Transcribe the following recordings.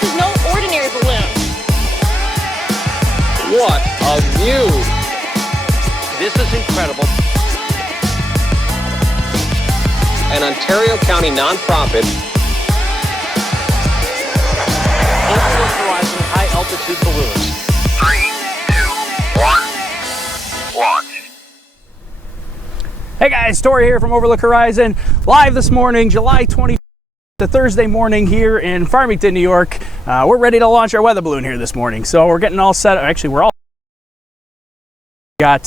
This is no ordinary balloon. What a view! This is incredible. An Ontario County nonprofit. Overlook Horizon high altitude balloons. 3, 2, 1, launch. Hey guys, Tori here from Overlook Horizon, live this morning, July 20th, the Thursday morning here in Farmington, New York. We're ready to launch our weather balloon here this morning, so we're getting all set. Actually, we're all got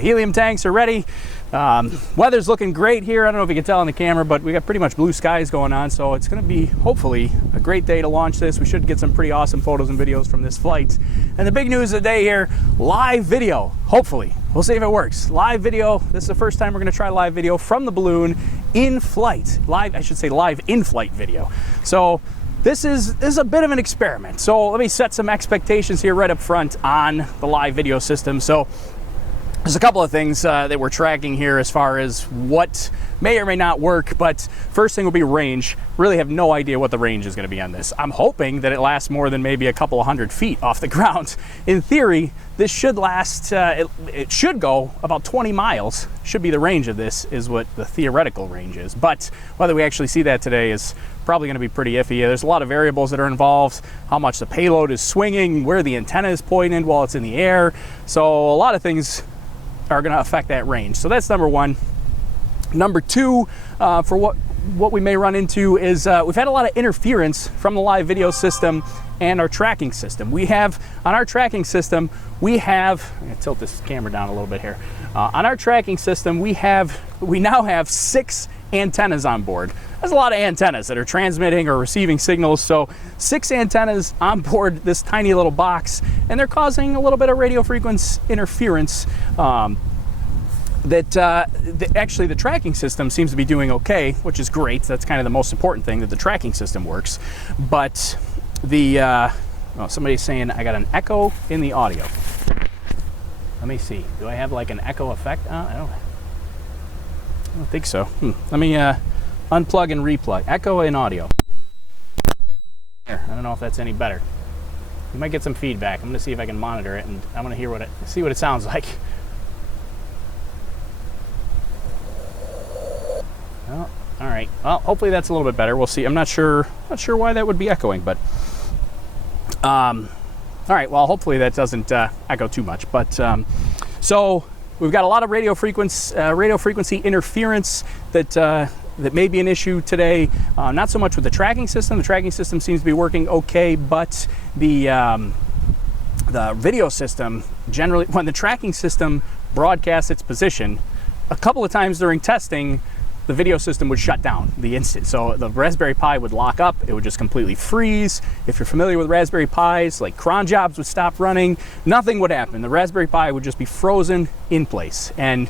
helium tanks are ready. Weather's looking great here. I don't know if you can tell on the camera, but we got pretty much blue skies going on, so it's going to be hopefully a great day to launch this. We should get some pretty awesome photos and videos from this flight. And the big news of the day here, live video, hopefully. We'll see if it works. Live video. This is the first time we're going to try live video from the balloon in flight. Live, I should say live in flight video. So this is a bit of an experiment. So let me set some expectations here right up front on the live video system. So there's a couple of things that we're tracking here as far as what may or may not work, but first thing will be range. Really have no idea what the range is going to be on this. I'm hoping that it lasts more than maybe a couple of 100 feet off the ground. In theory, this should last, it should go about 20 miles, should be the range of this, is what the theoretical range is. But whether we actually see that today is probably going to be pretty iffy. There's a lot of variables that are involved, how much the payload is swinging, where the antenna is pointed while it's in the air. So a lot of things are going to affect that range. So that's number one. Number two, for what we may run into is we've had a lot of interference from the live video system and our tracking system. We have, on our tracking system, I'm going to tilt this camera down a little bit here. On our tracking system, we now have 6 antennas on board. That's a lot of antennas that are transmitting or receiving signals. So 6 antennas on board this tiny little box, and they're causing a little bit of radio frequency interference. Actually the tracking system seems to be doing okay, which is great. That's kind of the most important thing, that the tracking system works. But somebody's saying I got an echo in the audio. Let me see. Do I have like an echo effect? I don't think so. Let me unplug and replug. Echo in audio. Here, I don't know if that's any better. You might get some feedback. I'm going to see if I can monitor it, and I'm going to see what it sounds like. Oh, all right. Well, hopefully that's a little bit better. We'll see. I'm not sure why that would be echoing, but all right. Well, hopefully that doesn't echo too much. But so we've got a lot of radio frequency interference that may be an issue today. Not so much with the tracking system. The tracking system seems to be working okay, but the video system, generally, when the tracking system broadcasts its position, a couple of times during testing, the video system would shut down the instant. So the Raspberry Pi would lock up, it would just completely freeze. If you're familiar with Raspberry Pis, like cron jobs would stop running, nothing would happen. The Raspberry Pi would just be frozen in place. And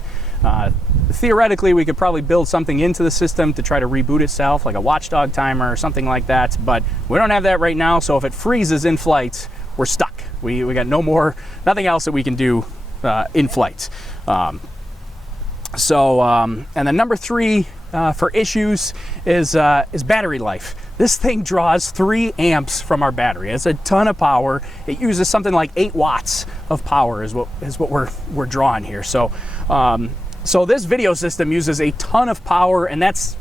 theoretically, we could probably build something into the system to try to reboot itself, like a watchdog timer or something like that, but we don't have that right now. So if it freezes in flight, we're stuck. We got nothing else that we can do in flight. And then number 3 for issues is battery life. This thing draws 3 amps from our battery. It's a ton of power. It uses something like 8 watts of power is what we're drawing here. So so this video system uses a ton of power, and that's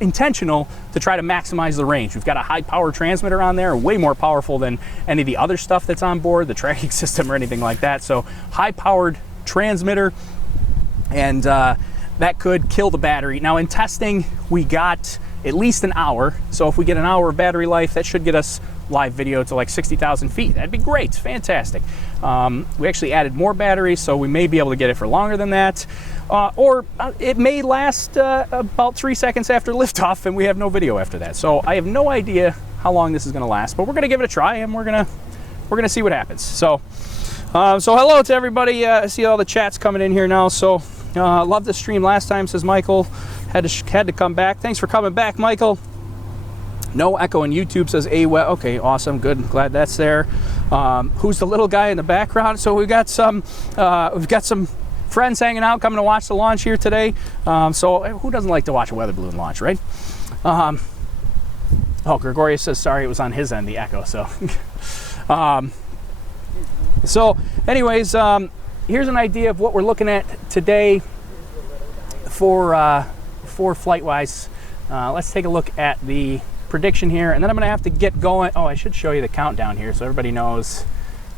intentional to try to maximize the range. We've got a high power transmitter on there, way more powerful than any of the other stuff that's on board, the tracking system or anything like that. So high powered transmitter. And that could kill the battery. Now in testing, we got at least an hour. So if we get an hour of battery life, that should get us live video to like 60,000 feet. That'd be great, fantastic. We actually added more batteries, so we may be able to get it for longer than that. Or it may last about 3 seconds after liftoff, and we have no video after that. So I have no idea how long this is gonna last, but we're gonna give it a try, and we're gonna see what happens. So hello to everybody. I see all the chats coming in here now. So love the stream last time, says Michael. Had to come back. Thanks for coming back, Michael. No echo on YouTube, says well. Okay, awesome, good. Glad that's there. Who's the little guy in the background? So we've got some friends hanging out, coming to watch the launch here today. So who doesn't like to watch a weather balloon launch, right? Oh, Gregorius says sorry, it was on his end, the echo. So, so anyways, here's an idea of what we're looking at today for flight-wise. Let's take a look at the prediction here, and then I'm going to have to get going. Oh, I should show you the countdown here so everybody knows.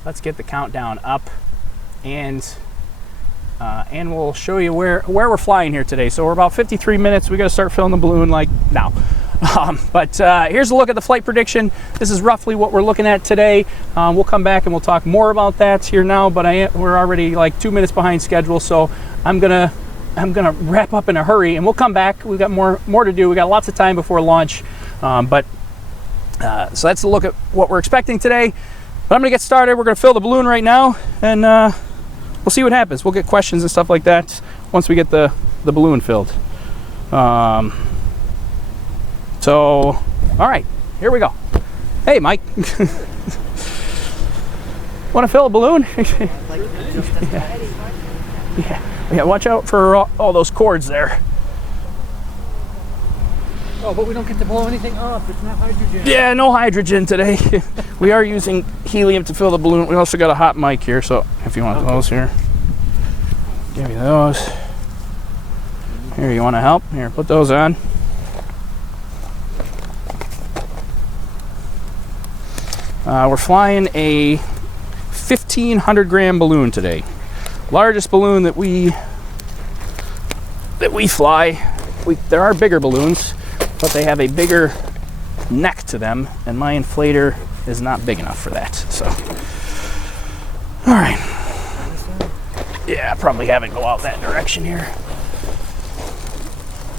Let's get the countdown up, and we'll show you where we're flying here today. So we're about 53 minutes. We got to start filling the balloon like now. But here's a look at the flight prediction. This is roughly what we're looking at today. We'll come back and we'll talk more about that here now, but we're already like 2 minutes behind schedule, so I'm gonna wrap up in a hurry, and we'll come back. We've got more to do. We got lots of time before launch, so that's a look at what we're expecting today. But I'm gonna get started. We're gonna fill the balloon right now, and we'll see what happens. We'll get questions and stuff like that once we get the balloon filled. So, all right, here we go. Hey, Mike. Want to fill a balloon? Yeah, watch out for all those cords there. Oh, but we don't get to blow anything up. It's not hydrogen. Yeah, no hydrogen today. We are using helium to fill the balloon. We also got a hot mic here, so if you want those here. Give you those. Here, you want to help? Here, put those on. We're flying a 1,500 gram balloon today. Largest balloon that we fly. There are bigger balloons, but they have a bigger neck to them, and my inflator is not big enough for that. So, all right. Yeah, probably have it go out that direction here.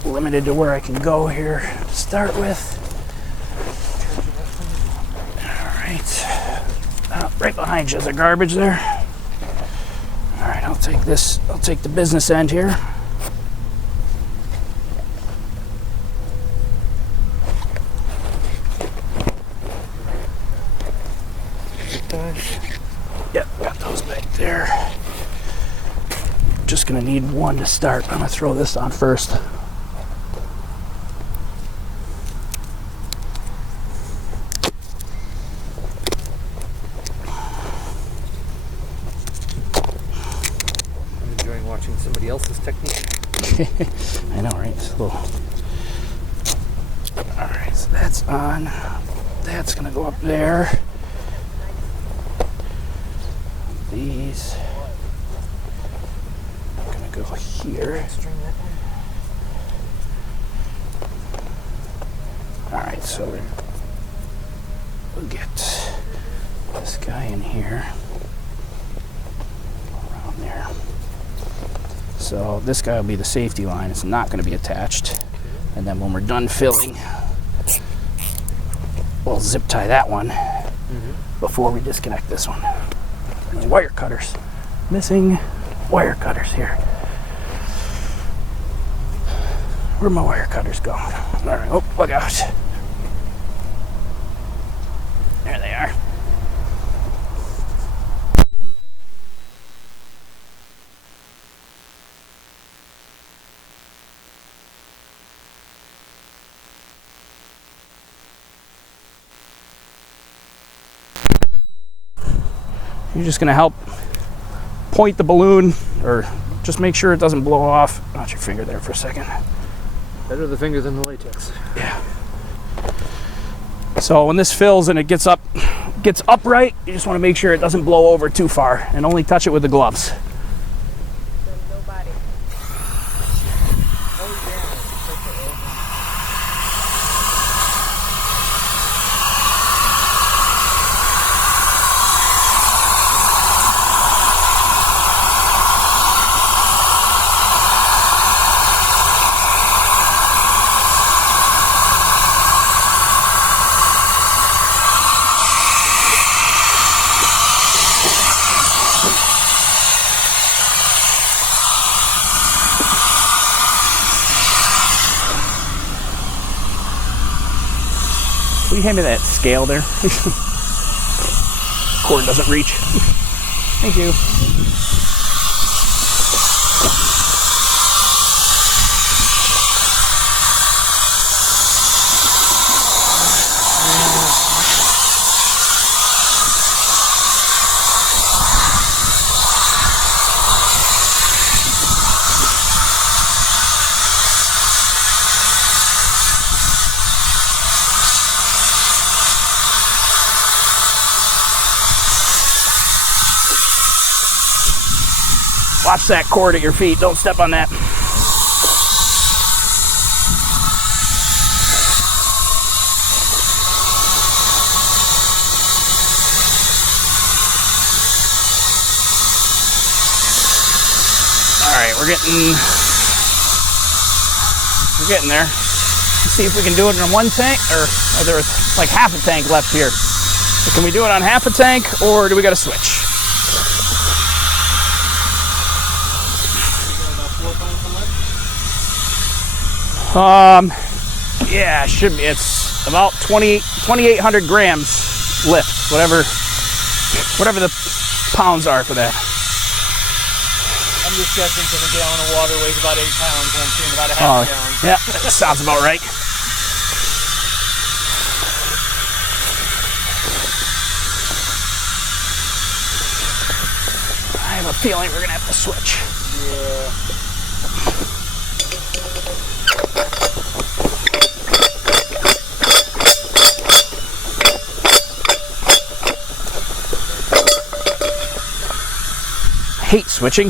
Limited to where I can go here to start with. Right behind you, the garbage there. All right, I'll take this. I'll take the business end here. Yep, got those back there. Just gonna need one to start. I'm gonna throw this on first. Somebody else's technique. I know, right? It's a little. All right, so that's on. That's gonna go up there. These are gonna go here. All right, so we'll get this guy in here. Around there. So this guy will be the safety line. It's not going to be attached. And then when we're done filling, we'll zip tie that one before we disconnect this one. And wire cutters. Missing wire cutters here. Where'd my wire cutters go? All right, oh, look out. There they are. You're just going to help point the balloon, or just make sure it doesn't blow off. Watch your finger there for a second. Better the finger than the latex. Yeah. So when this fills and it gets upright, you just want to make sure it doesn't blow over too far, and only touch it with the gloves. Will you hand me that scale there? Cord doesn't reach. Thank you. Watch that cord at your feet. Don't step on that. All right, we're getting there. Let's see if we can do it in one tank, or there's like half a tank left here. So can we do it on half a tank, or do we got to switch? Yeah, it should be. It's about 2,800 grams lift, whatever the pounds are for that. I'm just guessing because a gallon of water weighs about 8 pounds, and I'm seeing about a half a gallon. Yeah, that sounds about right. I have a feeling we're gonna have to switch. Yeah. I hate switching.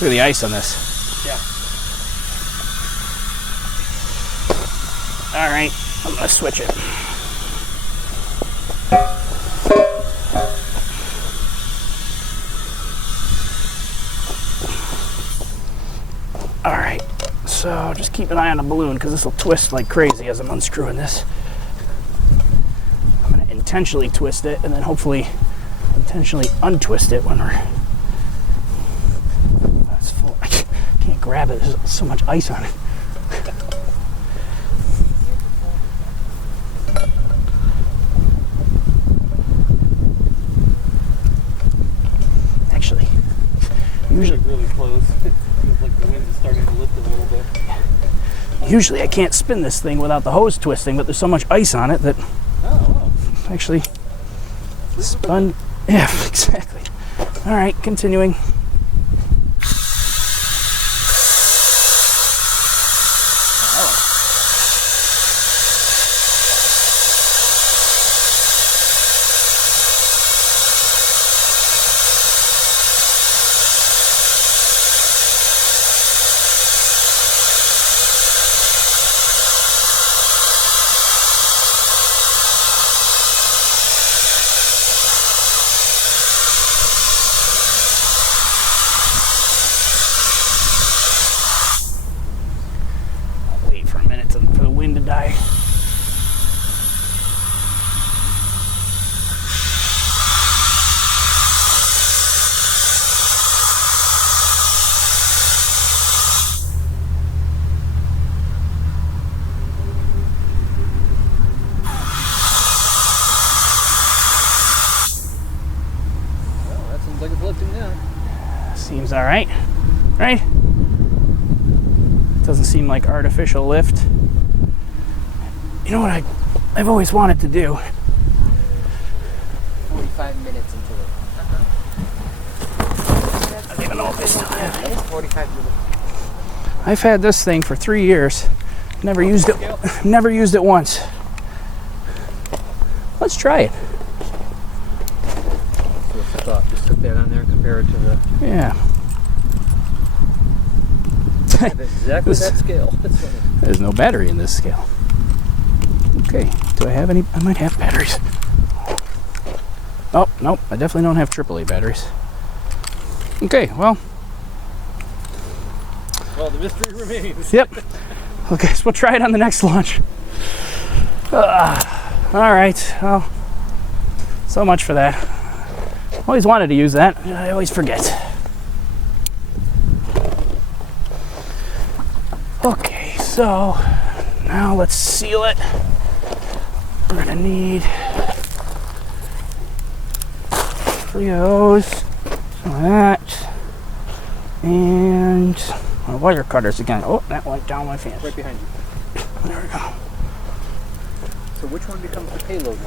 Look at the ice on this. Yeah. All right, I'm gonna switch it. All right, so just keep an eye on the balloon because this will twist like crazy as I'm unscrewing this. I'm gonna intentionally twist it and then hopefully intentionally untwist it when we're. That's full. I can't grab it. There's so much ice on it. Actually, usually Really close. Feels like the wind is starting to lift a little bit. Usually I can't spin this thing without the hose twisting, but there's so much ice on it that actually spun. Yeah, exactly. All right, continuing. Wait for a minute for the wind to die. Well, that seems like it's lifting now. Seems all right, right? Doesn't seem like artificial lift. You know what I've always wanted to do? 45 minutes into it. I don't even know if I still have it. 45 minutes. I've had this thing for 3 years. Never used it. Never used it once. Let's try it. So what's the thought? Just put that on there, compare it to the. Yeah. Exactly that scale. That's funny. There's no battery in this scale. Okay. Do I have any? I might have batteries. Oh, nope. I definitely don't have AAA batteries. Okay. Well. Well, the mystery remains. Yep. Okay. So we'll try it on the next launch. All right. Well. So much for that. Always wanted to use that. I always forget. Okay, so now let's seal it. We're gonna need 3 of those, some of that, and my wire cutters again. Oh, that went down my fence. Right behind you. There we go. So which one becomes the payload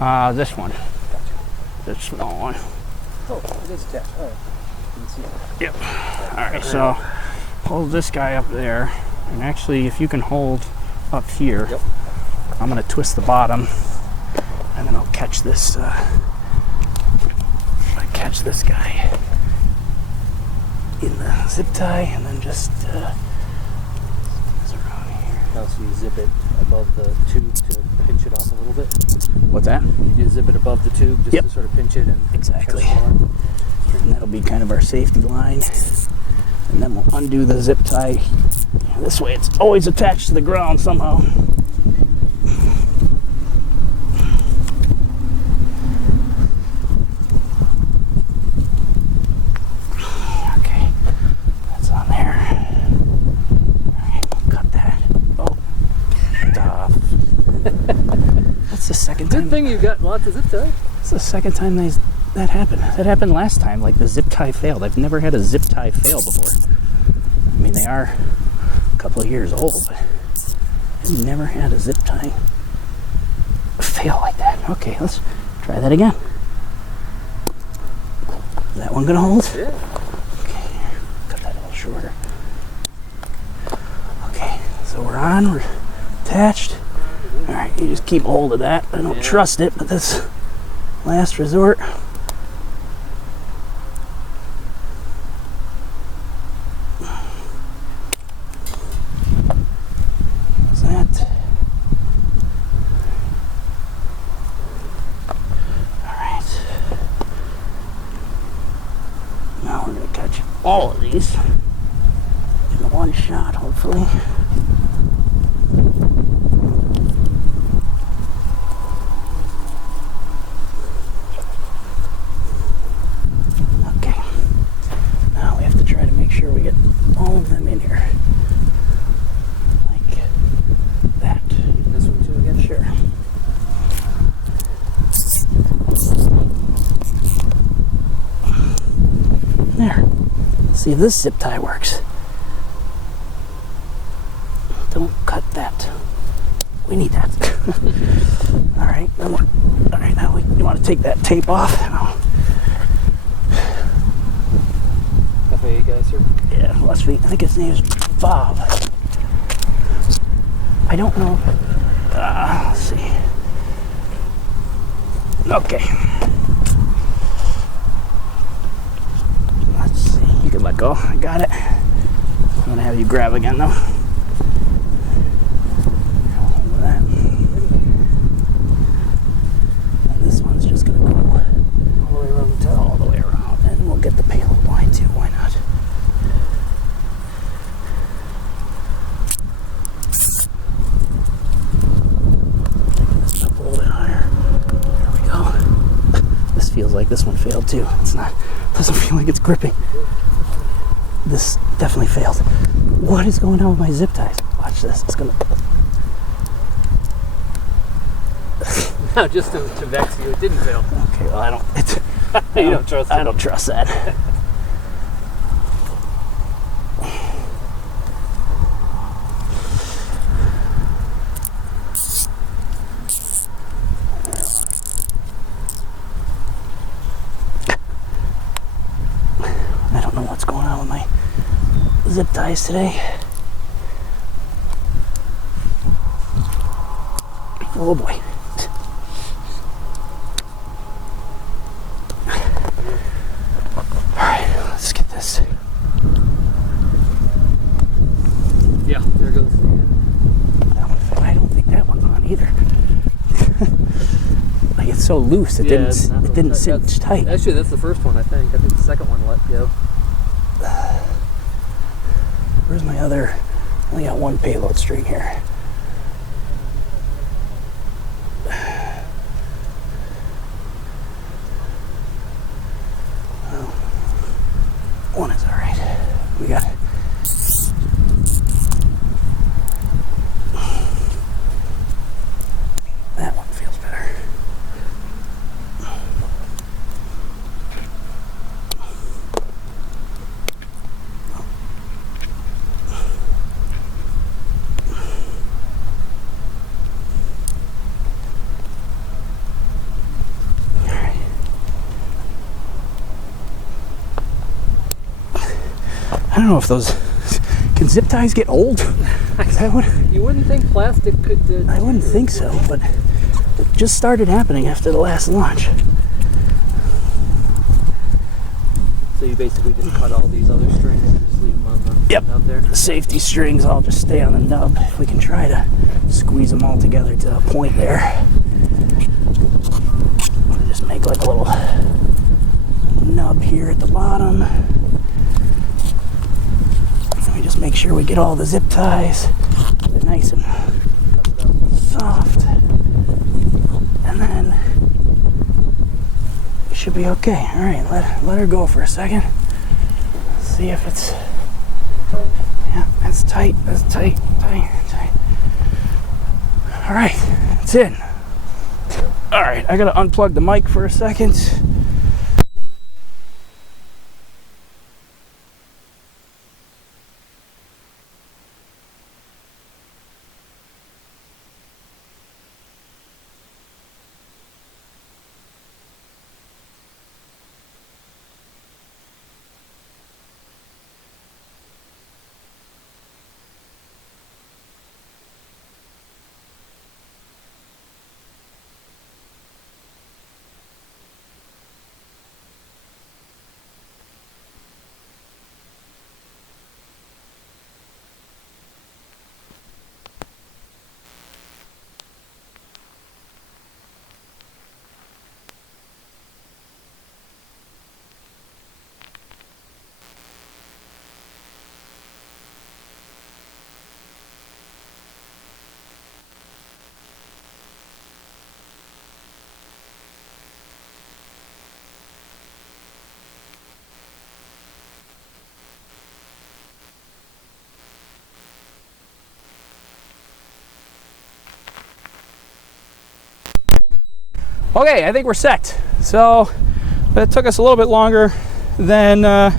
line? This one. This small one. Oh, it is attached. All right. Didn't see it. Yep. All right, so hold this guy up there, and actually, if you can hold up here, Yep. I'm gonna twist the bottom, and then I'll catch this. I catch this guy in the zip tie, and then just around here. Also, you zip it above the tube to pinch it off a little bit. What's that? You zip it above the tube just to sort of pinch it and Exactly. catch it on. And that'll be kind of our safety line. And then we'll undo the zip tie. This way it's always attached to the ground somehow. Okay, that's on there. Alright, we'll cut that. Oh, stop. That's the second time. Good thing you got lots of zip tie. It's the second time that happened. That happened last time, like the zip tie failed. I've never had a zip tie fail before. I mean, they are a couple of years old, but I've never had a zip tie fail like that. Okay, let's try that again. Is that one gonna hold? Yeah. Okay, cut that a little shorter. Okay, so we're on, we're attached. All right, you just keep hold of that. I don't trust it, but that's last resort. What's that? All right. Now we're going to catch all of these in one shot, hopefully. Sure we get all of them in here like that. This one too again? Sure. There. Let's see if this zip tie works. Don't cut that. We need that. All right. All right. Now you want to take that tape off. FAA guy, sir? Yeah, must be. I think his name is Bob. I don't know. Let's see. Okay. Let's see. You can let go. I got it. I'm gonna have you grab again though. Hold that. And this one's just gonna go all the way around the tail, all the way around, and we'll get the payload line too. Why not? Feels like this one failed too. It's not, doesn't feel like it's gripping. This definitely failed. What is going on with my zip ties? Watch this. It's gonna. No, just to vex you, it didn't fail. Okay, well I don't. You don't trust it. I don't trust that. Zip ties today. Oh boy. Alright, let's get this. Yeah, there goes. That one, I don't think that one's on either. Like it's so loose, it didn't sit tight. Actually, that's the first one, I think. I think the second one let go. Where's my other? I only got one payload string here. Well, one is all right. We got it. That one feels better. I don't know if those can zip ties get old. Is that what? You wouldn't think plastic could. I wouldn't think so, but It just started happening after the last launch. So you basically just cut all these other strings and just leave them on the nub there? The safety strings all just stay on the nub. If we can try to squeeze them all together to a point there. Just make like a little nub here at the bottom. Let me just make sure we get all the zip ties nice and soft. And then we should be okay. All right, let her go for a second. Let's see if it's, yeah, that's tight, tight. All right, it's in. All right, I gotta unplug the mic for a second. Okay, I think we're set. So that took us a little bit longer than I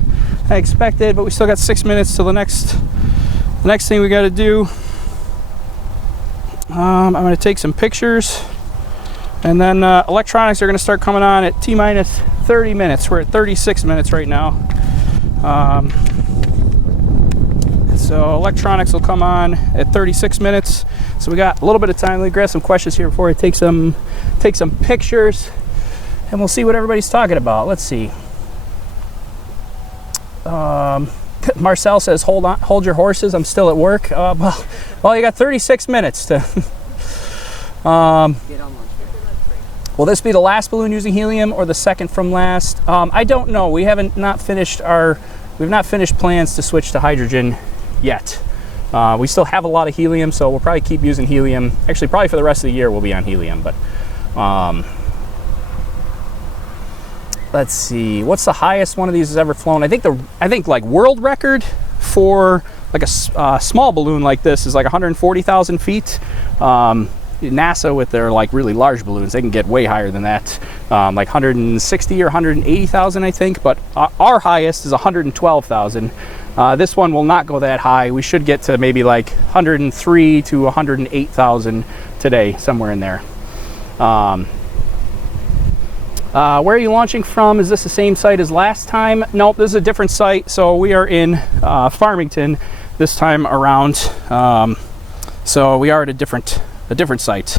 expected, but we still got 6 minutes till the next thing we got to do. I'm going to take some pictures, and then electronics are going to start coming on at T-minus 30 minutes. We're at 36 minutes right now. So electronics will come on at 36 minutes. So we got a little bit of time. Let me grab some questions here before I take some pictures, and we'll see what everybody's talking about. Let's see. Marcel says, hold your horses. I'm still at work. Well, you got 36 minutes to. Will this be the last balloon using helium or the second from last? I don't know. We've not finished plans to switch to hydrogen yet. We still have a lot of helium, so we'll probably keep using helium. Actually, probably for the rest of the year we'll be on helium. But let's see, what's the highest one of these has ever flown? I think like world record for like a small balloon like this is like 140,000 feet. NASA with their like really large balloons, they can get way higher than that, like 160 or 180,000 I think, but our highest is 112,000. This one will not go that high. We should get to maybe like 103 to 108,000 today, somewhere in there. Where are you launching from? Is this the same site as last time? Nope, this is a different site. So we are in Farmington this time around. So we are at a different site.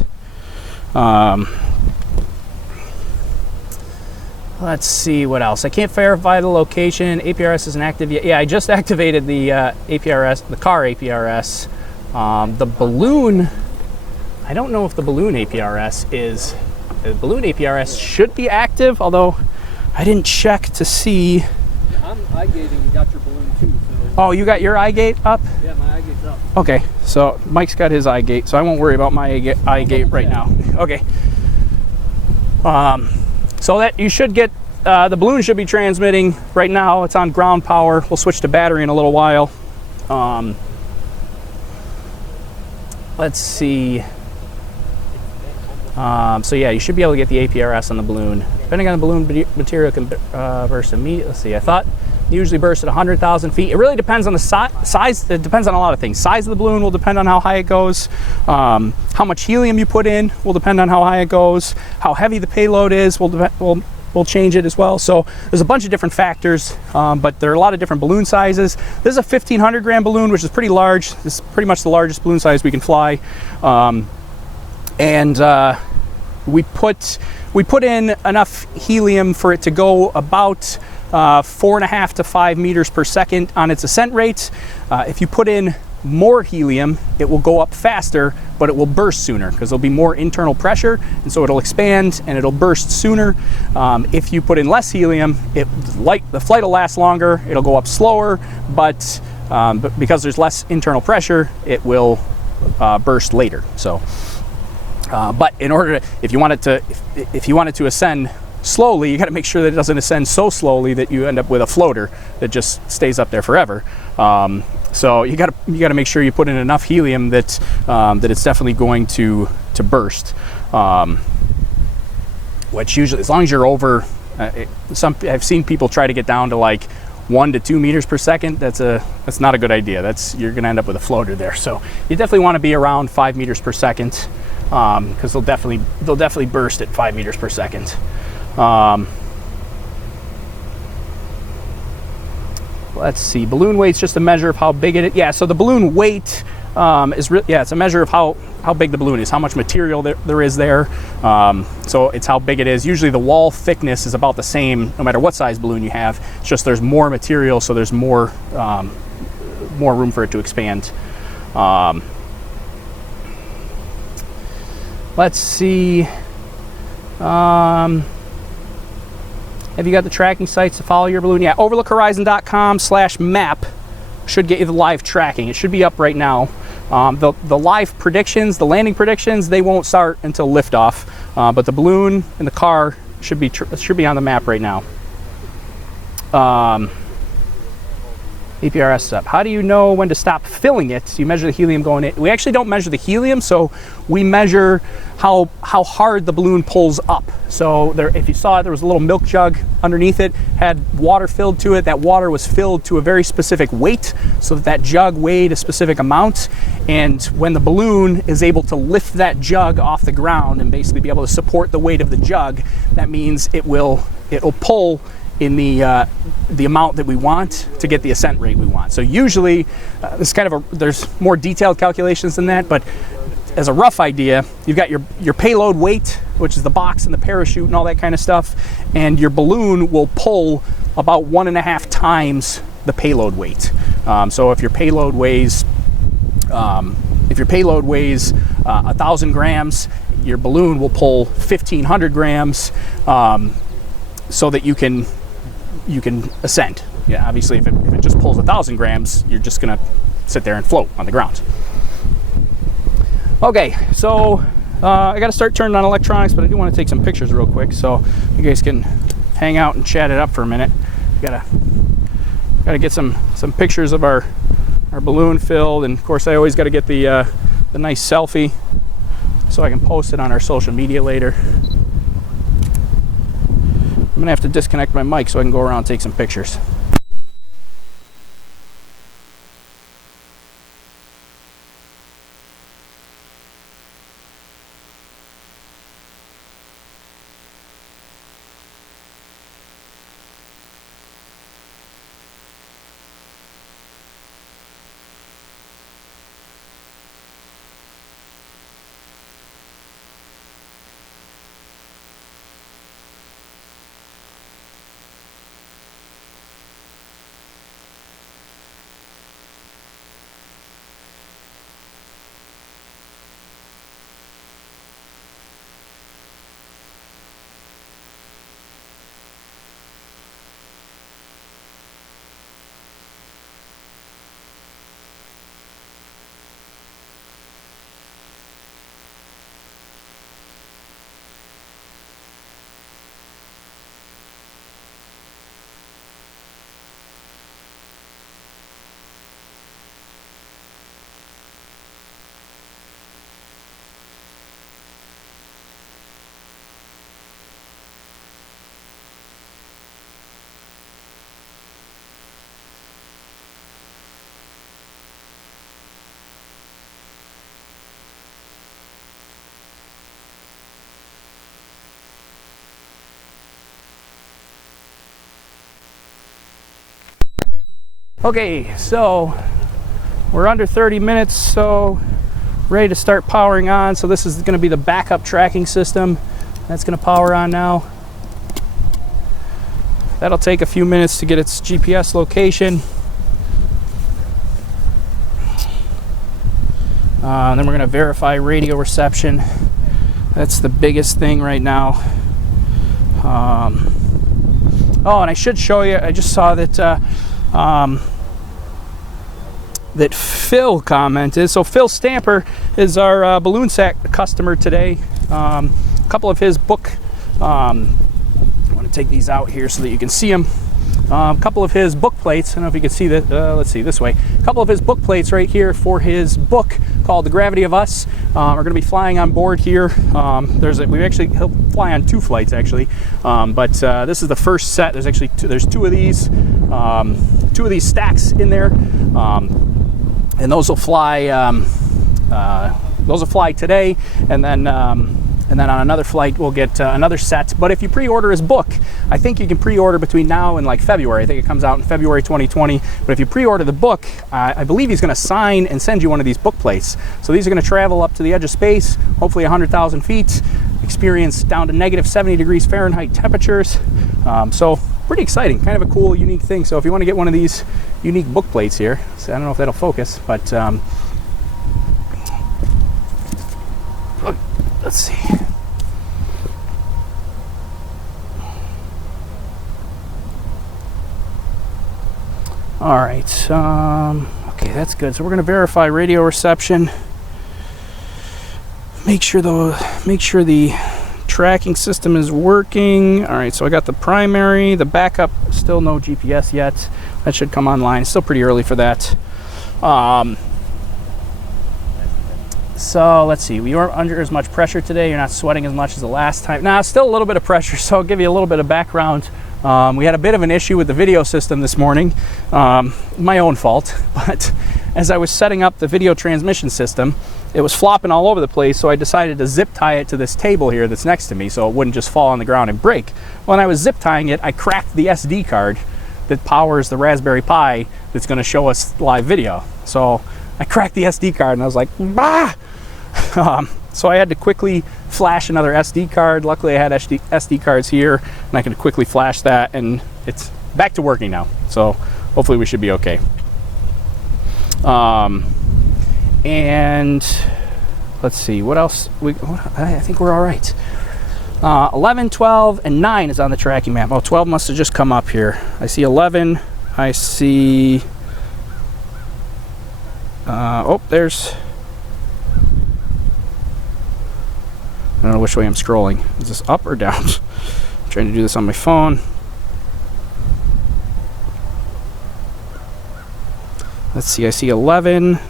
Let's see what else. I can't verify the location. APRS isn't active yet. Yeah, I just activated the APRS, the car APRS. The balloon, I don't know if the balloon APRS is. The balloon APRS should be active, although I didn't check to see. I'm eye-gating, you got your balloon too. So. Oh, you got your eye gate up? Yeah, my eye gate's up. Okay, so Mike's got his eye gate, so I won't worry about my eye gate right now. Okay. So that you should get, the balloon should be transmitting right now. It's on ground power. We'll switch to battery in a little while. Let's see. So yeah, you should be able to get the APRS on the balloon. Depending on the balloon material, can burst immediately. Let's see, I thought it usually bursts at 100,000 feet. It really depends on the size. It depends on a lot of things. Size of the balloon will depend on how high it goes. How much helium you put in will depend on how high it goes. How heavy the payload is will change it as well. So there's a bunch of different factors, but there are a lot of different balloon sizes. This is a 1,500 gram balloon, which is pretty large. This is pretty much the largest balloon size we can fly. we put in enough helium for it to go about 4.5 to 5 meters per second on its ascent rate. If you put in more helium, it will go up faster, but it will burst sooner because there'll be more internal pressure, and so it'll expand and it'll burst sooner. If you put in less helium, the flight will last longer, it'll go up slower, but because there's less internal pressure, it will burst later. So, but in order to, if you want it to ascend slowly, you got to make sure that it doesn't ascend so slowly that you end up with a floater that just stays up there forever. So you got to make sure you put in enough helium that that it's definitely going to burst. Which usually, as long as you're over, I've seen people try to get down to like 1 to 2 meters per second. That's not a good idea. You're going to end up with a floater there. So you definitely want to be around 5 meters per second, because they'll definitely burst at 5 meters per second. Let's see, balloon weight's just a measure of how big it is. Yeah, so the balloon weight it's a measure of how big the balloon is, how much material there is there. So it's how big it is. Usually the wall thickness is about the same no matter what size balloon you have. It's just there's more material, so there's more room for it to expand. Let's see. Have you got the tracking sites to follow your balloon? Yeah, overlookhorizon.com/map should get you the live tracking. It should be up right now. The live predictions, the landing predictions, they won't start until liftoff. But the balloon and the car should be on the map right now. APRS up. How do you know when to stop filling it? You measure the helium going in. We actually don't measure the helium, so we measure how hard the balloon pulls up. So there, if you saw it, there was a little milk jug underneath it, had water filled to it. That water was filled to a very specific weight, so that jug weighed a specific amount. And when the balloon is able to lift that jug off the ground and basically be able to support the weight of the jug, that means it'll pull in the amount that we want to get the ascent rate we want. So usually, this kind of there's more detailed calculations than that, but as a rough idea, you've got your payload weight, which is the box and the parachute and all that kind of stuff, and your balloon will pull about 1.5 times the payload weight. So if your payload weighs 1,000 grams, your balloon will pull 1,500 grams, so that you can ascend. Yeah, obviously if it just pulls 1,000 grams, you're just gonna sit there and float on the ground. Okay, so I gotta start turning on electronics, but I do want to take some pictures real quick, so you guys can hang out and chat it up for a minute. Gotta get some pictures of our balloon filled, and of course I always got to get the nice selfie so I can post it on our social media later. I'm gonna have to disconnect my mic so I can go around and take some pictures. Okay, so we're under 30 minutes, so ready to start powering on. So this is going to be the backup tracking system. That's going to power on now. That'll take a few minutes to get its GPS location. Then we're going to verify radio reception. That's the biggest thing right now. Oh, and I should show you, I just saw that that Phil commented. So Phil Stamper is our balloon sack customer today. A couple of his book, I want to take these out here so that you can see them. A couple of his book plates, I don't know if you can see that, let's see, this way. A couple of his book plates right here for his book called The Gravity of Us. Are going to be flying on board here. He'll fly on 2 flights actually, but this is the first set. There's actually there's two of these stacks in there, and those will fly. Those will fly today, and then on another flight we'll get another set. But if you pre-order his book, I think you can pre-order between now and like February. I think it comes out in February 2020. But if you pre-order the book, I believe he's going to sign and send you one of these book plates. So these are going to travel up to the edge of space, hopefully 100,000 feet, experience down to negative 70 degrees Fahrenheit temperatures. So pretty exciting, kind of a cool, unique thing. So if you want to get one of these unique book plates here, so I don't know if that'll focus, but let's see. All right. Okay, that's good. So we're going to verify radio reception. Make sure the tracking system is working. All right. So I got the primary, the backup. Still no GPS yet. That should come online. It's still pretty early for that. So let's see, we weren't under as much pressure today. You're not sweating as much as the last time. Now, still a little bit of pressure, so I'll give you a little bit of background. We had a bit of an issue with the video system this morning. My own fault, but as I was setting up the video transmission system, it was flopping all over the place, so I decided to zip tie it to this table here that's next to me so it wouldn't just fall on the ground and break. When I was zip tying it, I cracked the SD card that powers the Raspberry Pi that's going to show us live video. So I cracked the SD card and I was like, bah! So I had to quickly flash another SD card. Luckily I had SD cards here and I could quickly flash that, and it's back to working now. So hopefully we should be okay. And let's see, what else? I think we're all right. 11, 12, and 9 is on the tracking map. Oh, 12 must have just come up here. I see 11. I see... oh, there's... I don't know which way I'm scrolling. Is this up or down? I'm trying to do this on my phone. Let's see, I see 11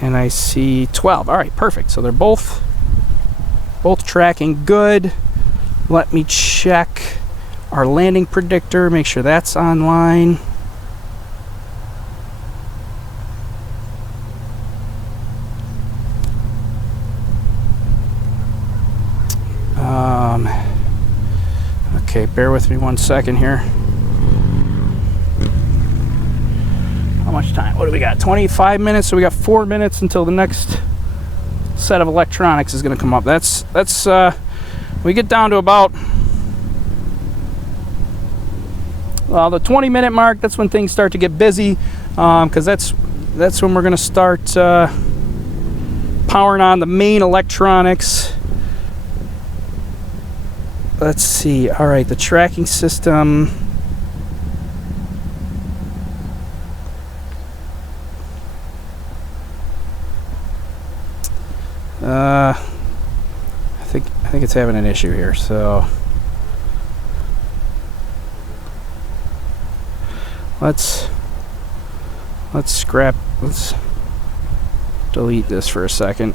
and I see 12. All right, perfect. So they're both tracking good. Let me check our landing predictor, make sure that's online. Okay, bear with me 1 second here. How much time? What do we got? 25 minutes, so we got 4 minutes until the next set of electronics is going to come up. That's we get down to about, well, the 20-minute mark. That's when things start to get busy, because that's when we're going to start powering on the main electronics. Let's see. All right, the tracking system. I think it's having an issue here. So let's delete this for a second.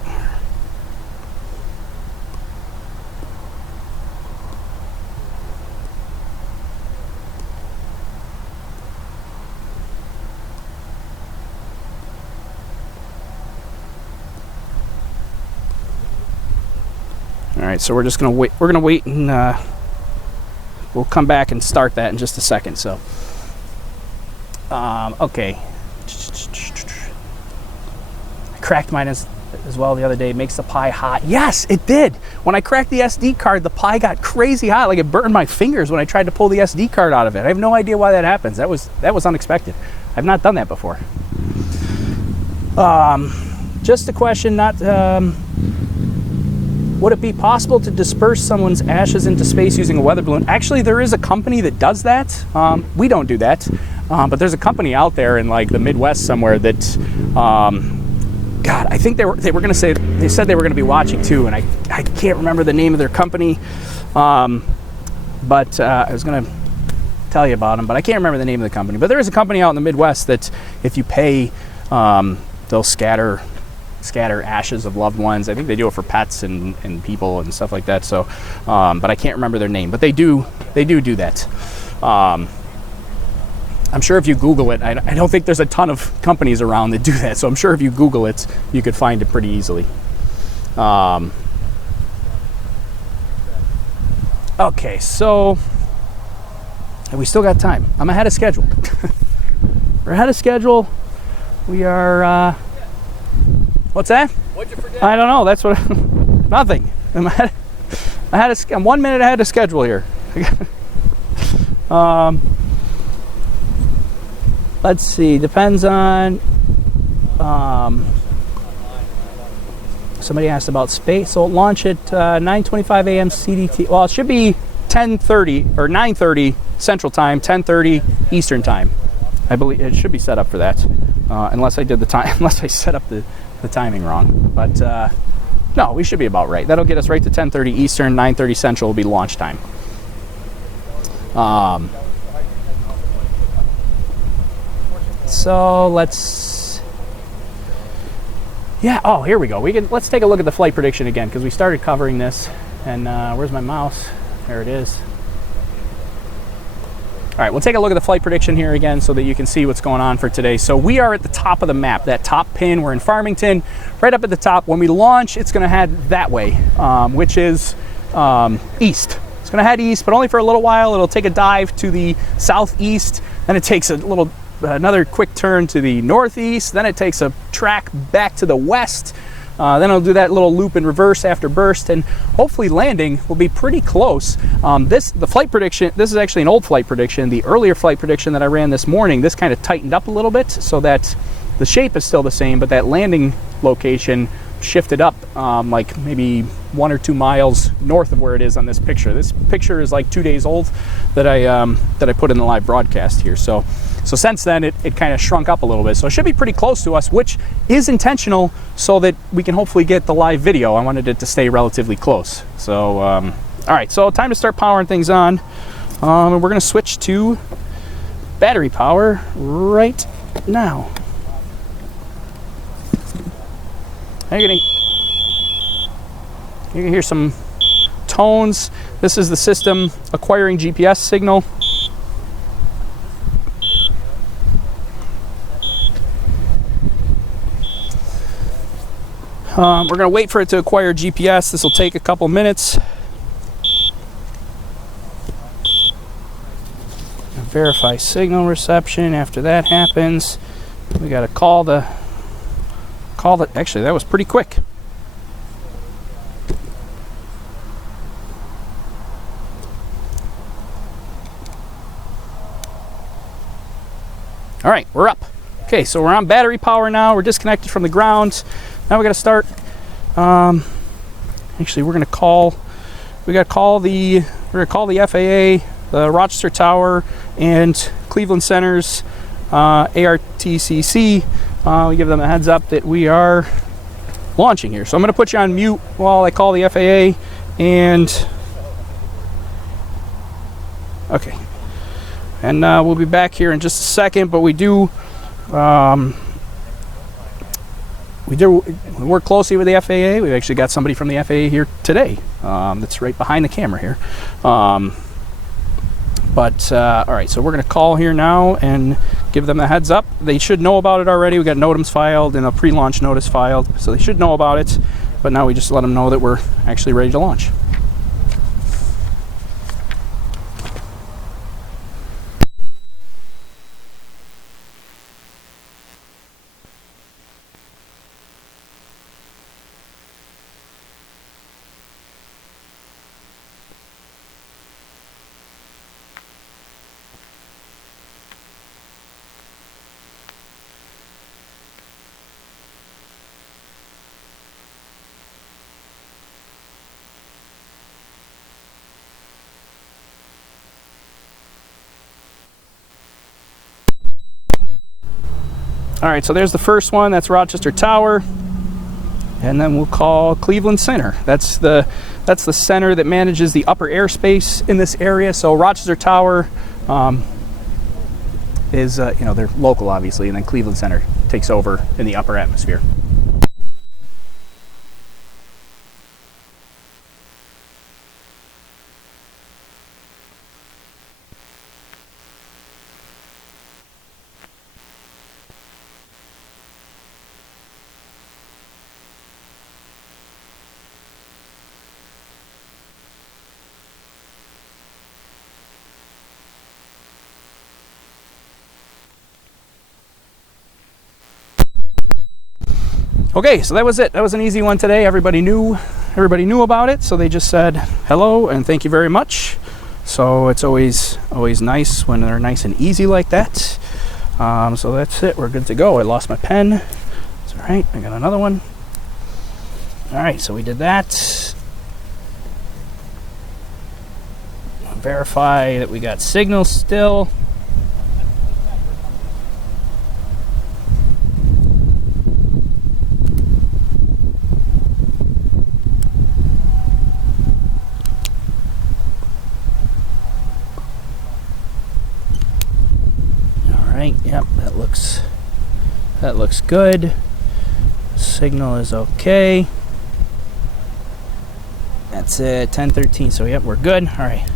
All right, so we're just gonna wait. We're gonna wait, and we'll come back and start that in just a second. So, okay. I cracked mine. as well the other day. It makes the Pi hot. Yes, it did. When I cracked the SD card, the Pi got crazy hot. Like it burned my fingers when I tried to pull the SD card out of it. I have no idea why that happens. That was unexpected. I've not done that before. Just a question, not would it be possible to disperse someone's ashes into space using a weather balloon? Actually, there is a company that does that. We don't do that, but there's a company out there in like the Midwest somewhere that, God, I think they were going to say, they said they were going to be watching too, and I can't remember the name of their company, but I was going to tell you about them, but I can't remember the name of the company. But there is a company out in the Midwest that if you pay, they'll scatter ashes of loved ones. I think they do it for pets and people and stuff like that. So, but I can't remember their name. But they do that. I'm sure if you Google it, I don't think there's a ton of companies around that do that. So I'm sure if you Google it, you could find it pretty easily. Okay, so we still got time. I'm ahead of schedule. We're ahead of schedule. We are. What's that? What'd you forget? I don't know. That's what. Nothing. I'm 1 minute ahead of schedule here. Let's see. Depends on. Somebody asked about space. So launch at 9:25 a.m. CDT. Well, it should be 10:30 or 9:30 Central Time, 10:30 Eastern Time. I believe it should be set up for that, unless I did the time. Unless I set up the timing wrong. But no, we should be about right. That'll get us right to 10:30 Eastern, 9:30 Central will be launch time. So let's. Yeah. Oh, here we go. Let's take a look at the flight prediction again because we started covering this. And where's my mouse? There it is. All right, we'll take a look at the flight prediction here again so that you can see what's going on for today. So we are at the top of the map, that top pin. We're in Farmington, right up at the top. When we launch, it's going to head that way, which is east. It's going to head east, but only for a little while. It'll take a dive to the southeast, then it takes another quick turn to the northeast, then it takes a track back to the west. Then it'll do that little loop in reverse after burst, and hopefully landing will be pretty close. The flight prediction, this is actually an old flight prediction. The earlier flight prediction that I ran this morning, this kind of tightened up a little bit so that the shape is still the same, but that landing location shifted up like maybe 1 or 2 miles north of where it is on this picture. This picture is like 2 days old that I put in the live broadcast here. So since then, it kind of shrunk up a little bit. So it should be pretty close to us, which is intentional so that we can hopefully get the live video. I wanted it to stay relatively close. So, all right, so time to start powering things on. And we're going to switch to battery power right now. You're going to hear some tones. This is the system acquiring GPS signal. We're going to wait for it to acquire GPS. This will take a couple minutes. Verify signal reception. After that happens, we got to call the. Actually, that was pretty quick. All right, we're up. Okay, so we're on battery power now. We're disconnected from the ground. Now we got to start. Actually, we're going to call. We're going to call the FAA, the Rochester Tower, and Cleveland Center's ARTCC. We give them a heads up that we are launching here. So I'm going to put you on mute while I call the FAA. And okay, and we'll be back here in just a second. But we work closely with the FAA. We've actually got somebody from the FAA here today that's right behind the camera here. All right, so we're going to call here now and give them a heads up. They should know about it already. We got NOTAMs filed and a pre-launch notice filed, so they should know about it. But now we just let them know that we're actually ready to launch. All right, so there's the first one. That's Rochester Tower. And then we'll call Cleveland Center. That's the center that manages the upper airspace in this area. So Rochester Tower is, you know, they're local, obviously, and then Cleveland Center takes over in the upper atmosphere. Okay, so that was it. That was an easy one today. Everybody knew about it, so they just said hello and thank you very much. So it's always nice when they're nice and easy like that. So that's it. We're good to go. I lost my pen. It's all right. I got another one. All right, so we did that. Verify that we got signal still. Yep, that looks good. Signal is okay. That's it, 10:13. So yep, we're good. All right.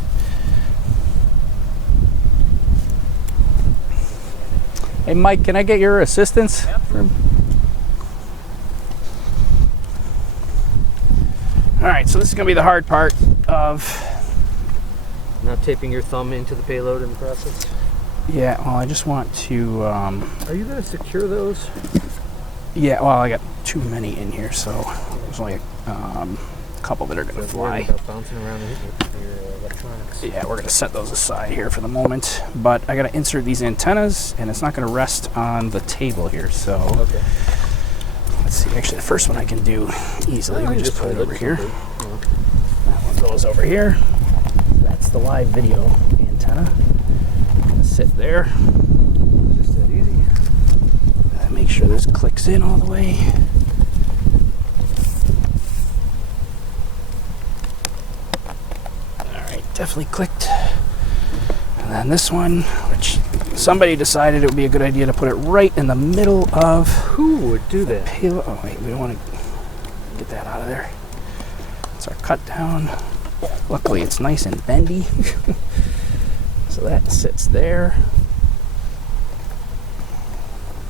Hey Mike, can I get your assistance? Yep. All right, so this is gonna be the hard part of Not taping your thumb into the payload in the process. Yeah, well, I just want to... Are you going to secure those? Yeah, well, I got too many in here, so there's only a couple that are going to fly. About bouncing around your electronics. Yeah, we're going to set those aside here for the moment. But I got to insert these antennas, and it's not going to rest on the table here, so... Okay. Let's see, actually, the first one I can do easily. We just put it over here. Yeah. That one goes over here. That's the live video antenna. Sit there. Just that easy. Make sure this clicks in all the way. Alright, definitely clicked. And then this one, which somebody decided it would be a good idea to put it right in the middle of... Who would do that? Payload. Oh wait, we don't want to get that out of there. It's our cut down. Luckily it's nice and bendy. So that sits there.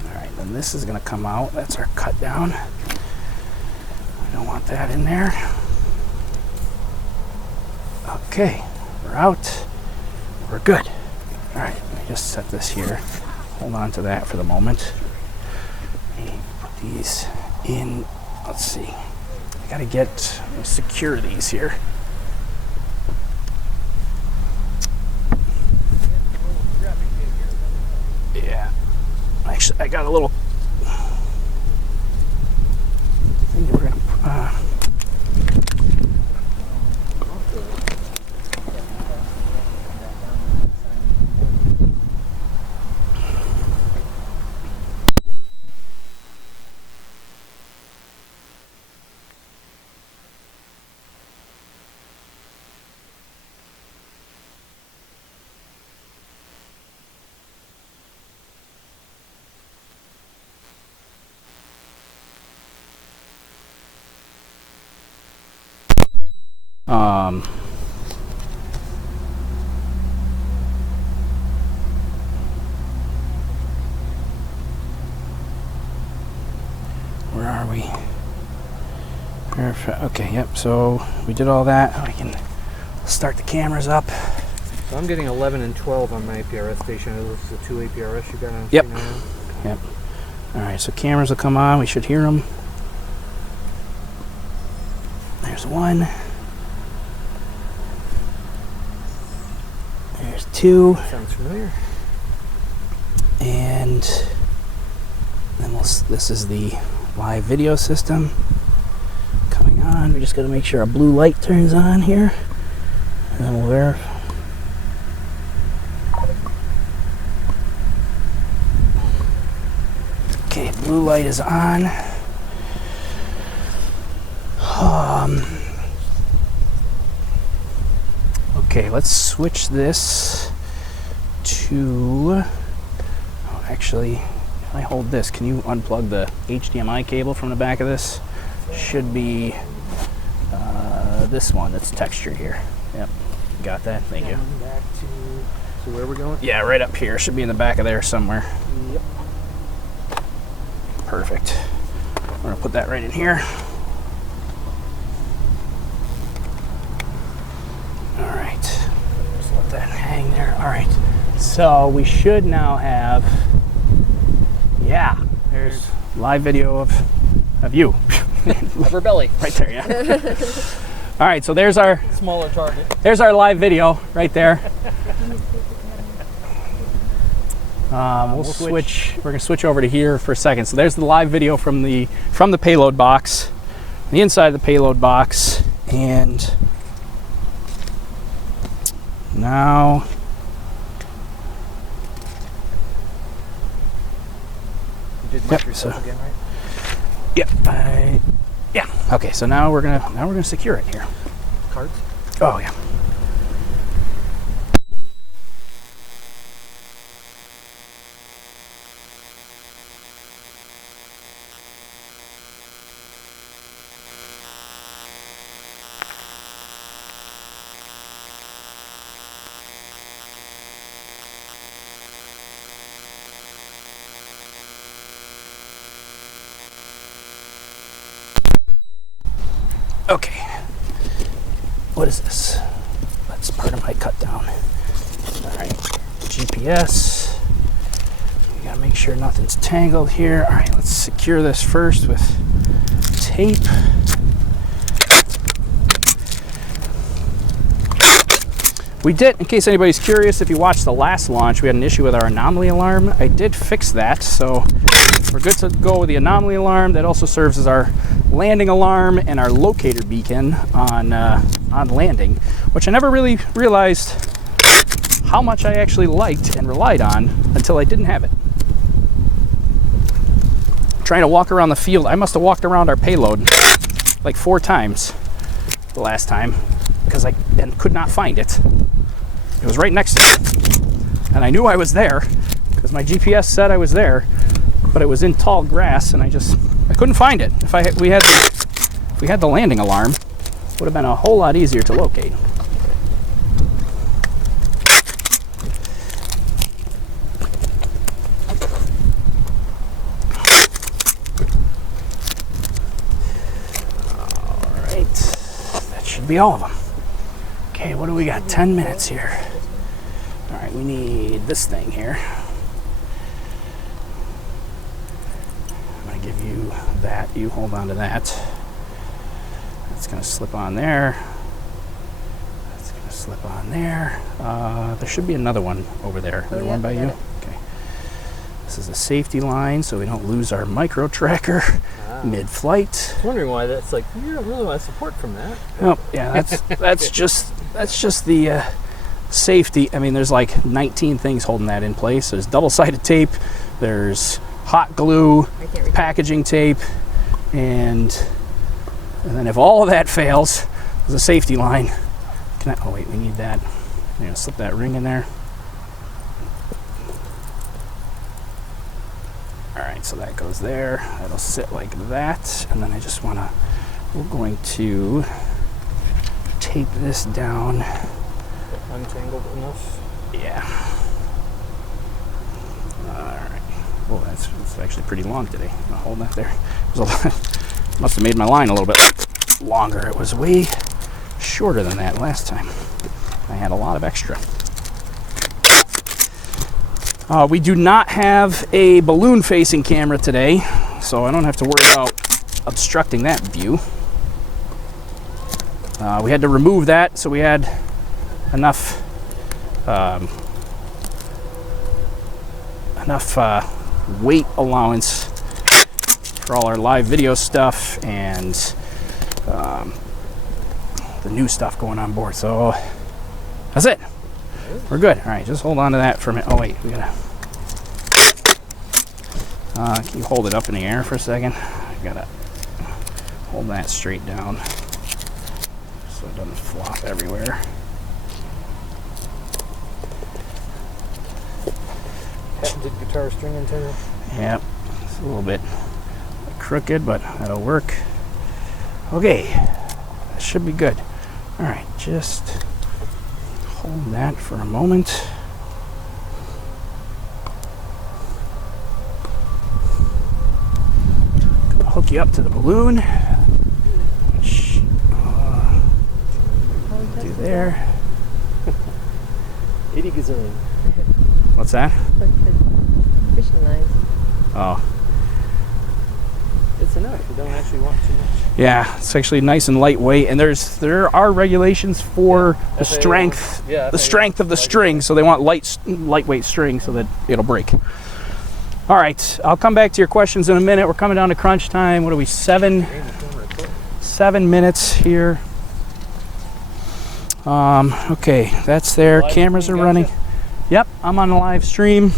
All right, then this is going to come out. That's our cut down. I don't want that in there. Okay, we're out. We're good. All right, let me just set this here. Hold on to that for the moment. Put these in. Let's see. I got to secure these here. Actually, I got a little thing we're gonna where are we? Okay, yep, so we did all that. We can start the cameras up. So I'm getting 11 and 12 on my APRS station. This is the 2 APRS you got on Yep. screen now? Yep. Alright, so cameras will come on. We should hear them. There's one. There's two. Sounds familiar. And then this is the live video system coming on. We just got to make sure our blue light turns on here, and then we'll verify. blue light is on. Okay, let's switch this to, oh, actually, if I hold this, can you unplug the HDMI cable from the back of this? Should be this one that's textured here. Yep, got that, thank you. Back to, so where we're going? Yeah, right up here, should be in the back of there somewhere. Yep. Perfect. I'm gonna put that right in here. All right, just let that hang there. All right, so we should now have, yeah, there's live video of you. Upper belly. Right there, yeah. All right, so there's our Smaller target. there's our live video right there. We'll switch. We're gonna switch over to here for a second. So there's the live video from the payload box, the inside of the payload box, and now You did Yep, Microsoft so- again, right? yeah. Okay, so now we're gonna secure it here. Cards? Oh yeah. Okay. What is this? That's part of my cut down. All right. GPS. We gotta make sure nothing's tangled here. All right, let's secure this first with tape. We did, in case anybody's curious, if you watched the last launch, we had an issue with our anomaly alarm. I did fix that, so we're good to go with the anomaly alarm. That also serves as our landing alarm and our locator beacon on landing, which I never really realized how much I actually liked and relied on until I didn't have it. Trying to walk around the field, I must have walked around our payload like 4 times the last time because I could not find it. It was right next to me, and I knew I was there because my GPS said I was there, but it was in tall grass, and I couldn't find it. If we had the landing alarm, it would have been a whole lot easier to locate. All right, that should be all of them. Okay, what do we got? 10 minutes here. All right, we need this thing here. Give you that, you hold on to that. That's gonna slip on there. That's gonna slip on there. There should be another one over there. Is there one by you? Okay. This is a safety line so we don't lose our micro tracker mid-flight. I was wondering why that's like, you don't really want support from that. Oh, yeah, that's just the safety. I mean, there's like 19 things holding that in place. There's double-sided tape, there's hot glue, packaging tape, and then if all of that fails, there's a safety line. Oh wait, we need that. I'm gonna slip that ring in there. All right, so that goes there. That'll sit like that, and then we're going to tape this down. Untangled enough? Yeah. Oh, that's actually pretty long today. I'll hold that there. It was must have made my line a little bit longer. It was way shorter than that last time. I had a lot of extra. We do not have a balloon-facing camera today, so I don't have to worry about obstructing that view. We had to remove that, so we had enough weight allowance for all our live video stuff and the new stuff going on board. So that's it. We're good. All right, just hold on to that for a minute. Oh wait, we gotta. Can you hold it up in the air for a second? I gotta hold that straight down so it doesn't flop everywhere. Patented guitar string antenna. Yep, it's a little bit crooked, but that'll work. Okay, that should be good. All right, just hold that for a moment. Gonna hook you up to the balloon. Which, do there. 80 gazillion. What's that? Like the fishing lines. Oh. It's enough. You don't actually want too much. Yeah, it's actually nice and lightweight, and there are regulations for the strength, the strength of the string. So they want lightweight string so that it'll break. All right, I'll come back to your questions in a minute. We're coming down to crunch time. What are we, 7 minutes here? Okay, that's there. Cameras are running. Yep, I'm on the live stream.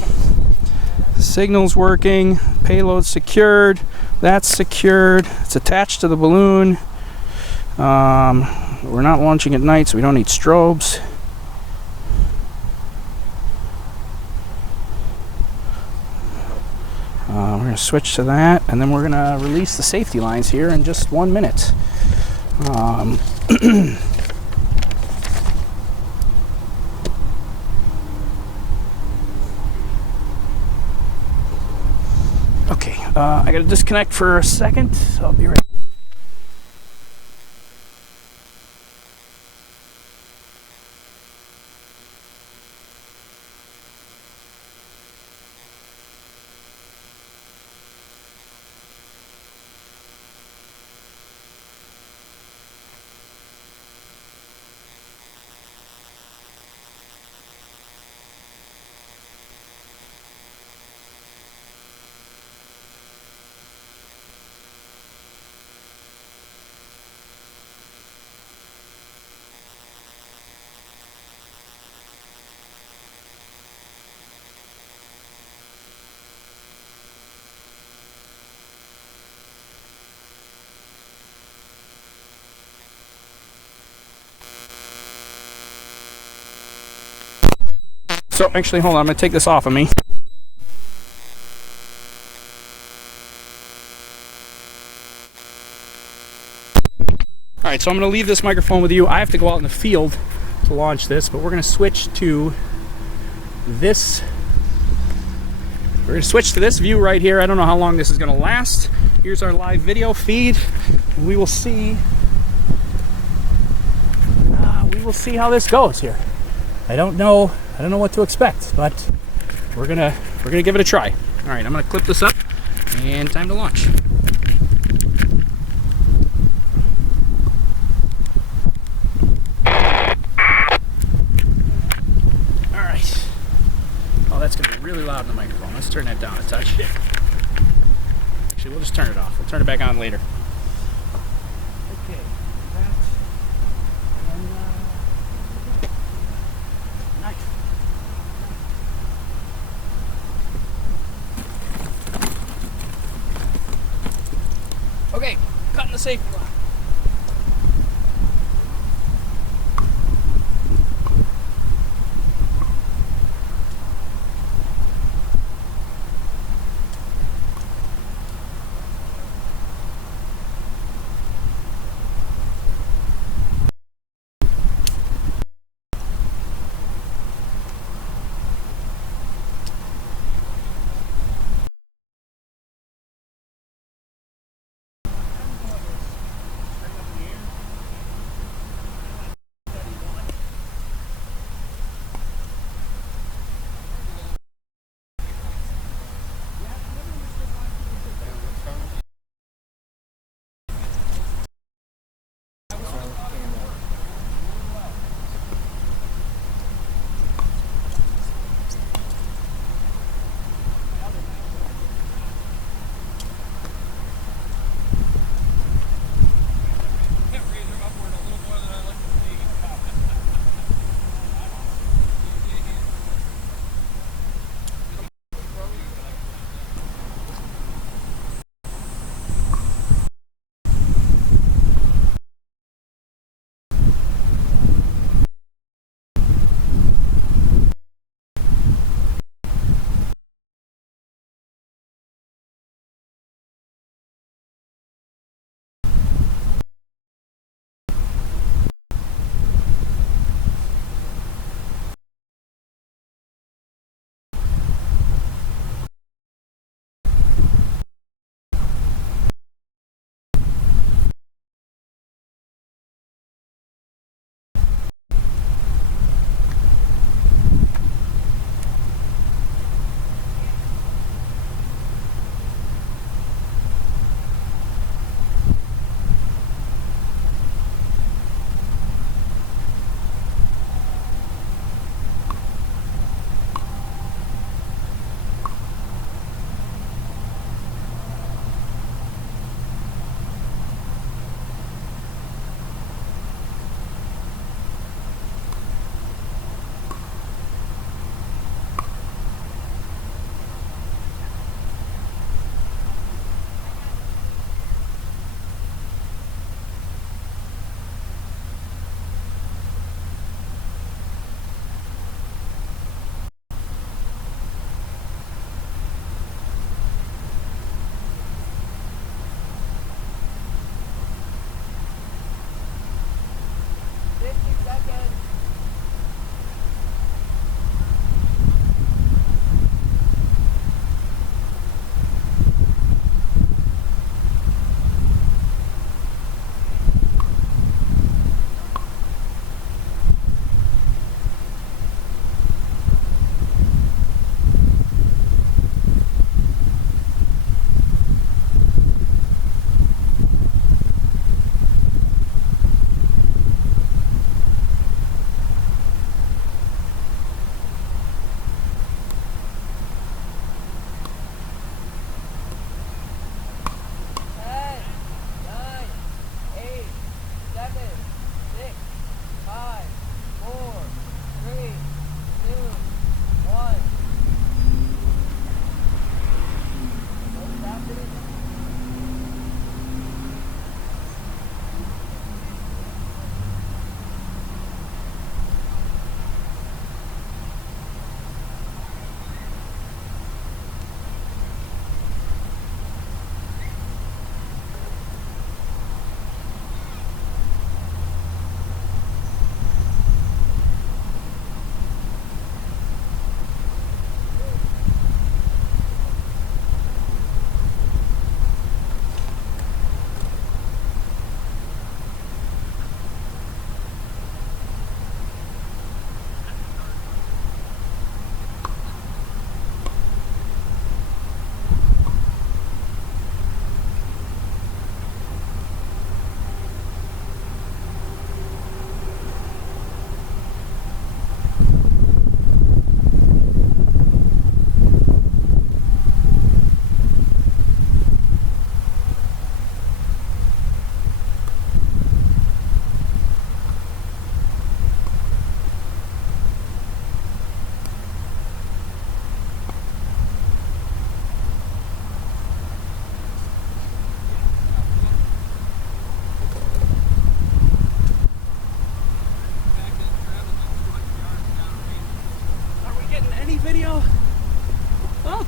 Signal's working. Payload secured. That's secured. It's attached to the balloon. We're not launching at night, so we don't need strobes. We're going to switch to that, and then we're going to release the safety lines here in just 1 minute. Okay, I got to disconnect for a second. I'll be right back. So actually, hold on, I'm going to take this off of me. Alright, so I'm going to leave this microphone with you. I have to go out in the field to launch this, but we're going to switch to this. We're going to switch to this view right here. I don't know how long this is going to last. Here's our live video feed. We will see how this goes here. I don't know what to expect, but we're gonna give it a try. All right, I'm gonna clip this up, and time to launch. All right. Oh, that's gonna be really loud in the microphone. Let's turn that down a touch. Actually, we'll just turn it off. We'll turn it back on later. Okay, that and nice. Okay, cutting the safety line.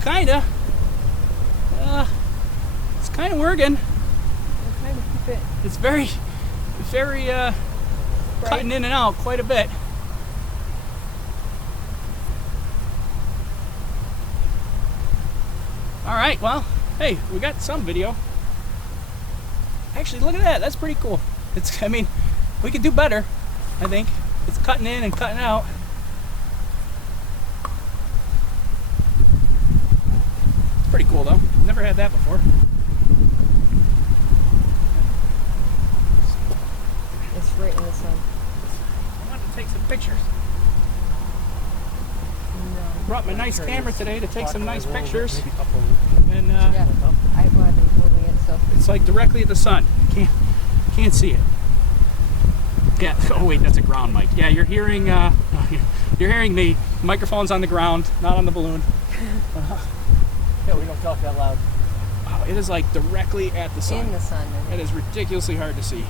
kinda. It's kind of working. I'm trying to keep it It's very cutting in and out quite a bit. All right, well, hey, we got some video. Actually, look at that. That's pretty cool. I mean, we could do better, I think. It's cutting in and cutting out. It's pretty cool, though. Never had that before. It's right in the sun. I wanted to take some pictures. No. Brought my nice camera today to take some nice pictures. And Yeah. I've been holding it, so. it's like directly at the sun. Can't see it. Yeah. Oh wait, that's a ground mic. Yeah, you're hearing the microphone's on the ground, not on the balloon. Yeah, we don't talk that loud. Wow, it is like directly at the sun. In the sun. It is ridiculously hard to see.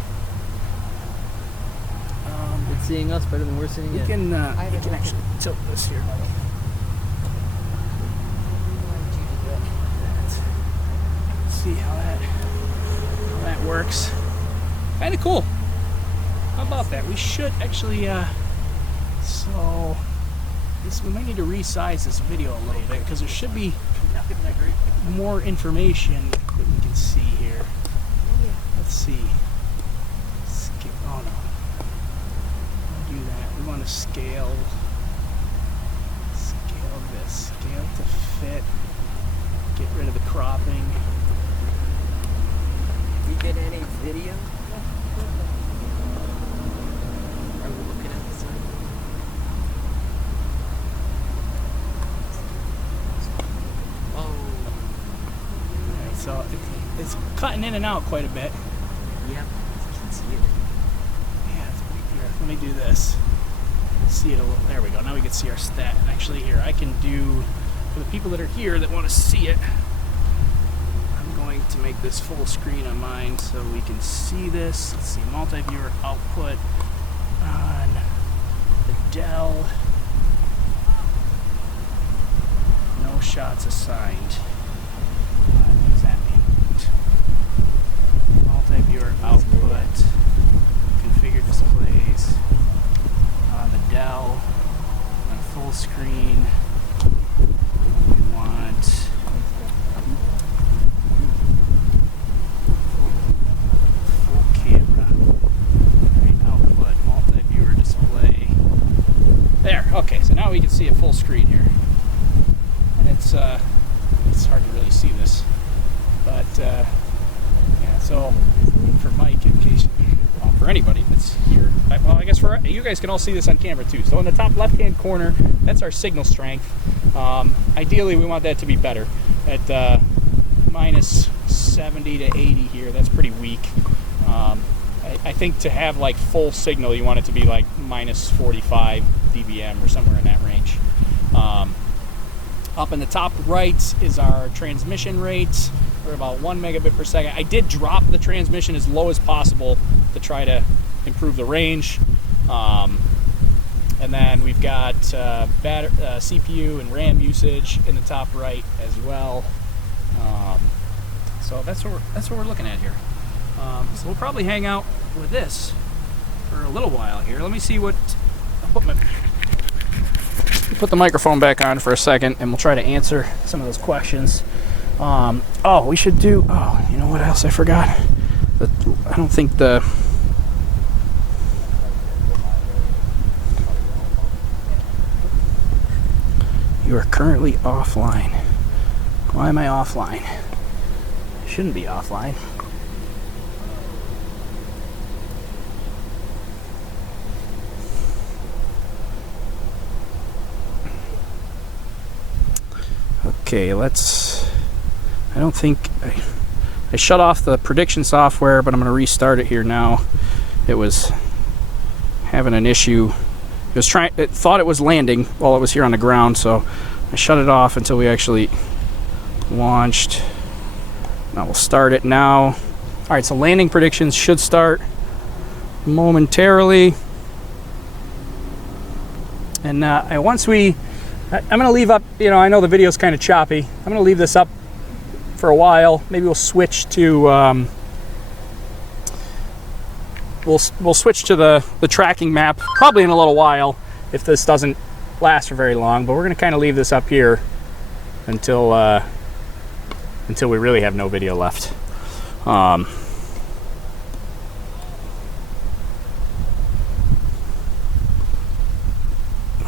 It's seeing us better than we're seeing We it. can I would actually tilt this here. Why did you do it? Let's see how that works. Kind of cool. How about that? We should actually so this we might need to resize this video a little bit because there should be more information that we can see here. Let's see. Oh no. Don't do that. We want to scale this. Scale to fit. Get rid of the cropping. We get any video? Are we looking at the sun? Oh. Alright, so it's cutting in and out quite a bit. Yep. I can see it. Yeah, it's pretty here. Let me do this. See it a little. There we go. Now we can see our stat. Actually, here I can do for the people that are here that want to see it. I'm going to make this full screen on mine so we can see this. Let's see, multi-viewer output on the Dell. No shots assigned. What does that mean? Multi-viewer output. Configure displays on the Dell on full screen. We want full camera. Right, output, multi-viewer display. There, okay, so now we can see a full screen here. And it's hard to really see this. But yeah, so for Mike, in case for anybody that's here, well, I guess for you guys can all see this on camera too. So in the top left-hand corner, that's our signal strength. Ideally, we want that to be better at minus 70 to 80 here. That's pretty weak. I think to have like full signal, you want it to be like minus 45 dBm or somewhere in that range. Up in the top right is our transmission rate. We're about 1 megabit per second. I did drop the transmission as low as possible to try to improve the range. And then we've got CPU and RAM usage in the top right as well. So that's what we're looking at here. So we'll probably hang out with this for a little while here. Let me see what. I'll put the microphone back on for a second, and we'll try to answer some of those questions. We should do. Oh, you know what else I forgot? I don't think the. You are currently offline. Why am I offline? I shouldn't be offline. Okay, I don't think I shut off the prediction software, but I'm going to restart it here now. It was having an issue. It thought it was landing while it was here on the ground, so I shut it off until we actually launched. Now we'll start it now. All right, so landing predictions should start momentarily. And once we I'm going to leave up, you know, I know the video's kind of choppy. I'm going to leave this up for a while. Maybe we'll switch to we'll switch to the tracking map probably in a little while if this doesn't last for very long, but we're going to kind of leave this up here until we really have no video left. Let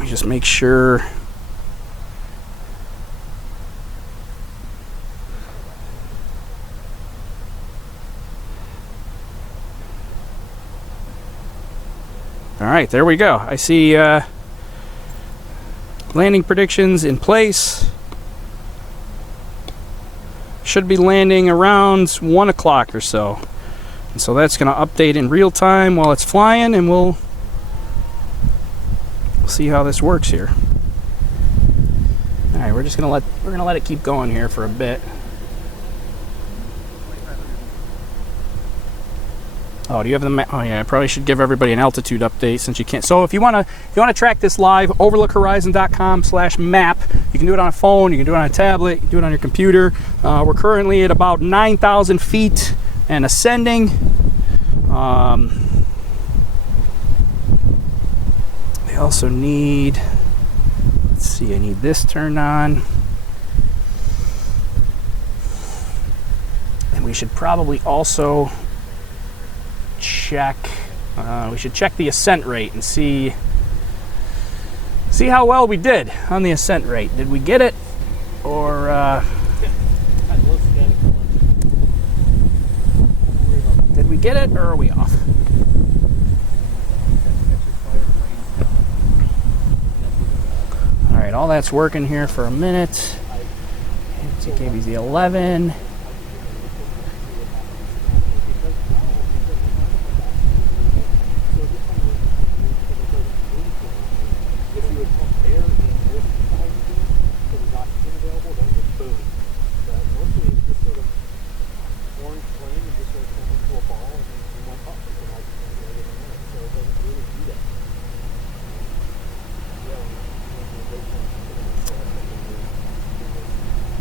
me just make sure. All right, there we go. I see landing predictions in place. Should be landing around 1 o'clock or so. And so that's going to update in real time while it's flying, and we'll see how this works here. All right, we're going to let it keep going here for a bit. Oh, do you have the map? Oh yeah, I probably should give everybody an altitude update since you can't. So if you want to track this live, overlookhorizon.com/map. You can do it on a phone, you can do it on a tablet, you can do it on your computer. We're currently at about 9,000 feet and ascending. I also need, let's see, I need this turned on. And we should probably also check, we should check the ascent rate and see how well we did on the ascent rate. Did we get it, or did we get it, or are we off? All right, all that's working here for a minute. KBZ 11.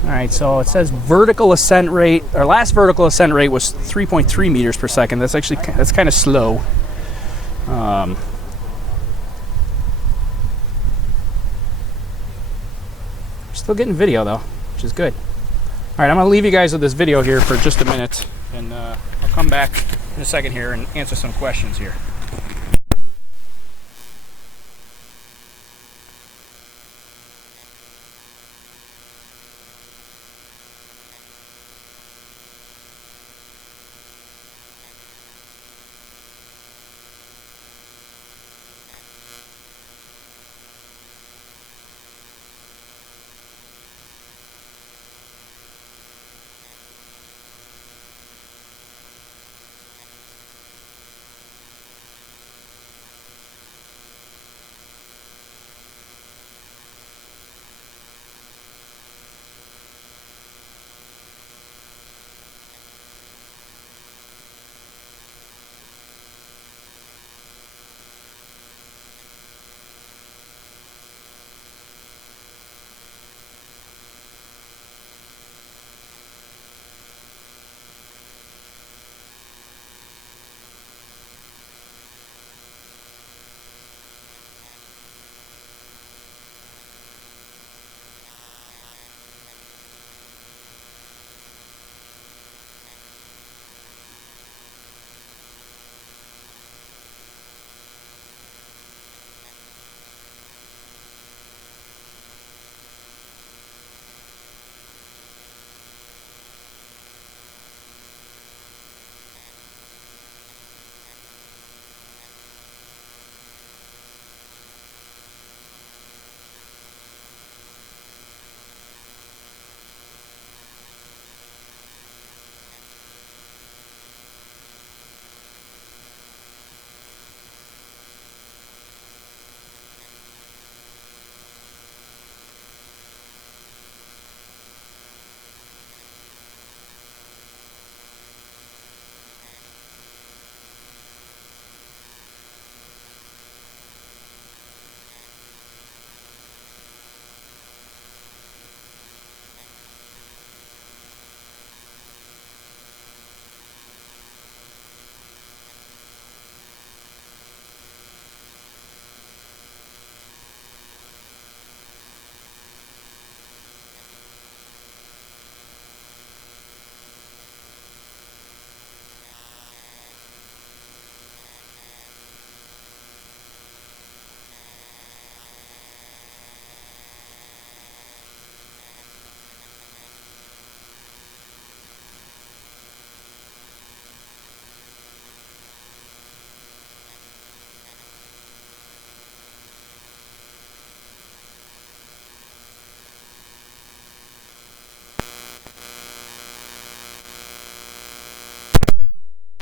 All right, so it says vertical ascent rate. Our last vertical ascent rate was 3.3 meters per second. That's kind of slow. We're still getting video though, which is good. All right, I'm gonna leave you guys with this video here for just a minute, and I'll come back in a second here and answer some questions here.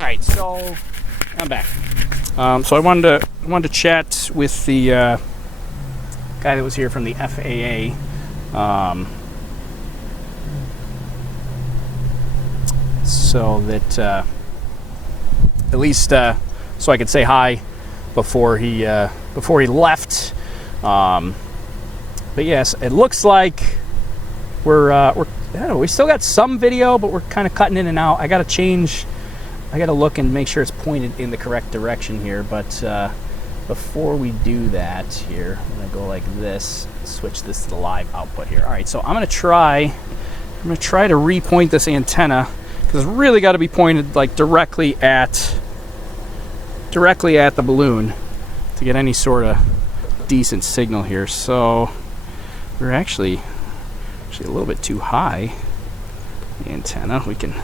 right, so I'm back. So I wanted to chat with the guy that was here from the FAA. So that at least so I could say hi before he left. But yes, it looks like we're I don't know, we still got some video, but we're kind of cutting in and out. I got to look and make sure it's pointed in the correct direction here. But before we do that here, I'm gonna go like this, switch this to the live output here. All right, so I'm gonna try to repoint this antenna, because it's really got to be pointed like directly at the balloon to get any sort of decent signal here. So we're actually a little bit too high, the antenna. We can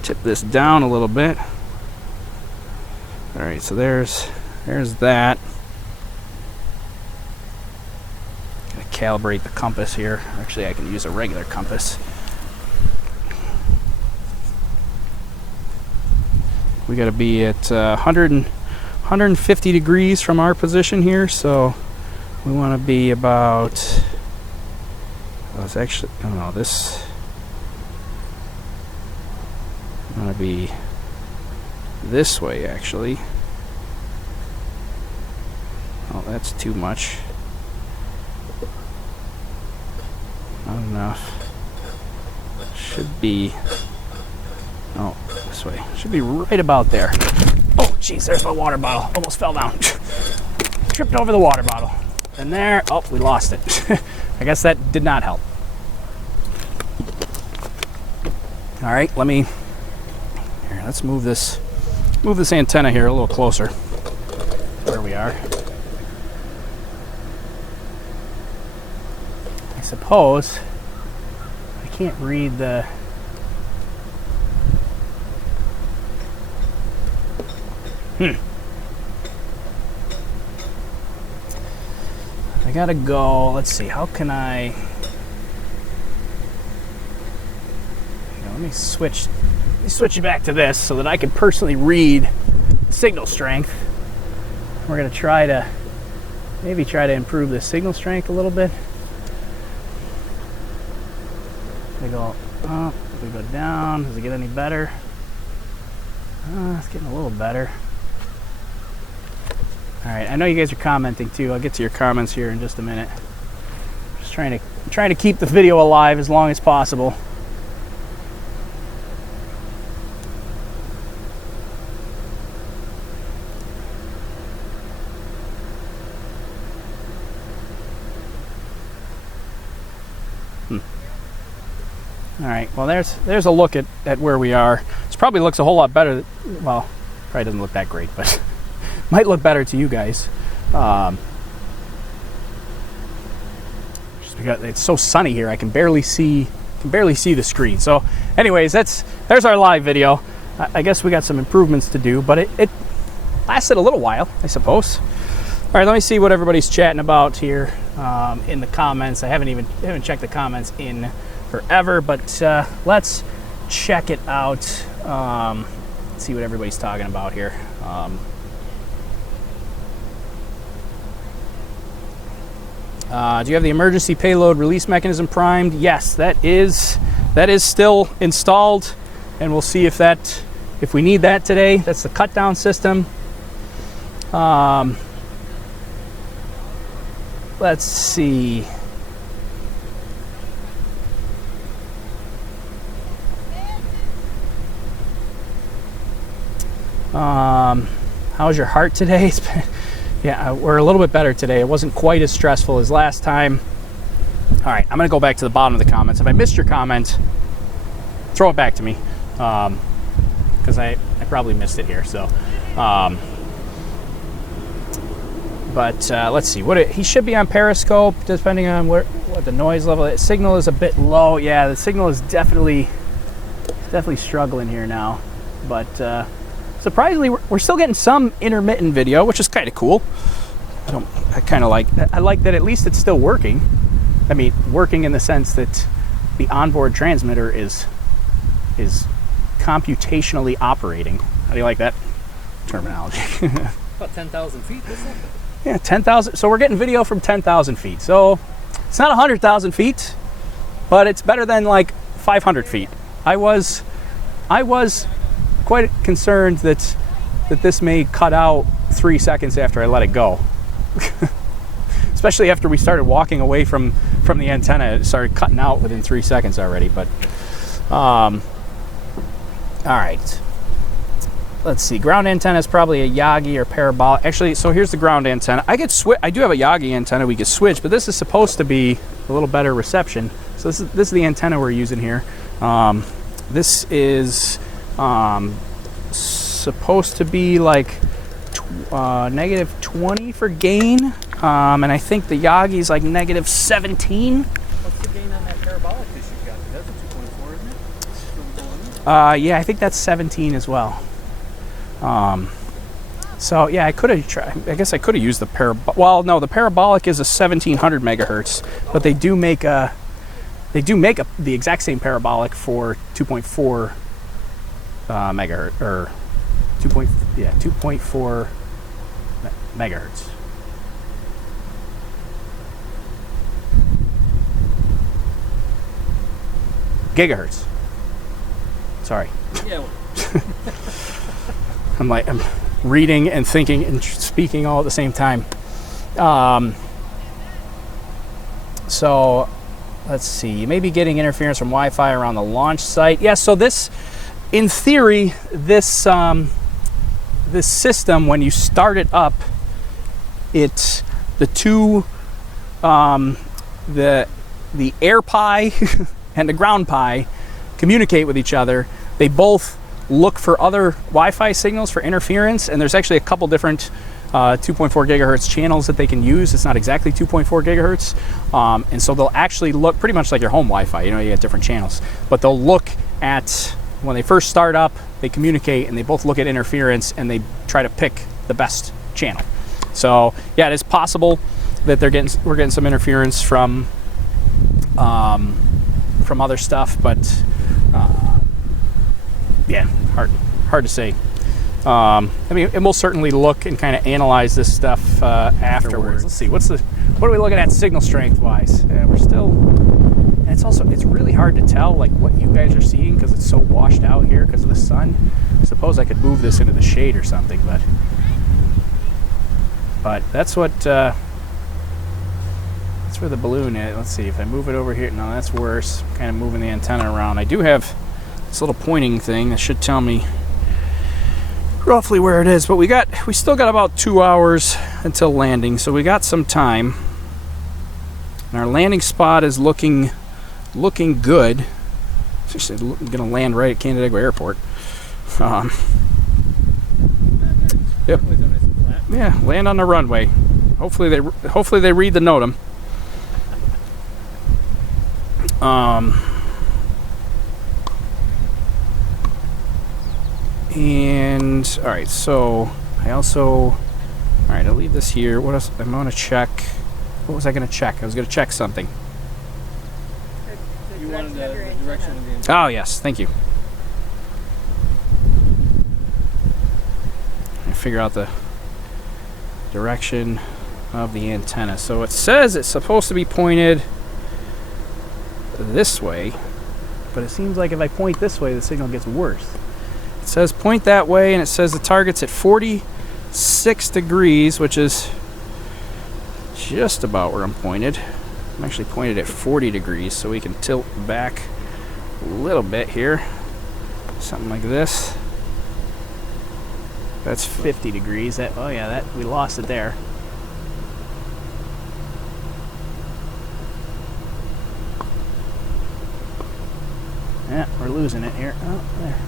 tip this down a little bit. All right, so there's that. Gotta calibrate the compass here. Actually, I can use a regular compass. We got to be at 150 degrees from our position here, so we want to be about, it's actually, I don't know, this, I want to be this way actually. Oh, that's too much. Not enough. Should be, oh, this way. Should be right about there. Oh, geez, there's my water bottle. Almost fell down. Tripped over the water bottle. And there, oh, we lost it. I guess that did not help. All right, let's move this antenna here a little closer. There we are. I suppose I can't read the, I gotta go. Let's see. How can I? Let me switch it back to this so that I can personally read signal strength. We're gonna maybe try to improve the signal strength a little bit. We go up. We go down. Does it get any better? It's getting a little better. All right, I know you guys are commenting too. I'll get to your comments here in just a minute. Just trying to keep the video alive as long as possible. All right, well there's a look at where we are. This probably looks a whole lot better. Well, probably doesn't look that great, but might look better to you guys. Just because it's so sunny here, I can barely see the screen. So anyways, there's our live video. I guess we got some improvements to do, but it lasted a little while, I suppose. All right, let me see what everybody's chatting about here in the comments. I haven't checked the comments in forever, but let's check it out. Let's see what everybody's talking about here. Do you have the emergency payload release mechanism primed? Yes, that is still installed, and we'll see if we need that today. That's the cut down system. Let's see. How's your heart today? It's been, yeah, we're a little bit better today. It wasn't quite as stressful as last time. All right, I'm gonna go back to the bottom of the comments. If I missed your comment, throw it back to me, because I probably missed it here. So, but let's see. He should be on Periscope, depending on what the noise level is. Signal is a bit low. Yeah, the signal is definitely struggling here now, but. Surprisingly, we're still getting some intermittent video, which is kind of cool. I like that at least it's still working. I mean, working in the sense that the onboard transmitter is computationally operating. How do you like that terminology? About 10,000 feet, isn't it? Yeah, 10,000. So we're getting video from 10,000 feet. So it's not 100,000 feet, but it's better than like 500 feet. I was quite concerned that this may cut out 3 seconds after I let it go. Especially after we started walking away from the antenna, it started cutting out within 3 seconds already. But all right, let's see. Ground antenna is probably a Yagi or parabolic. Actually, so here's the ground antenna. I do have a Yagi antenna we could switch, but this is supposed to be a little better reception. So this is the antenna we're using here. This is supposed to be like negative 20 for gain, and I think the Yagi is like negative 17. What's the gain on that parabolic fish you've got? That's a 2.4, isn't it? Yeah, I think that's 17 as well. So yeah, I could have tried. I guess I could have used the parabolic. Well, no, the parabolic is a 1700 megahertz, but they do make the exact same parabolic for 2.4 megahertz or 2.4 megahertz. Gigahertz. Sorry. Yeah. I'm reading and thinking and speaking all at the same time. So let's see. You may be getting interference from Wi-Fi around the launch site. Yeah. So this, in theory, this system, when you start it up, it's the air pie and the ground pie communicate with each other. They both look for other Wi-Fi signals for interference, and there's actually a couple different 2.4 gigahertz channels that they can use. It's not exactly 2.4 gigahertz, and so they'll actually look pretty much like your home Wi-Fi. You know, you get different channels, but they'll look at, when they first start up, they communicate, and they both look at interference, and they try to pick the best channel. So yeah, it is possible that we're getting some interference from other stuff, but yeah, hard to say. I mean, and we'll certainly look and kind of analyze this stuff afterwards. Let's see, what are we looking at signal strength wise? Yeah, we're still, and it's really hard to tell like what you guys are seeing because it's so washed out here because of the sun. I suppose I could move this into the shade or something, but that's what that's where the balloon is. Let's see if I move it over here. No, that's worse. Kind of moving the antenna around. I do have this little pointing thing that should tell me roughly where it is, but we still got about 2 hours until landing, so we got some time. And our landing spot is looking good. It's actually gonna land right at Canandaigua Airport. Yep. Yeah, land on the runway. Hopefully they read the NOTAM. And all right, so all right, I'll leave this here. What else? I'm gonna check. What was I gonna check? I was gonna check something. You wanted the direction of the antenna. Oh yes, thank you. I figure out the direction of the antenna. So it says it's supposed to be pointed this way, but it seems like if I point this way, the signal gets worse. It says point that way, and it says the target's at 46 degrees, which is just about where I'm pointed. I'm actually pointed at 40 degrees, so we can tilt back a little bit here. Something like this. That's 50 degrees. Oh yeah, we lost it there. Yeah, we're losing it here. Oh, there.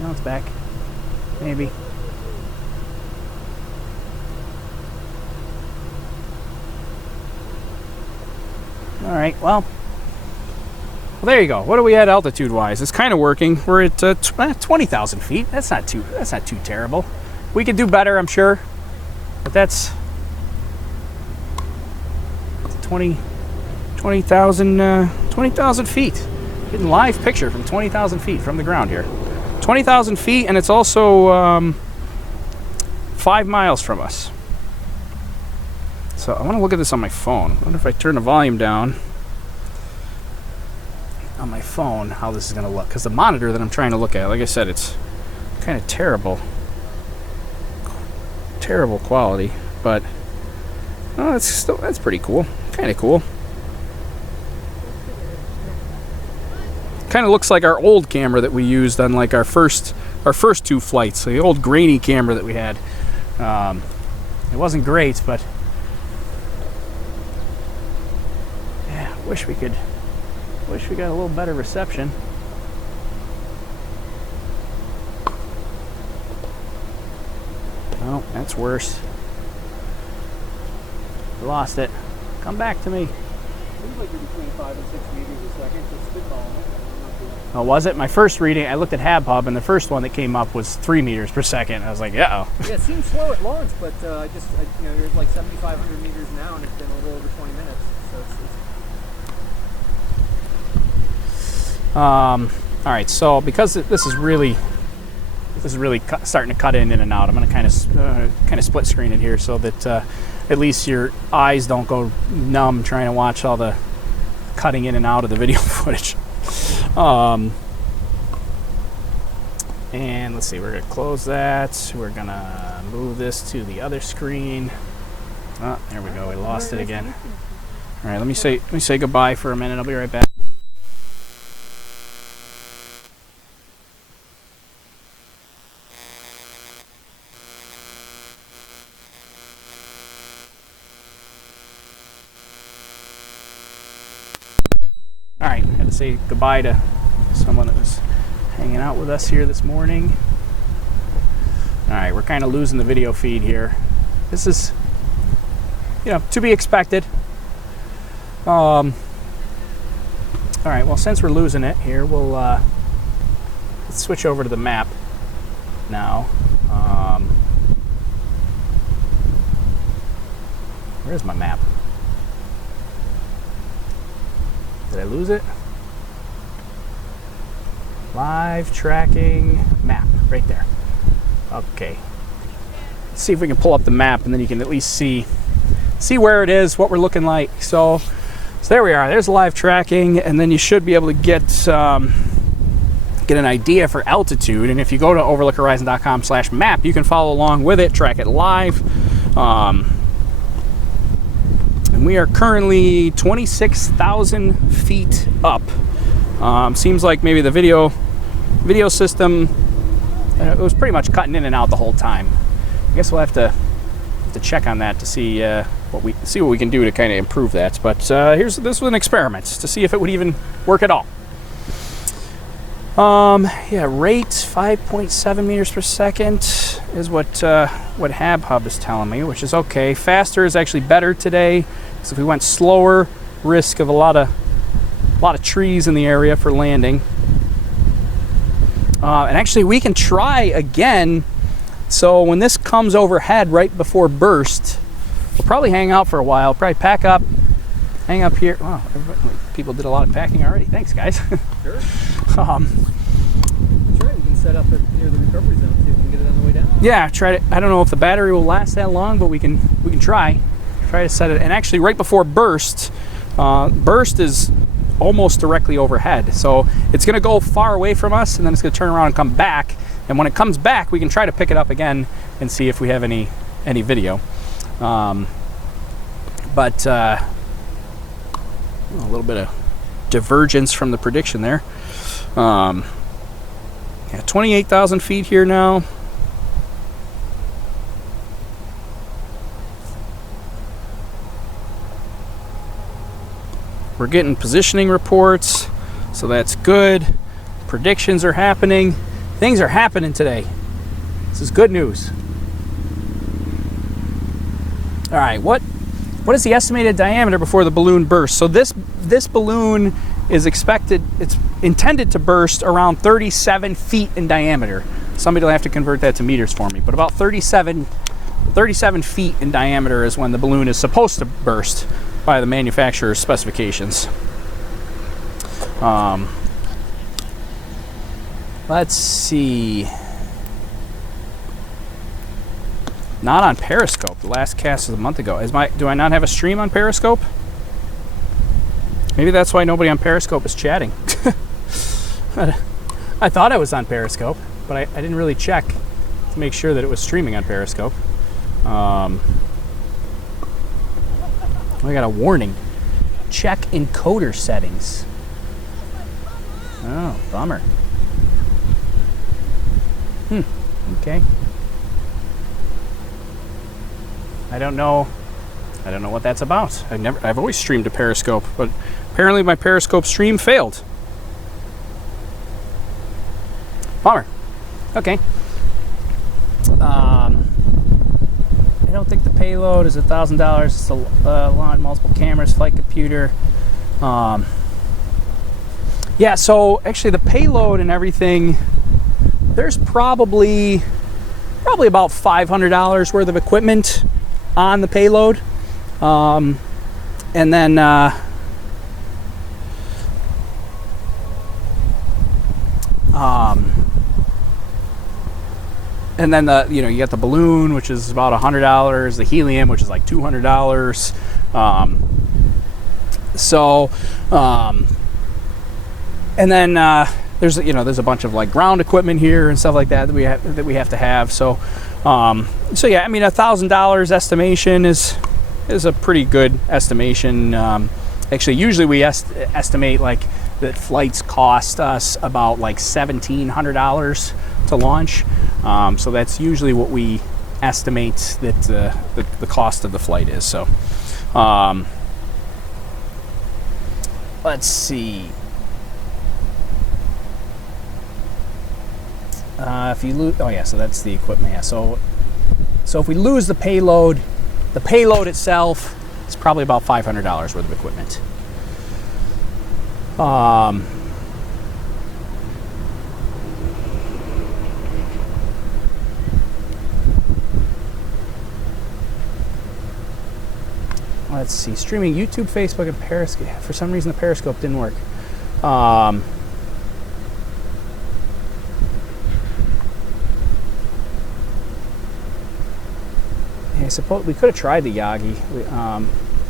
Now it's back. Maybe. All right. Well, there you go. What are we at altitude-wise? It's kind of working. We're at 20,000 feet. That's not too terrible. We could do better, I'm sure. But that's 20,000 feet. Getting live picture from 20,000 feet from the ground here. 20,000 feet, and it's also 5 miles from us. So I want to look at this on my phone. I wonder if I turn the volume down on my phone, how this is going to look. Because the monitor that I'm trying to look at, like I said, it's kind of terrible quality, but that's pretty cool. Kind of cool. Kind of looks like our old camera that we used on like our first 2 flights, the old grainy camera that we had. It wasn't great, but yeah, wish we got a little better reception. Oh, that's worse. We lost it. Come back to me. Seems like you're between 5 and 6 meters a second. Just spitballing it. Oh, was it? My first reading, I looked at HabHub, and the first one that came up was 3 meters per second. I was like, uh-oh. Yeah, it seems slow at launch, but you're like 7,500 meters now, and it's been a little over 20 minutes. So All right, so because this is really starting to cut in and out, I'm going to kind of split screen it here so that at least your eyes don't go numb trying to watch all the cutting in and out of the video footage. And let's see, we're going to close that. We're going to move this to the other screen. Oh, there we go. We lost it again. All right, let me say goodbye for a minute. I'll be right back. All right, I had to say goodbye to someone that was hanging out with us here this morning. All right, we're kind of losing the video feed here. This is, to be expected. All right, well, since we're losing it here, we'll let's switch over to the map now. Where's my map? Did I lose it? Live tracking map, right there. Okay. Let's see if we can pull up the map, and then you can at least see where it is, what we're looking like. So there we are. There's live tracking, and then you should be able to get an idea for altitude. And if you go to overlookhorizon.com/map, you can follow along with it, track it live. And we are currently 26,000 feet up. Seems like maybe the video system, it was pretty much cutting in and out the whole time. I guess we'll have to check on that to see what we can do to kind of improve that. But this was an experiment to see if it would even work at all. Yeah, rate 5.7 meters per second is what HabHub is telling me, which is okay. Faster is actually better today. So if we went slower, risk of a lot of trees in the area for landing. And actually, we can try again. So when this comes overhead right before burst, we'll probably hang out for a while. Probably pack up, hang up here. Wow, people did a lot of packing already. Thanks, guys. sure. That's right. We can set up near the recovery zone, see if we can get it on the way down. Yeah, try to. I don't know if the battery will last that long, but we can try to set it. And actually, right before burst, burst is almost directly overhead. So it's going to go far away from us, and then it's going to turn around and come back. And when it comes back, we can try to pick it up again and see if we have any video. A little bit of divergence from the prediction there. Yeah, 28,000 feet here now. We're getting positioning reports, so that's good. Predictions are happening. Things are happening today. This is good news. All right, what is the estimated diameter before the balloon bursts? So this balloon is it's intended to burst around 37 feet in diameter. Somebody will have to convert that to meters for me, but about 37 feet in diameter is when the balloon is supposed to burst by the manufacturer's specifications. Let's see. Not on Periscope. The last cast was a month ago. Do I not have a stream on Periscope? Maybe that's why nobody on Periscope is chatting. I thought I was on Periscope, but I didn't really check to make sure that it was streaming on Periscope. I got a warning. Check encoder settings. Oh, bummer. Okay. I don't know what that's about. I've always streamed to Periscope, but apparently my Periscope stream failed. Bummer. Okay. I don't think the payload is $1,000. It's a lot, multiple cameras, flight computer. Yeah, so actually the payload and everything, there's probably about $500 worth of equipment on the payload. And then you get the balloon, which is about $100, the helium, which is like $200. And then there's a bunch of like ground equipment here and stuff like that we have to have. So yeah, I mean, $1,000 estimation is a pretty good estimation. Actually, usually we estimate like that flights cost us about like $1,700 to launch. So that's usually what we estimate that the cost of the flight is. So let's see. If you lose, oh yeah, so that's the equipment. Yeah, so if we lose the payload itself is probably about $500 worth of equipment. Let's see, streaming YouTube, Facebook, and Periscope. For some reason, the Periscope didn't work. I suppose we could have tried the Yagi,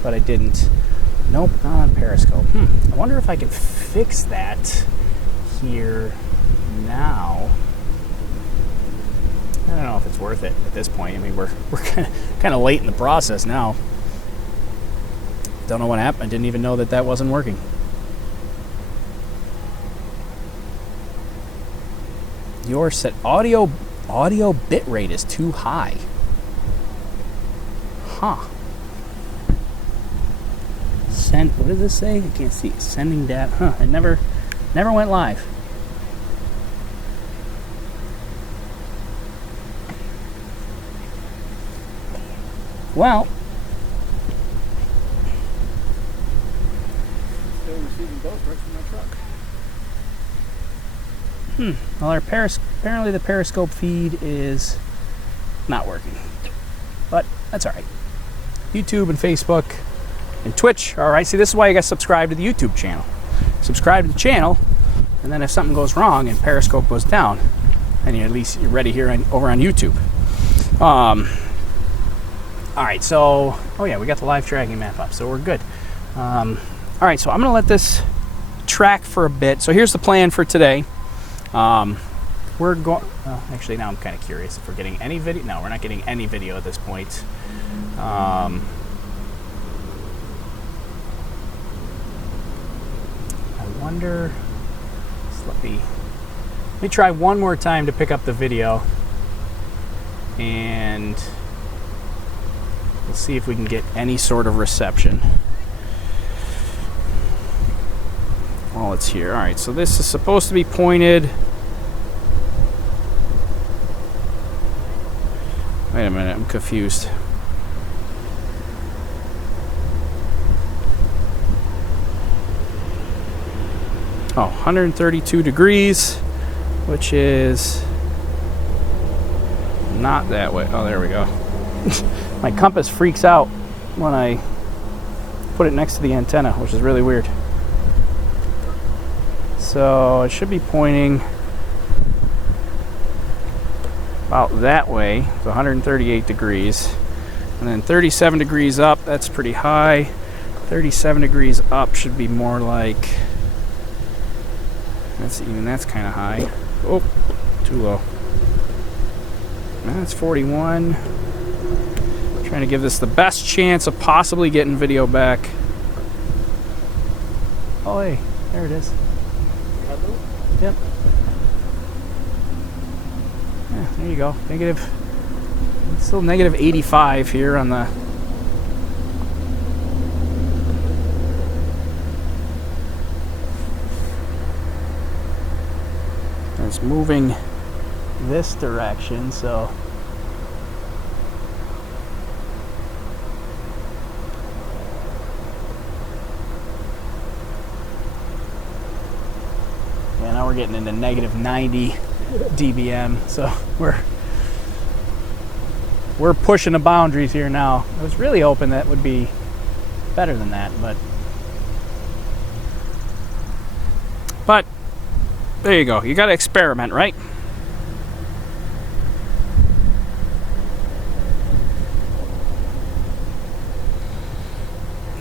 but I didn't. Nope, not on Periscope. I wonder if I can fix that here now. I don't know if it's worth it at this point. I mean, we're kind of late in the process now. Don't know what happened. I didn't even know that wasn't working. Your set audio bit rate is too high. Huh. What does this say? I can't see. Sending data. Huh. It never went live. Well. Still receiving both right from my truck. Well, apparently the Periscope feed is not working. But that's all right. YouTube and Facebook and Twitch. All right, see, this is why you got to subscribe to the YouTube channel. Subscribe to the channel, and then if something goes wrong and Periscope goes down, then you're ready here over on YouTube. All right, so oh yeah, we got the live tracking map up, so we're good. All right, so I'm gonna let this track for a bit. So here's the plan for today. We're going. Actually, now I'm kind of curious if we're getting any video. No, we're not getting any video at this point. I wonder. Let me try one more time to pick up the video, and we'll see if we can get any sort of reception while it's here. All right, so this is supposed to be pointed. Wait a minute, I'm confused. Oh, 132 degrees, which is not that way. Oh, there we go. My compass freaks out when I put it next to the antenna, which is really weird. So it should be pointing about that way. It's 138 degrees. And then 37 degrees up, that's pretty high. 37 degrees up should be more like, that's kind of high. Oh, too low. That's 41. Trying to give this the best chance of possibly getting video back. Oh, hey, there it is. Yep. Yeah, there you go. Negative, still negative 85 here on the. It's moving this direction, so. Yeah, now we're getting into negative 90 dBm, so we're pushing the boundaries here now. I was really hoping that would be better than that, but there you go. You got to experiment, right?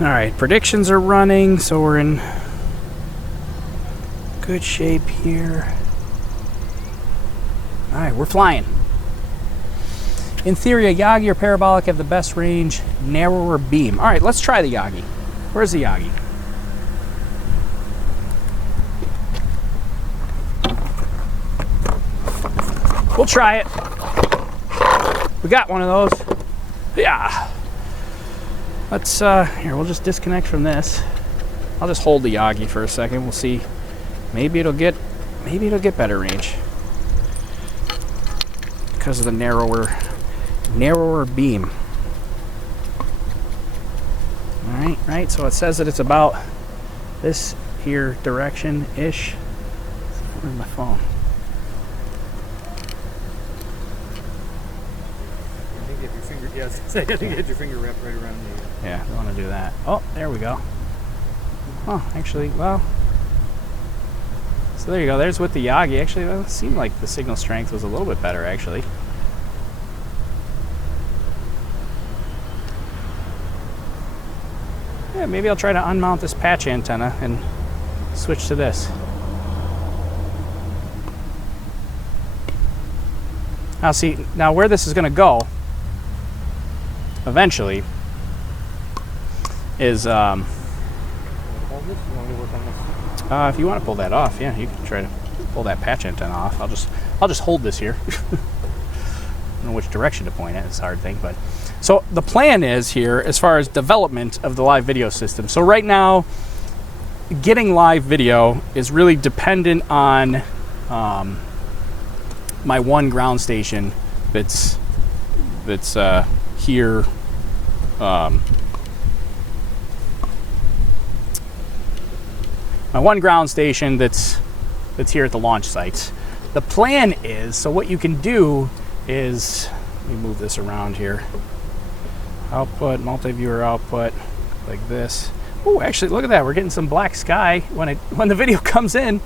All right, predictions are running, so we're in good shape here. All right, we're flying. In theory, a Yagi or parabolic have the best range, narrower beam. All right, let's try the Yagi. Where's the Yagi? We'll try it. We got one of those. Yeah. Let's, here, we'll just disconnect from this. I'll just hold the Yagi for a second. We'll see. Maybe it'll get better range. Because of the narrower beam. All right, so it says that it's about this here direction-ish. Where's my phone? Yeah, I was gonna say, I think you had your finger wrapped right around the... Yeah, I want to do that. Oh, there we go. Oh, actually, well... So there you go. There's with the Yagi. Actually, it seemed like the signal strength was a little bit better, actually. Yeah, maybe I'll try to unmount this patch antenna and switch to this. Now see, now where this is going to go eventually is if you want to pull that off, yeah, you can try to pull that patch antenna off. I'll just hold this here. I don't know which direction to point at. It's a hard thing, but so the plan is here as far as development of the live video system. So right now, getting live video is really dependent on my one ground station that's here. My one ground station that's here at the launch sites. The plan is, so what you can do is, let me move this around here. Output, multi-viewer output, like this. Oh, actually, look at that. We're getting some black sky when the video comes in.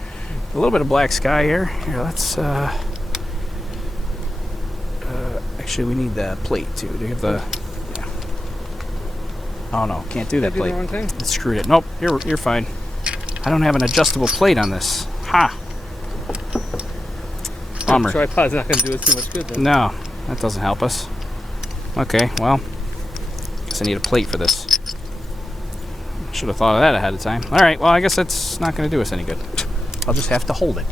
A little bit of black sky here. Here, let's. Actually, we need the plate too. Do you have the? Yeah. Oh no, can't do that plate. It screwed it. Nope, you're fine. I don't have an adjustable plate on this. Ha! Bummer. Tripod's not going to do us too much good then. No, that doesn't help us. Okay, well, guess I need a plate for this. Should have thought of that ahead of time. All right, well, I guess that's not going to do us any good. I'll just have to hold it.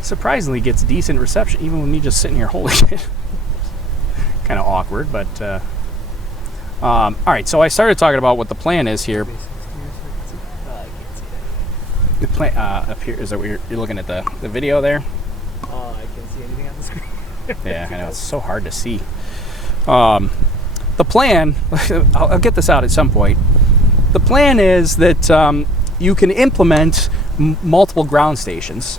Surprisingly gets decent reception, even with me just sitting here holding it. Kind of awkward, but all right, so I started talking about what the plan is here. The plan up here, is that what you're looking at the video there? Oh, I can't see anything on the screen. Yeah, I know, it's so hard to see. The plan, I'll get this out at some point. The plan is that you can implement multiple ground stations.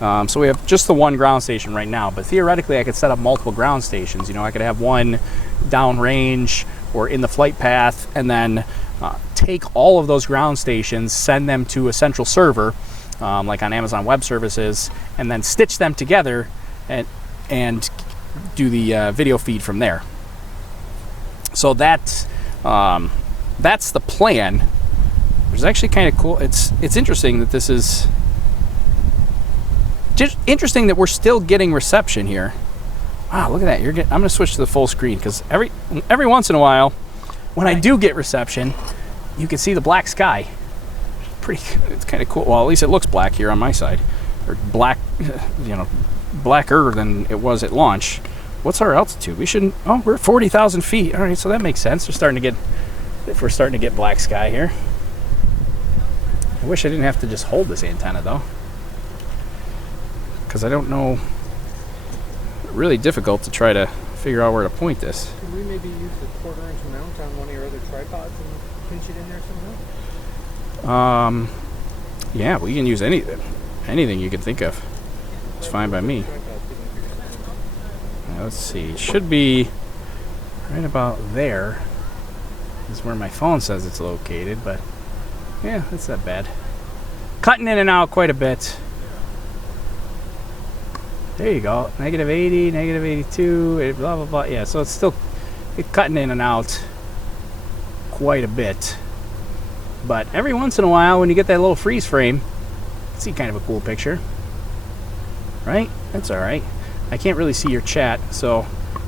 So we have just the one ground station right now, but theoretically I could set up multiple ground stations. You know, I could have one downrange or in the flight path, and then take all of those ground stations, send them to a central server, like on Amazon Web Services, and then stitch them together and do the video feed from there. So that's the plan. Which is actually kind of cool. It's interesting that this is just interesting that we're still getting reception here. Wow, look at that! I'm going to switch to the full screen because every once in a while, when I do get reception, you can see the black sky. It's kind of cool. Well, at least it looks black here on my side, or black, blacker than it was at launch. What's our altitude? We're at 40,000 feet. All right, so that makes sense. We're starting to get black sky here. I wish I didn't have to just hold this antenna though, because I don't know. Really difficult to try to figure out where to point this. Can we maybe use the 1/4-inch mount on one of your other tripods and pinch it in there somehow? Yeah, we can use anything you can think of. It's fine by me. Let's see. It should be right about there. Is where my phone says it's located, but yeah, that's not bad. Cutting in and out quite a bit. There you go. -80, -82, blah blah blah. Yeah, so it's still cutting in and out quite a bit. But every once in a while, when you get that little freeze frame, you see kind of a cool picture, right? That's all right. I can't really see your chat, so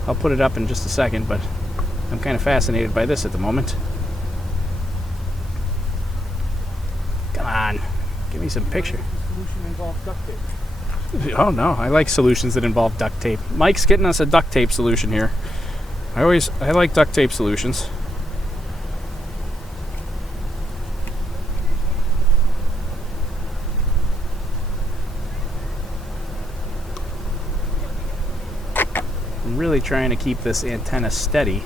I'll put it up in just a second. But I'm kind of fascinated by this at the moment. Come on, give me some picture. Solution involves duct tape. Oh no, I like solutions that involve duct tape. Mike's getting us a duct tape solution here. I like duct tape solutions. I'm really trying to keep this antenna steady.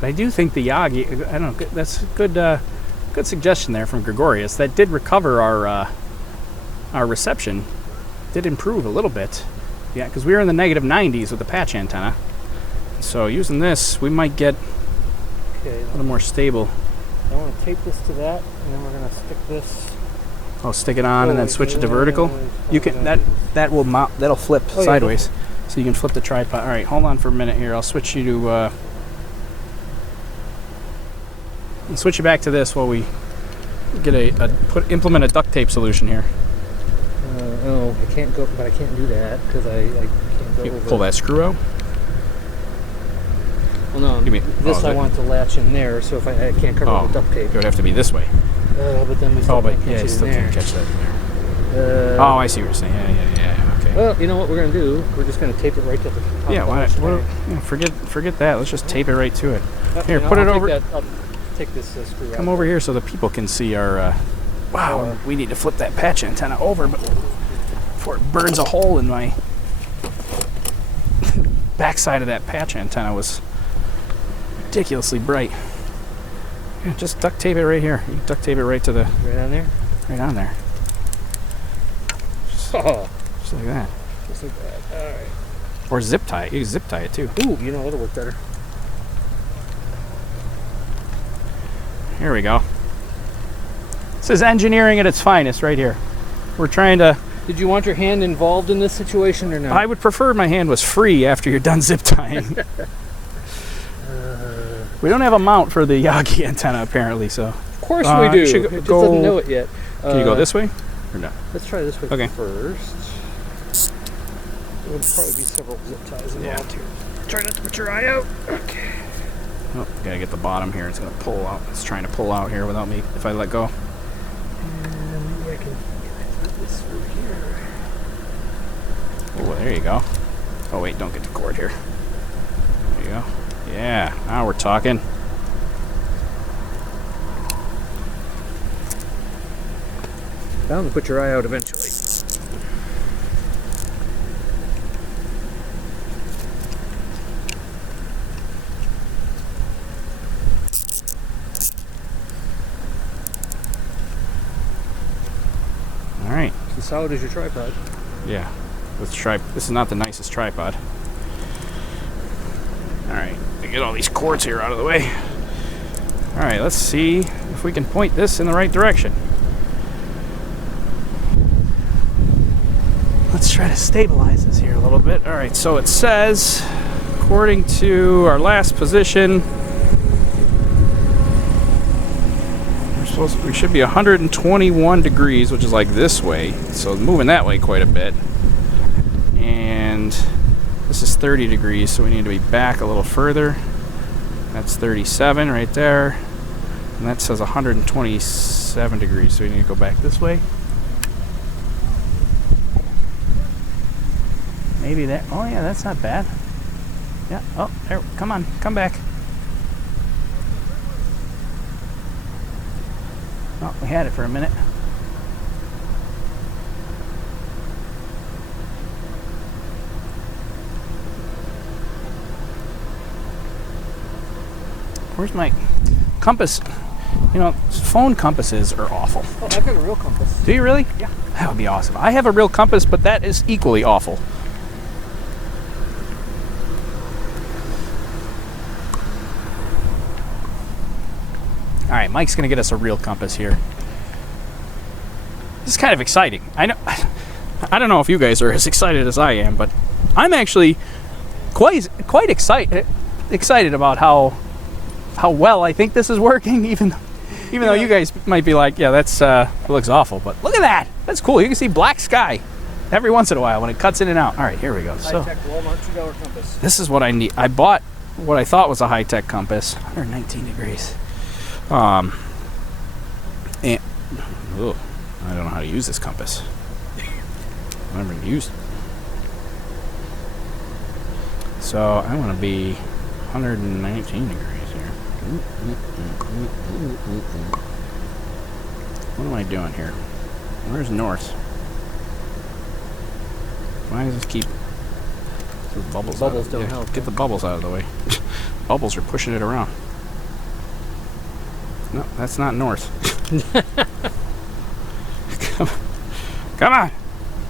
But I do think the Yagi, I don't know, that's a good suggestion there from Gregorius. That did recover our reception, did improve a little bit. Yeah, because we were in the -90s with the patch antenna. So using this, we might get a little more stable. I want to tape this to that, and then we're going to stick this. Oh, stick it on and then switch it to vertical. You can that will mount. That'll flip sideways, so you can flip the tripod. All right, hold on for a minute here. I'll switch you to. I'll switch you back to this while we get implement a duct tape solution here. Oh, I can't go, but I can't do that because I can't go You over. pull that screw out. Well, no, this I want to latch in there, so if I can't cover it with duct tape. It would have to be this way. But then we still can't catch you it still in there. can't catch that in there. Oh, I see what you're saying. Yeah. Okay. Well, you know what we're going to do? We're just going to tape it right to the top. Yeah, of the forget that. Let's just tape it right to it. You Here, know, put it I'll over. I'll take this screw out. Come over here so the people can see our. Wow, we need to flip that patch antenna over, but before it burns a hole in my backside of that patch antenna was ridiculously bright. Yeah, just duct tape it right here. You duct tape it right to the. Right on there. Right on there. Just like that. Just like that. All right. Or zip tie it. You can zip tie it too. Ooh, you know that'll work better. Here we go. This is engineering at its finest right here. We're trying to... Did you want your hand involved in this situation or not? I would prefer my hand was free after you're done zip tying. We don't have a mount for the Yagi antenna apparently, so... Of course we do. It just doesn't know it yet. Can you go this way? Or no? Let's try this way Okay. first. There would probably be several zip ties involved here. Try not to put your eye out. Okay. Oh, gotta get the bottom here. It's gonna pull out. It's trying to pull out here without me if I let go. And maybe I can put this through here. Oh, there you go. Oh wait, don't get the cord here. There you go. Yeah, now we're talking. Bound to put your eye out eventually. All right. As solid as your tripod. Yeah. This is not the nicest tripod. All right. Get all these cords here out of the way. All right. Let's see if we can point this in the right direction. Let's try to stabilize this here a little bit. All right, so it says, according to our last position, we should be 121 degrees, which is like this way. So moving that way quite a bit. And this is 30 degrees, so we need to be back a little further. That's 37 right there. And that says 127 degrees, so we need to go back this way. Maybe that. Oh yeah, that's not bad. Yeah. Oh, there. Come on, come back. Oh, we had it for a minute. Where's my compass? You know, phone compasses are awful. Oh, I've got a real compass. Do you really? Yeah. That would be awesome. I have a real compass, but that is equally awful. All right, Mike's gonna get us a real compass here. This is kind of exciting. I know. I don't know if you guys are as excited as I am, but I'm actually quite excited about how well I think this is working. Even though you guys might be like, yeah, that's it looks awful. But look at that. That's cool. You can see black sky every once in a while when it cuts in and out. All right, here we go. So High-tech Walmart $2 compass. this is what I need. I bought what I thought was a high-tech compass. 119 degrees. And oh, I don't know how to use this compass. I've never used it. So I want to be 119 degrees here. What am I doing here? Where's north? Why does this keep those bubbles? Bubbles don't help. Get the bubbles out of the way. Bubbles are pushing it around. No, that's not north. Come on.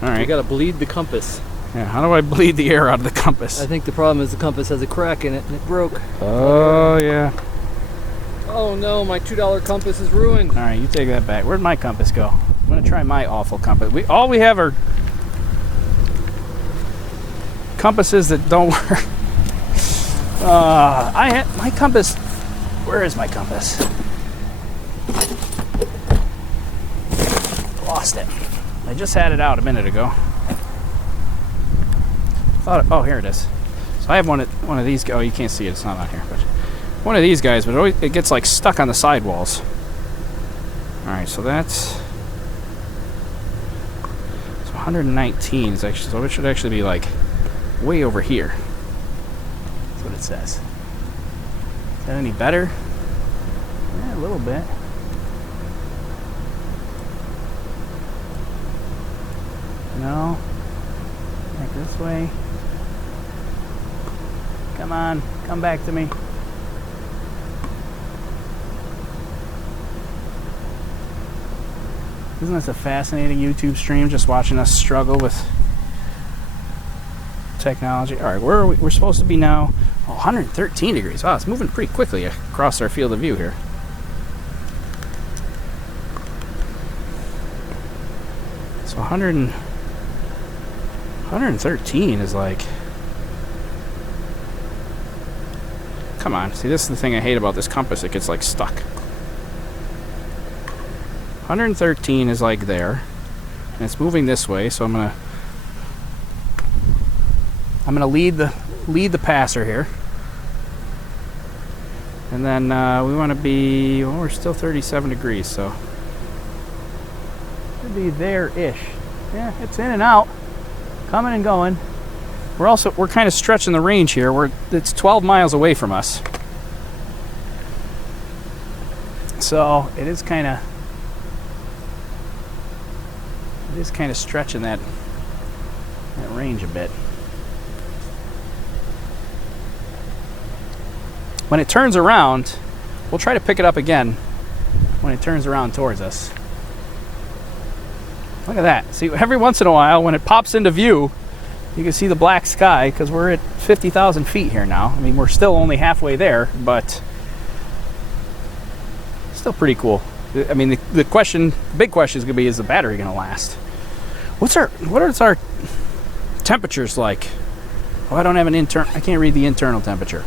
All right. You gotta bleed the compass. Yeah, how do I bleed the air out of the compass? I think the problem is the compass has a crack in it and it broke. Oh, yeah. Oh no, my $2 compass is ruined. All right, you take that back. Where'd my compass go? I'm gonna try my awful compass. All we have are compasses that don't work. My compass. Where is my compass? Lost it. I just had it out a minute ago. Oh, here it is. So I have one of these. Oh, you can't see it. It's not on here, but one of these guys. But it gets like stuck on the sidewalls. All right, so that's 119 is actually. So it should actually be like way over here. That's what it says. Is that any better? Yeah, a little bit. No. Back this way. Come on, come back to me. Isn't this a fascinating YouTube stream, just watching us struggle with technology? All right, where are we? We're supposed to be now. Oh, 113 degrees. Wow, it's moving pretty quickly across our field of view here. So 113 is like... Come on. See, this is the thing I hate about this compass. It gets like stuck. 113 is like there. And it's moving this way, so I'm gonna lead the passer here. And then we want to be, well, we're still 37 degrees, so should be there-ish. Yeah, it's in and out, coming and going. We're kind of stretching the range here. It's 12 miles away from us, so it is kind of stretching that range a bit. When it turns around, we'll try to pick it up again when it turns around towards us. Look at that. See, every once in a while, when it pops into view, you can see the black sky, because we're at 50,000 feet here now. I mean, we're still only halfway there, but still pretty cool. I mean, the big question is going to be, is the battery going to last? What are our temperatures like? Oh, I don't have an I can't read the internal temperature.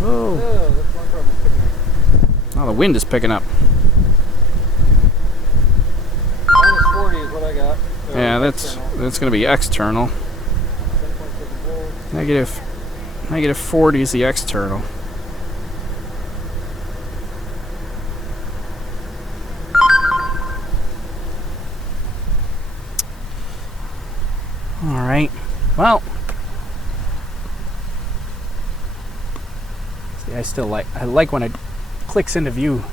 Whoa. Oh, that's one problem picking up. Oh, the wind is picking up. Minus 40 is what I got. Yeah, that's going to be external. 10.7 volts. Negative 40 is the external. All right. Well, see, I like when it clicks into view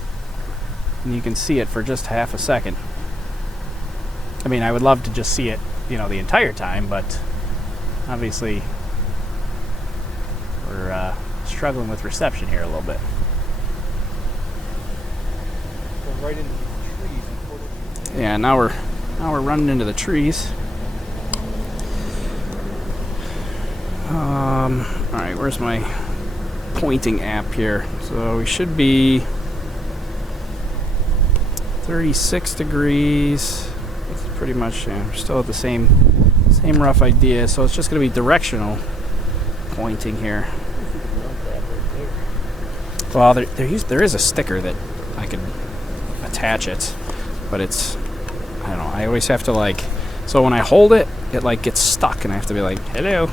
and you can see it for just half a second. I mean, I would love to just see it, you know, the entire time, but obviously we're struggling with reception here a little bit. Going right into the trees. Yeah, now we're running into the trees. All right, where's my pointing app here? So we should be 36 degrees. It's pretty much, yeah, we're still at the same rough idea. So it's just going to be directional pointing here. Well, there is a sticker that I can attach it, but it's, I don't know, I always have to like, so when I hold it, it like gets stuck and I have to be like, hello.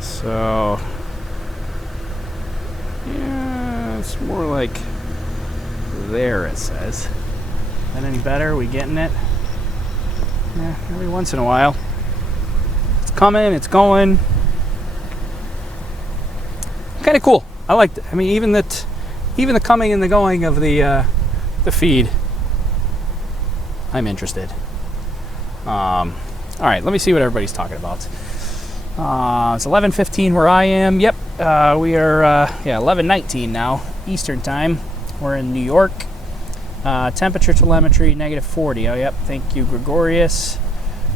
So, yeah, it's more like there, it says. Is that any better? Are we getting it? Yeah, every once in a while. It's coming, it's going. Kind of cool. I liked it. I mean, even the coming and the going of the feed, I'm interested. All right, let me see what everybody's talking about. It's 11:15 where I am. Yep, we are 11:19 now Eastern time. We're in New York. Temperature telemetry negative 40. Oh, yep. Thank you, Gregorius.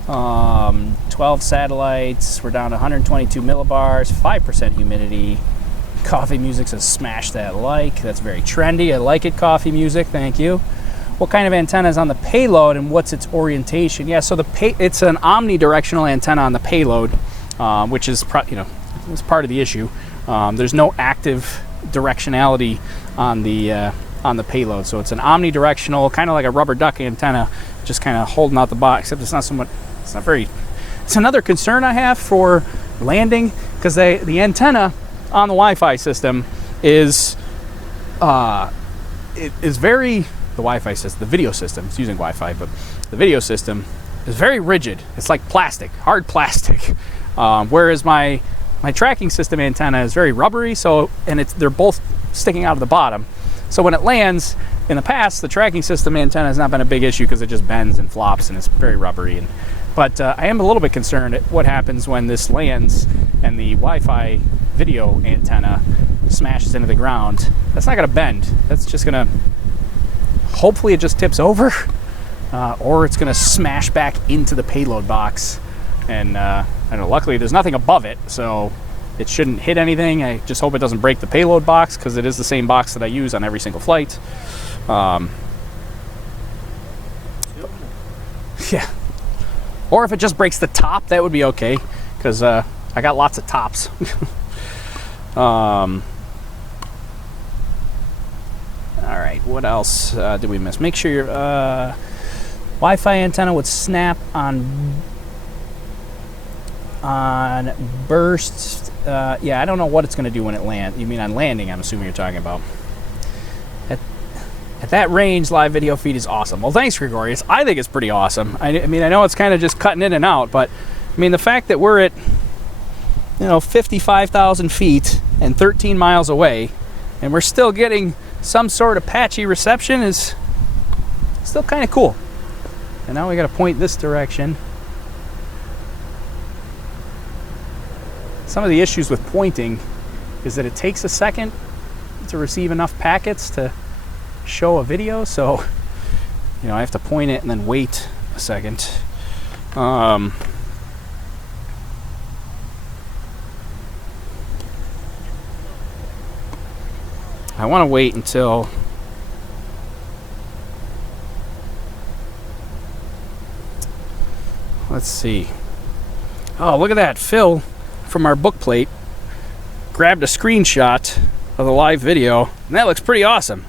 12 satellites. We're down to 122 millibars. 5% humidity. Coffee Music says smash that like. That's very trendy. I like it. Coffee Music. Thank you. What kind of antenna is on the payload and what's its orientation? Yeah, so it's an omnidirectional antenna on the payload. Which is, it's part of the issue. There's no active directionality on the payload, so it's an omnidirectional, kind of like a rubber duck antenna, just kind of holding out the box. Except it's another concern I have for landing, because the antenna on the Wi-Fi system is the Wi-Fi system, the video system. It's using Wi-Fi, but the video system is very rigid. It's like plastic, hard plastic. Whereas my tracking system antenna is very rubbery, they're both sticking out of the bottom. So when it lands, in the past, the tracking system antenna has not been a big issue because it just bends and flops and it's very rubbery. But I am a little bit concerned at what happens when this lands and the Wi-Fi video antenna smashes into the ground. That's not going to bend. That's just going to, hopefully it just tips over, or it's going to smash back into the payload box. And I don't know, luckily there's nothing above it, so it shouldn't hit anything. I just hope it doesn't break the payload box, because it is the same box that I use on every single flight. Yeah. Or if it just breaks the top, that would be okay, because I got lots of tops. All right, what else did we miss? Make sure your Wi-Fi antenna would snap on bursts. Yeah, I don't know what it's going to do when it lands. You mean on landing, I'm assuming you're talking about. At that range, live video feed is awesome. Well, thanks, Gregorius. I think it's pretty awesome. I mean, I know it's kind of just cutting in and out, but I mean, the fact that we're at 55,000 feet and 13 miles away, and we're still getting some sort of patchy reception is still kind of cool. And now we got to point this direction. Some of the issues with pointing is that it takes a second to receive enough packets to show a video, so I have to point it and then wait a second. I want to wait until let's see. Oh, look at that. Phil from our book plate grabbed a screenshot of the live video, and that looks pretty awesome.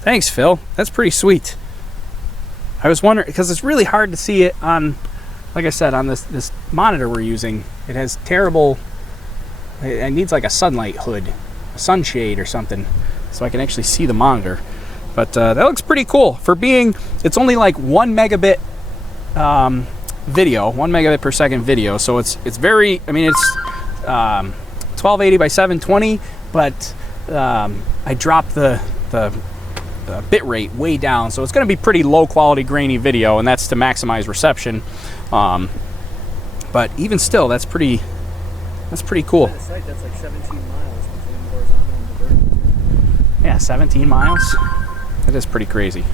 Thanks, Phil. That's pretty sweet. I was wondering, because it's really hard to see it on, like I said, on this monitor we're using. It has terrible, it needs like a sunlight hood, a sunshade or something, so I can actually see the monitor. But that looks pretty cool. For being, it's only like 1 megabit video, 1 megabit per second video, so it's very, I mean, it's 1280 by 720, but I dropped the bit rate way down, so it's going to be pretty low quality grainy video, and that's to maximize reception. But even still, that's pretty cool. That's like 17 miles between horizontal and the vertical. Yeah, 17 miles. That is pretty crazy.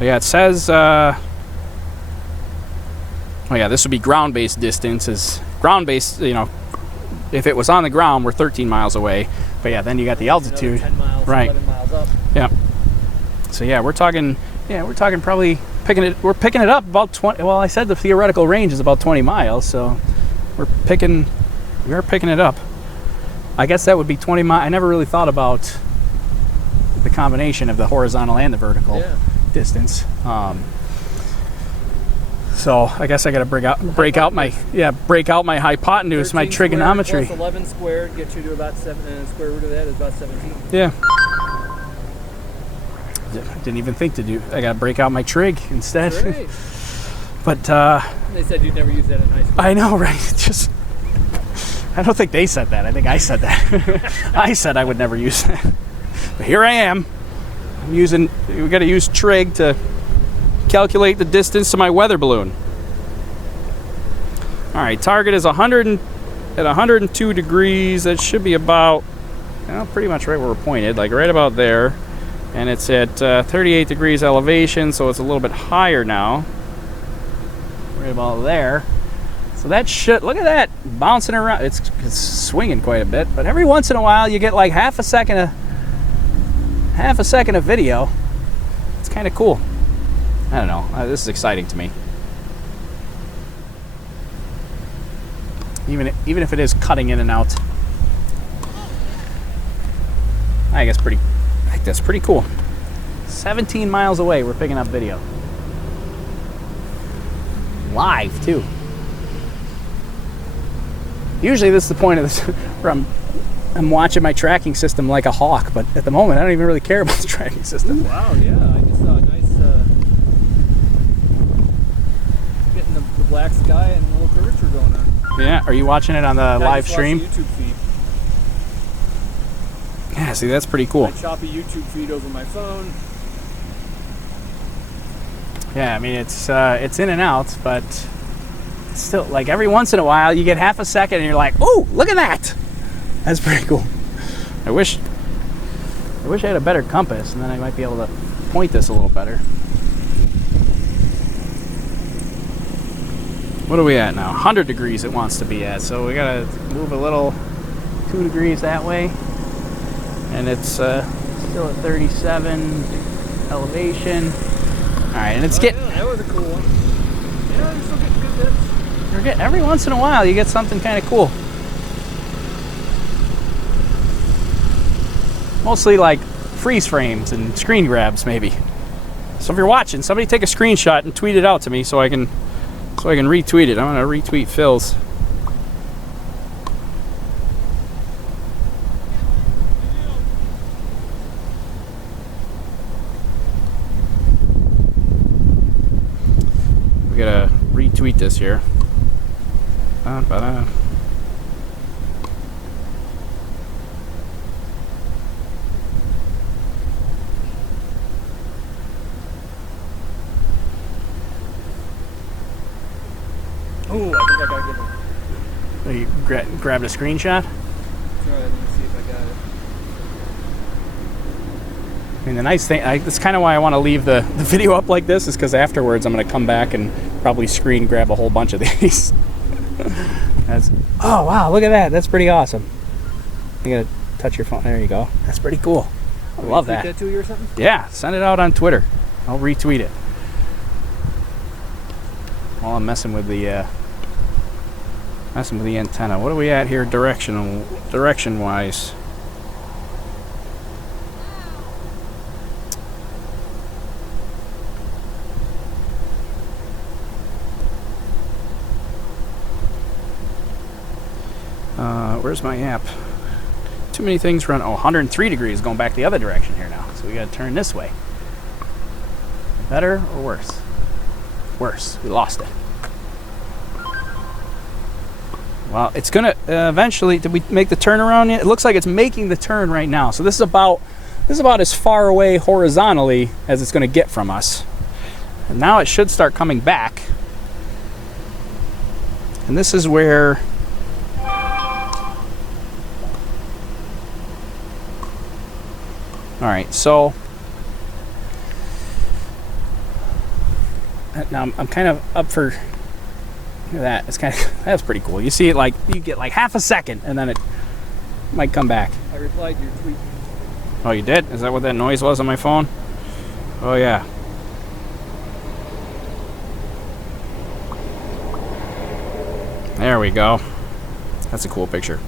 Yeah, it says oh yeah, this would be ground-based distance. Is ground-based, you know, if it was on the ground, we're 13 miles away. But yeah, then you got the altitude. 10 miles, right. 11 miles up. Yeah. So yeah, we're talking probably we're picking it up about 20. Well, I said the theoretical range is about 20 miles, so we are picking it up. I guess that would be 20 miles. I never really thought about the combination of the horizontal and the vertical distance. So I guess I got to break out my hypotenuse, my trigonometry. Plus 11 squared gets you to about 7, and the square root of that is about 17. Yeah. Didn't even think to do. I got to break out my trig instead. Great. But They said you'd never use that in high school. I know, right? Just, I don't think they said that. I think I said that. I said I would never use that. But here I am. We got to use trig to calculate the distance to my weather balloon. All right, target is 102 degrees. That should be about, pretty much right where we're pointed, like right about there. And it's at 38 degrees elevation, so it's a little bit higher now. Right about there. So that should, look at that, bouncing around. It's swinging quite a bit, but every once in a while you get like half a second of video. It's kind of cool. I don't know. This is exciting to me. Even if it is cutting in and out. I think that's pretty cool. 17 miles away, we're picking up video. Live, too. Usually this is the point of this where I'm watching my tracking system like a hawk, but at the moment I don't even really care about the tracking system. Wow, yeah, I just saw a nice getting the black sky and a little curvature going on. Yeah, are you watching it on the live stream? The YouTube feed. Yeah, see, that's pretty cool. My choppy YouTube feed over my phone. Yeah, I mean, it's in and out, but still, like every once in a while you get half a second and you're like, "Ooh, look at that!" That's pretty cool. I wish I had a better compass, and then I might be able to point this a little better. What are we at now? 100 degrees it wants to be at, so we gotta move a little 2 degrees that way. And it's still at 37 elevation. All right, and it's getting. Yeah, that was a cool one. Yeah, you're still getting good bits. Every once in a while, you get something kind of cool. Mostly like freeze frames and screen grabs, maybe. So if you're watching, somebody take a screenshot and tweet it out to me so I can retweet it. I'm gonna retweet Phil's. We gotta retweet this here. Oh, I think I got a good one. You grabbed a screenshot? All right, let me see if I got it. I mean, the nice thing, that's kind of why I want to leave the video up like this, is because afterwards I'm going to come back and probably screen grab a whole bunch of these. Oh, wow, look at that. That's pretty awesome. You got to touch your phone. There you go. That's pretty cool. I love that. Tweet that to you or something? Yeah, send it out on Twitter. I'll retweet it. while I'm messing with the antenna. What are we at here direction-wise? Where's my app? Too many things run. Oh, 103 degrees going back the other direction here now. So we got to turn this way. Better or worse? Worse. We lost it. Well, it's gonna eventually. Did we make the turnaround yet? It looks like it's making the turn right now. So this is about as far away horizontally as it's going to get from us. And now it should start coming back. And this is where. All right, so now I'm kind of up for. Look at that. It's kind of that's pretty cool. You see it like you get like half a second, and then it might come back. I replied to your tweet. Oh, you did? Is that what that noise was on my phone? Oh yeah. There we go. That's a cool picture.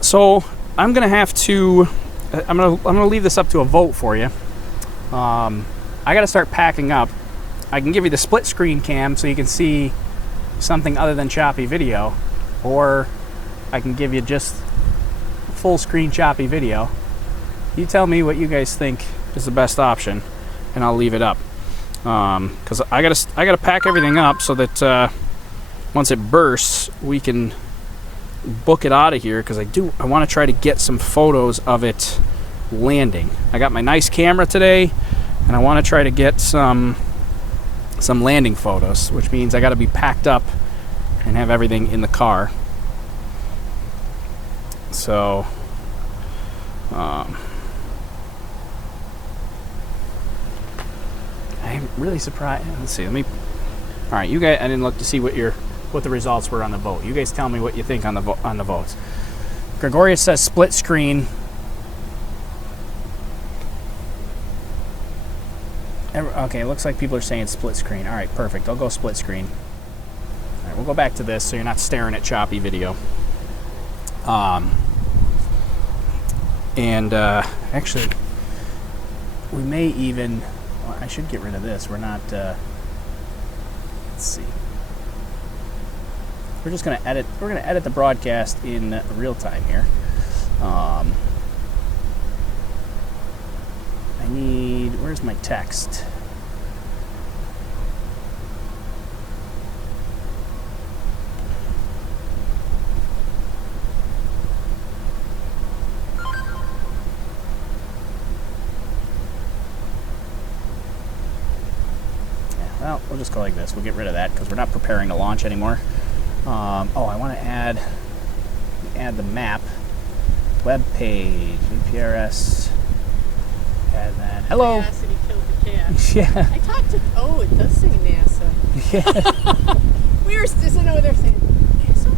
So I'm gonna have to. I'm gonna leave this up to a vote for you. I gotta start packing up. I can give you the split screen cam so you can see something other than choppy video, or I can give you just full screen choppy video. You tell me what you guys think is the best option, and I'll leave it up. Because I gotta pack everything up so that once it bursts, we can book it out of here, because I want to try to get some photos of it landing. I got my nice camera today, and I want to try to get some landing photos, which means I got to be packed up and have everything in the car. So I'm really surprised. Let's see. All right, you guys. I didn't look to see what the results were on the vote. You guys tell me what you think on the votes. Gregorius says split screen. Okay, it looks like people are saying split screen. All right, perfect. I'll go split screen. All right, we'll go back to this so you're not staring at choppy video. Actually, we may even. Well, I should get rid of this. We're not. Let's see. We're just going to edit. We're going to edit the broadcast in real time here. I need. Where's my text? Yeah, well, we'll just go like this. We'll get rid of that because we're not preparing to launch anymore. I want to add the map, web page, VPRS, add that. Hello. Curiosity killed the cat. Yeah. I talked to. Oh, it does say NASA. Yeah. We were just over there saying NASA.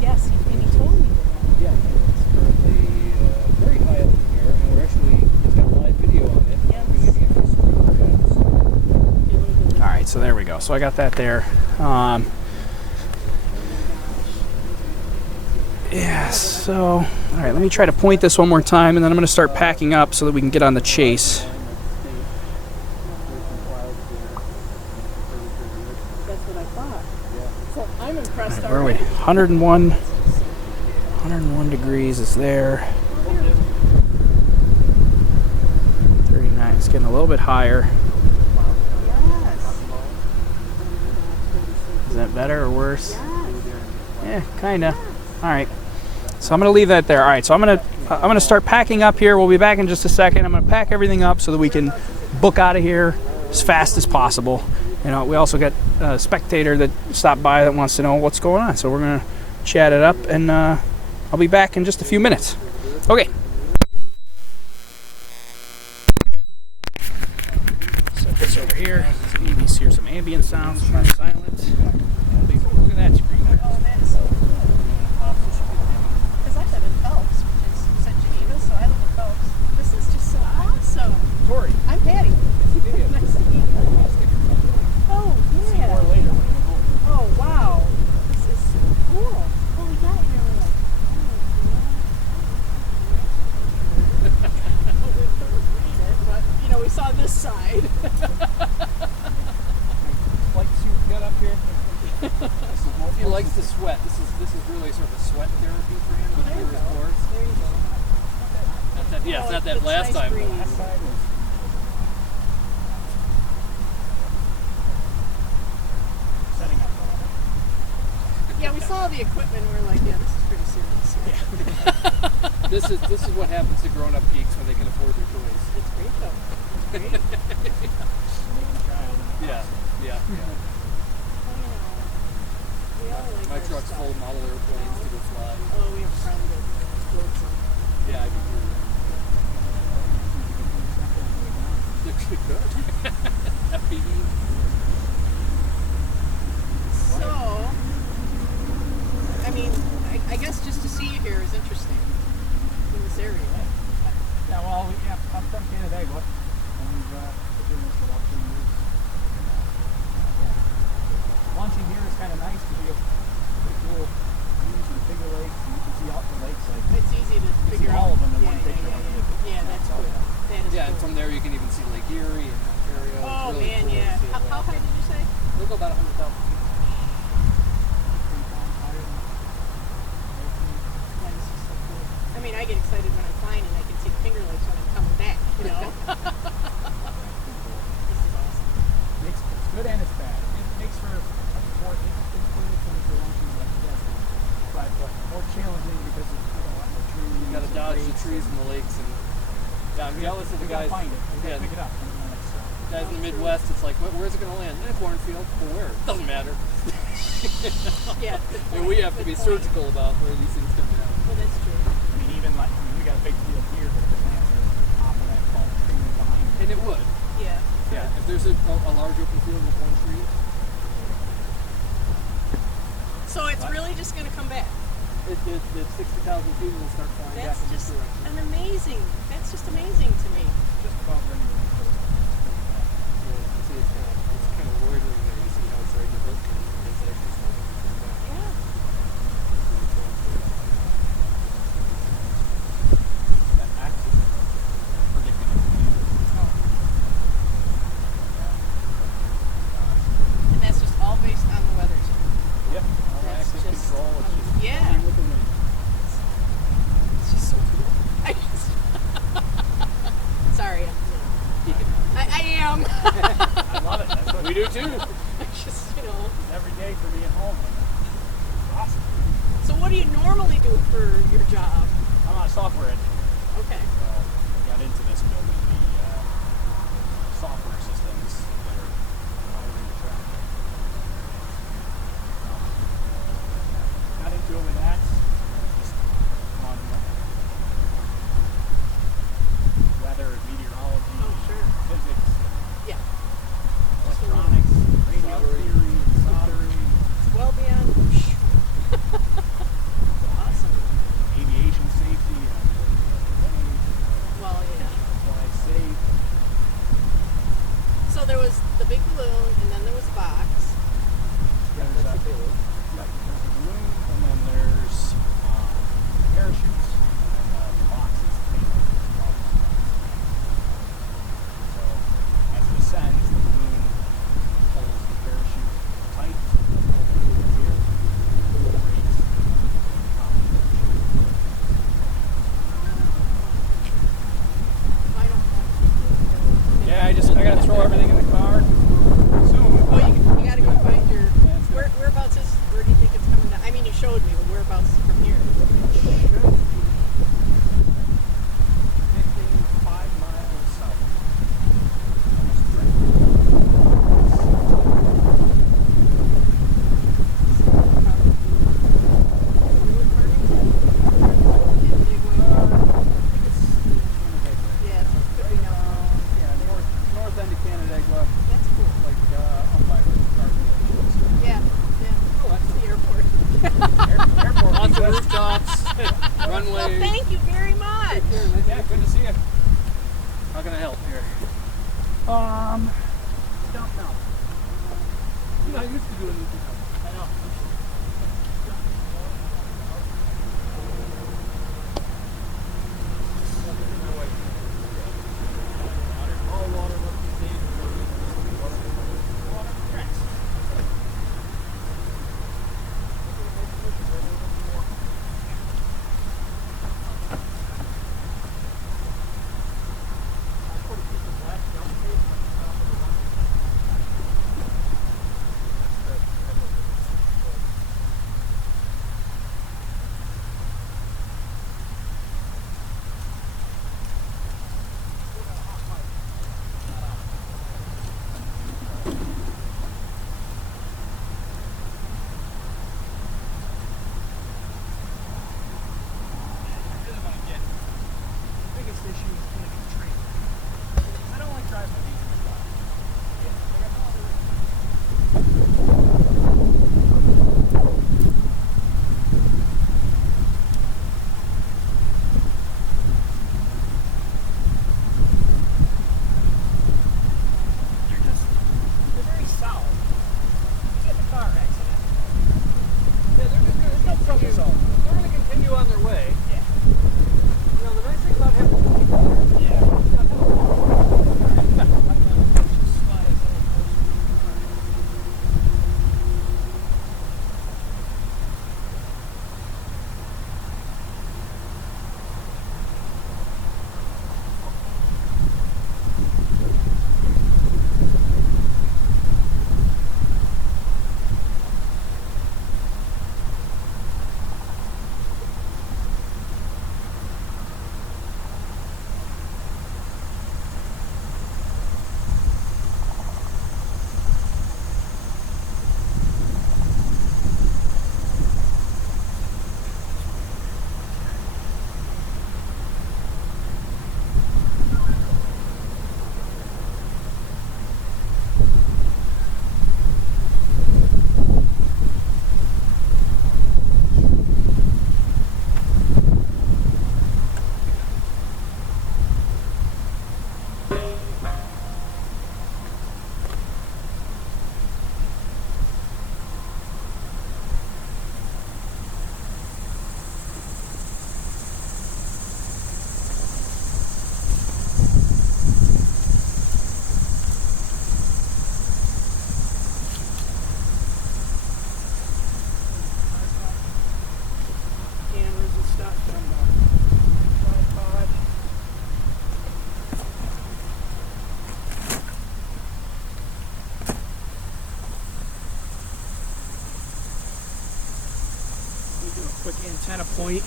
Yes, and he told me that. Yeah, it's currently very high up in the air, and it's got live video on it. Yes. We're leaving it for All right, so there we go. So I got that there. Yeah, so, all right, let me try to point this one more time, and then I'm going to start packing up so that we can get on the chase. That's what I thought. So I'm impressed. Where are we? 101 degrees is there. 39, it's getting a little bit higher. Yes. Is that better or worse? Yes. Yeah, kind of. All right. So I'm going to leave that there. All right, so I'm going to start packing up here. We'll be back in just a second. I'm going to pack everything up so that we can book out of here as fast as possible. You know, we also got a spectator that stopped by that wants to know what's going on. So we're going to chat it up, and I'll be back in just a few minutes. Okay. Set this over here. So you can hear some ambient sounds. Turn silent. Look at that screen. Oh, that's so cool. likes to sweat. This is really sort of a sweat therapy for him. Well, there you his go. pores. There you go. Not that, yeah, it's not that It's last nice time. breeze. Last side was setting up. Yeah, we saw the equipment and we were like, yeah, this is pretty serious. This is what happens to grown-up geeks when they can afford their toys. It's great though. It's great. Yeah, yeah, yeah. Well, you know, we all like My our truck's stuff. full of model airplanes to go fly. Oh, we have a friend that builds them. Yeah, I can do that. Good. FPV. So, I mean, I guess just to see you here is interesting in this area. Yeah, well, I'm from Canandaigua, and we've been doing this for about 2 years. Launching here is kind of nice to be a pretty cool views of the bigger lakes, and you can see out the lakes. Like, It's easy to you figure see out. all of them in yeah, one yeah, picture. Yeah, yeah, that's cool. That is Yeah, and cool. from there you can even see Lake Erie and Ontario. Oh It's really man, cool yeah. to see all How that. high did you say? We'll go about 100,000 feet. That is just so cool. I mean, I get excited when I'm flying and I can see the Finger Lakes when I'm coming back. You know. This is awesome. It's good and it's bad. It makes for but more challenging because of a lot more trees. You gotta dodge the trees and the lakes, and yeah, I'm jealous of the You gotta guys. find it. You gotta Yeah, pick it up. guys in the Midwest. It's like, where's it gonna land? In a cornfield. Well, where? Doesn't matter. Yeah. And we have to be surgical about where these things come down. Well, that's true. I mean, even like we got a big field here, but if the plants are top of that tall tree behind it. And it would. Yeah. Yeah. If there's a large open field with one tree. So it's really just going to come back. It's 60,000 feet and it'll start flying That's back in this just direction. an amazing. That's just amazing to me. Just about ready to go. Yeah, you see it's kind of loitering there. You see how it's starting to hook and it's actually starting to come back. Yeah. That axis is predicting And that's just all based on the weather too. Yep. All That's active just control. It's just yeah. flying with the wind. It's just so cool. Sorry, I am. I love it. That's what We do too. I just, every day for being home. It's awesome. So what do you normally do for your job? I'm a software engineer. Okay. So I got into this building the software systems that are powering the track. Got into it with that. Just on weather, meteorology, Oh, sure. physics, Yeah. electronics, radio Soldering. theory, soldering, Well beyond. Awesome. aviation safety, Well, yeah. fly safe. So there was the big balloon, and then there was a box. There's a balloon, and then there's parachutes, and then the box is the payload. So as it ascends, the balloon pulls the parachute tight, opens the gear, brakes, I don't know. yeah, I gotta throw everything in the car. Soon. Oh, you gotta go find your. Whereabouts is? Where do you think it's coming down? I mean, you showed me, but whereabouts is from here? 5 miles south. Almost direct. Yeah, it's good to know. Yeah, north end of Canandaigua, That's cool. like up by the car dealerships. Yeah, yeah. Oh, that's the airport. Airport. Lots of West. rooftops, Well, runways. thank you very much. Yeah, good to see you. How can I help here? Don't know. You're not used to doing this. I know. All water must be saved for water tracks. Do a quick antenna point.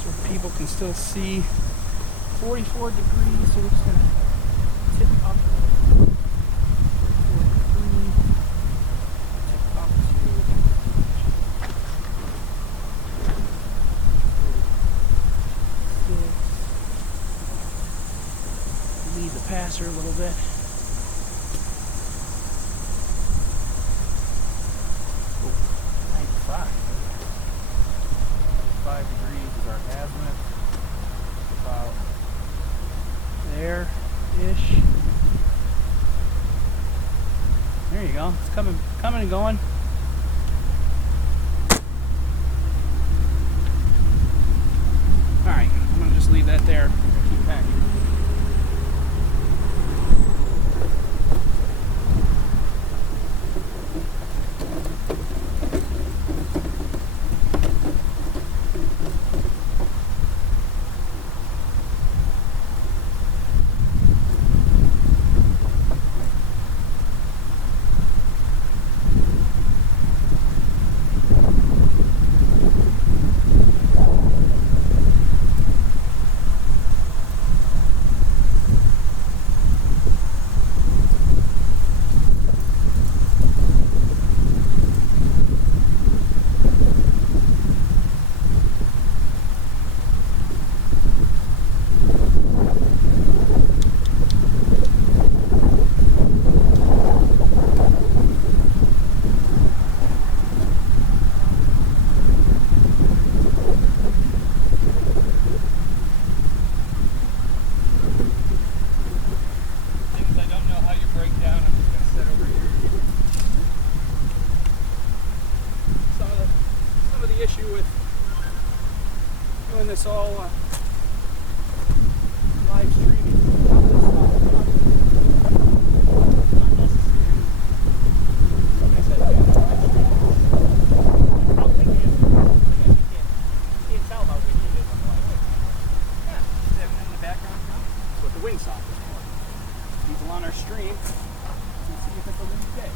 So people can still see 44 degrees, so we're just going to tip up 44 degrees, tip up to 46. Lead the passer a little bit. Oh, 95. 5 degrees is our azimuth. About there-ish. There you go. It's coming and going. All right, I'm gonna just leave that there. Keep packing. This all live streaming. Some of this stuff is not necessary. Like I said, live streaming. How windy is it? You can't tell how windy it is on the live stream. Yeah, see that in the background? That's what the windsock is for. People on our stream can see if it's a windy day.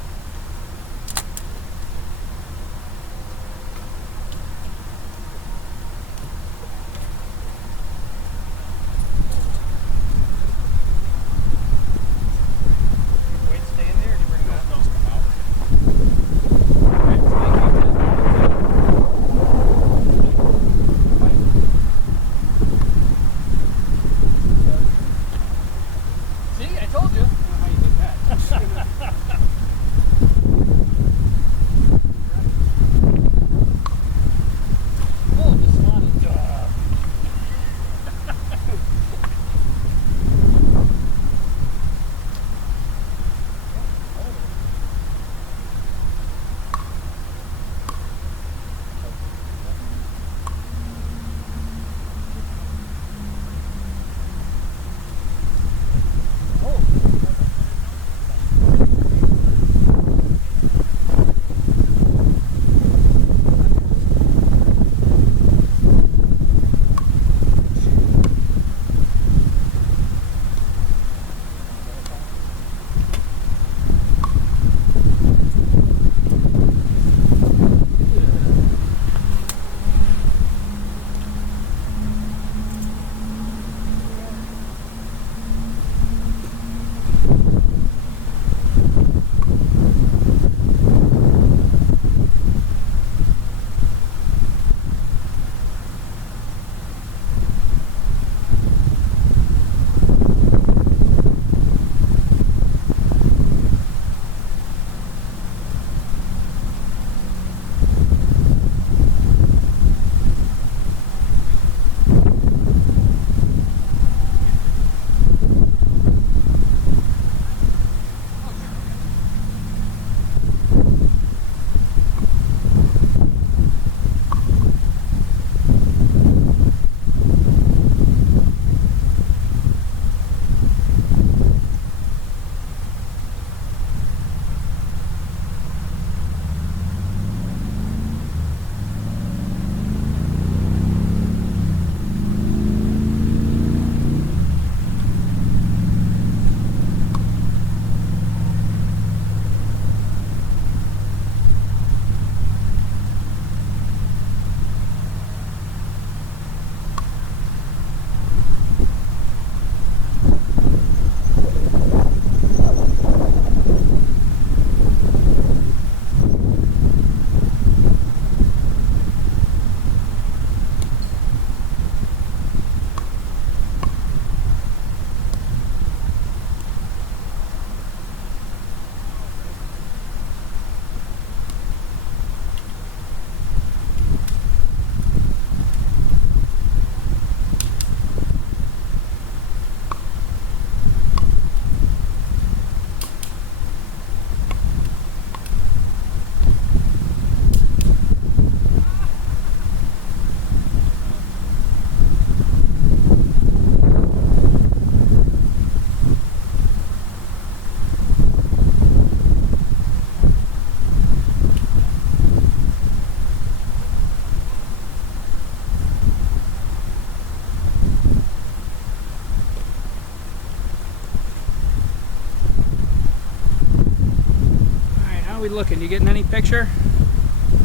How are we looking? You getting any picture?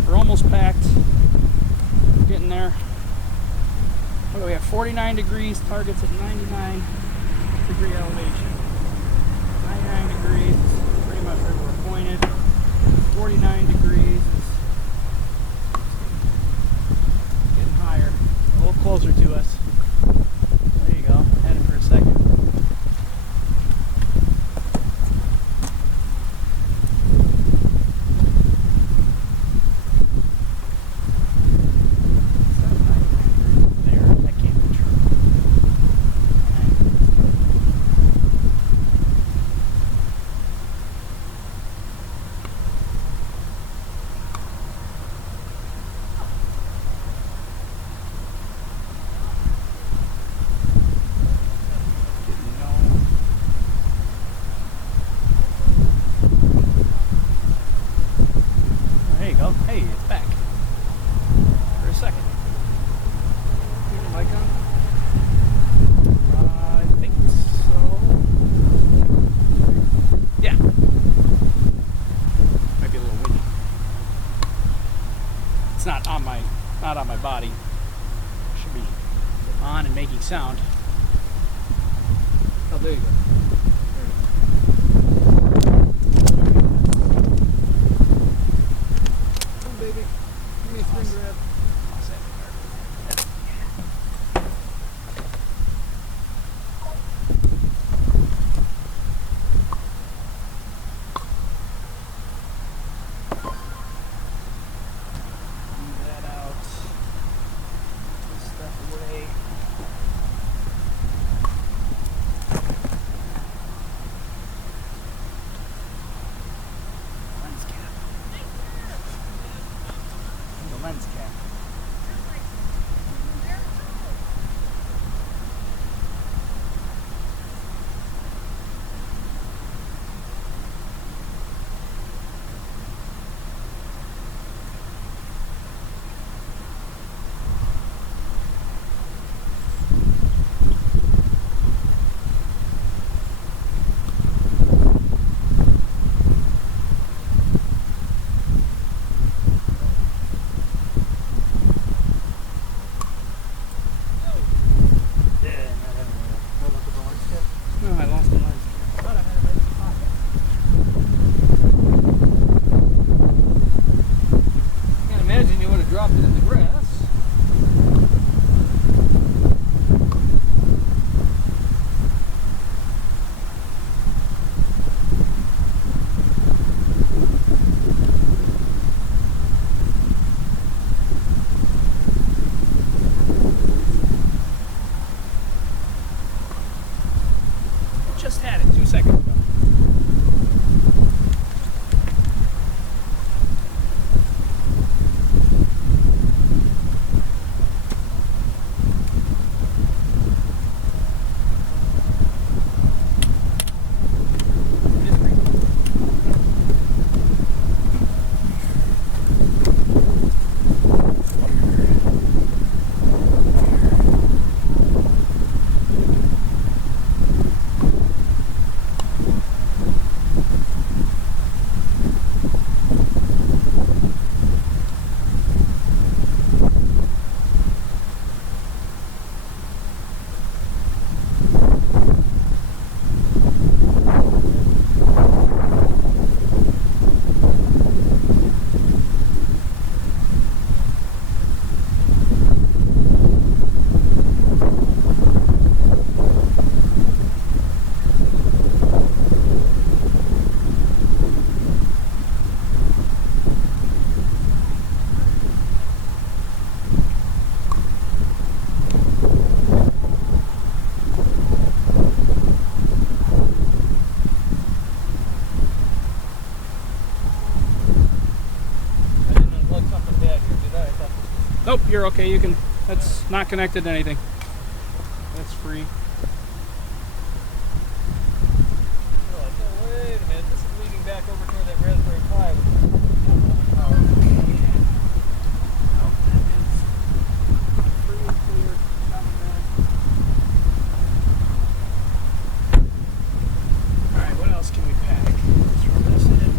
We're almost packed. We're getting there. What do we have? 49 degrees, targets at 99 degree elevation. 99 degrees is pretty much where we're pointed. 49 degrees is getting higher, a little closer to us. There you go, had it for a second. Hey, it's back. For a second. Turn the mic on? I think so. Yeah. Might be a little windy. It's not on my body. It should be on and making sound. Oh, there you go. Lens cap. Just had it 2 seconds ago. Nope, you're okay. You can. That's not connected to anything. That's free. Oh, wait a minute. This is leading back over toward that Raspberry Pi. Free and clear. All right. What else can we pack? Throw this in.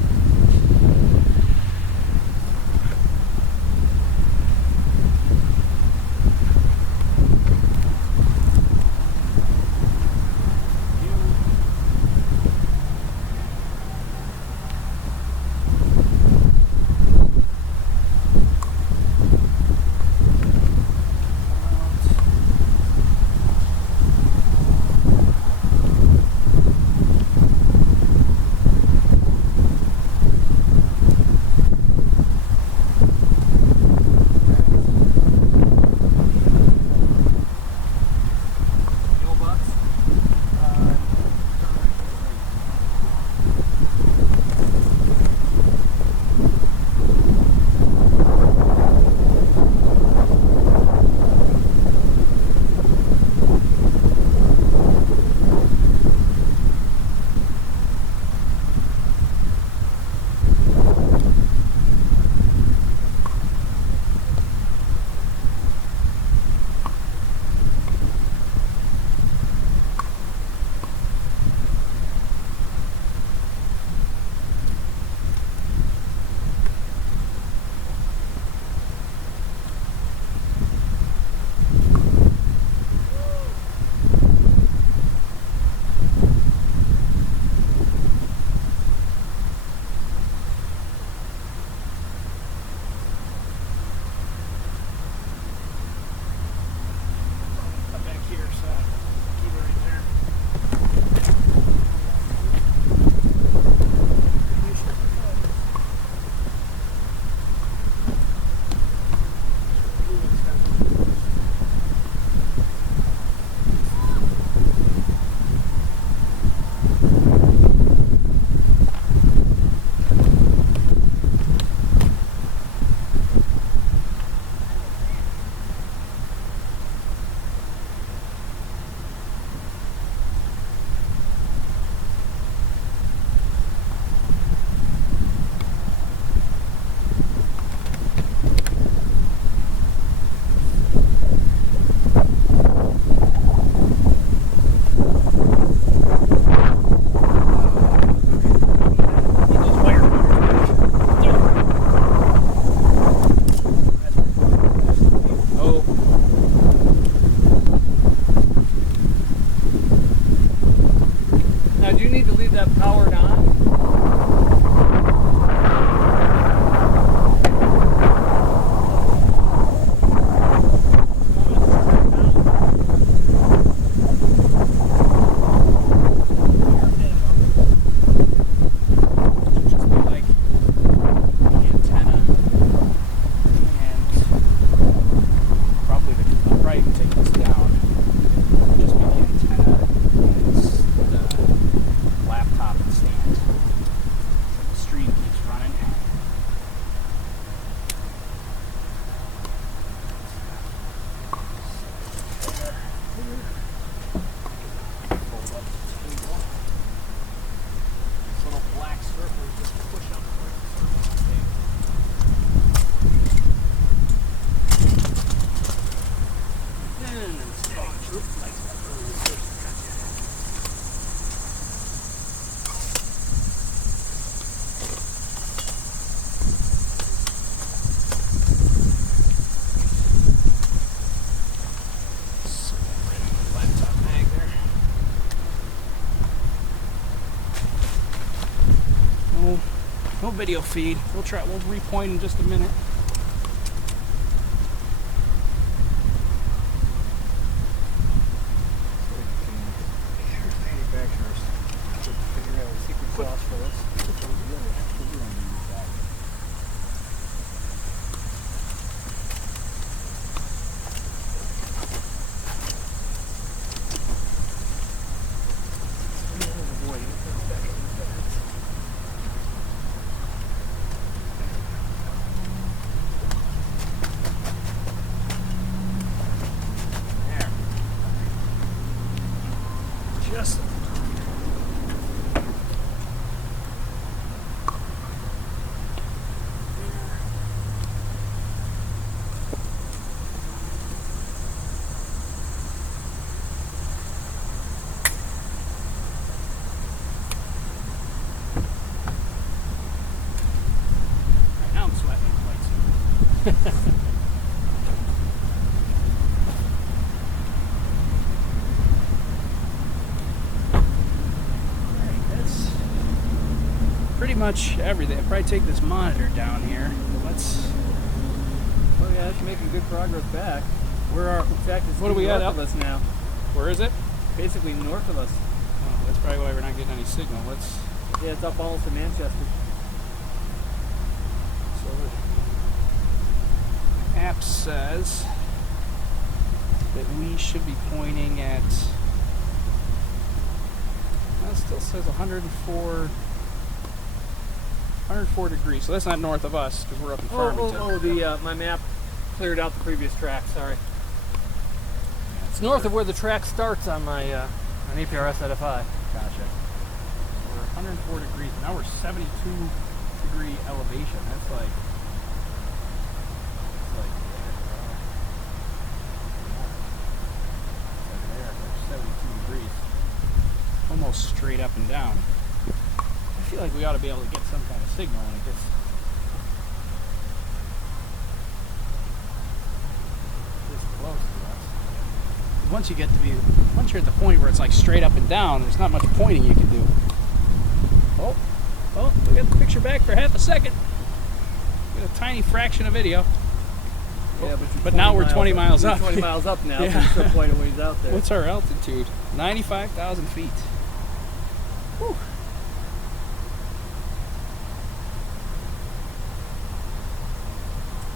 powered on? Just be like the antenna and probably I'll probably even take this down. Just be the antenna and the laptop and stand. So the stream keeps running. Fold up the table. This little black circle just push up the table. And then steady. Oops, like that early first. Gotcha. Laptop bag there. No video feed. We'll repoint in just a minute. Manufacturers should figure out a secret sauce for this. There. Just right now I'm sweating quite soon. That's pretty much everything. I'll probably take this monitor down here. Let's. Oh yeah, it's making good progress back. Where are? In fact, it's What do we north got of up? us now. Where is it? Basically north of us. Oh, that's probably why we're not getting any signal. Let's. Yeah, it's up almost to Manchester. So the app says that we should be pointing at. Well, it still says 104 degrees. So that's not north of us because we're up in Farmington. The my map cleared out the previous track. Sorry. It's north of where the track starts on my on APRS at a 5. Gotcha. We're 104 degrees. Now we're 72 degree elevation. That's like. There. There's 72 degrees. Almost straight up and down. I feel like we ought to be able to get some kind of signal when it gets this close to us. Once you're at the point where it's like straight up and down, there's not much pointing you can do. Oh, we got the picture back for half a second. Got a tiny fraction of video. Yeah, But now we're 20 miles We're up. 20 miles up now. Yeah. So we're still quite a ways out there. What's our altitude? 95,000 feet. Whew.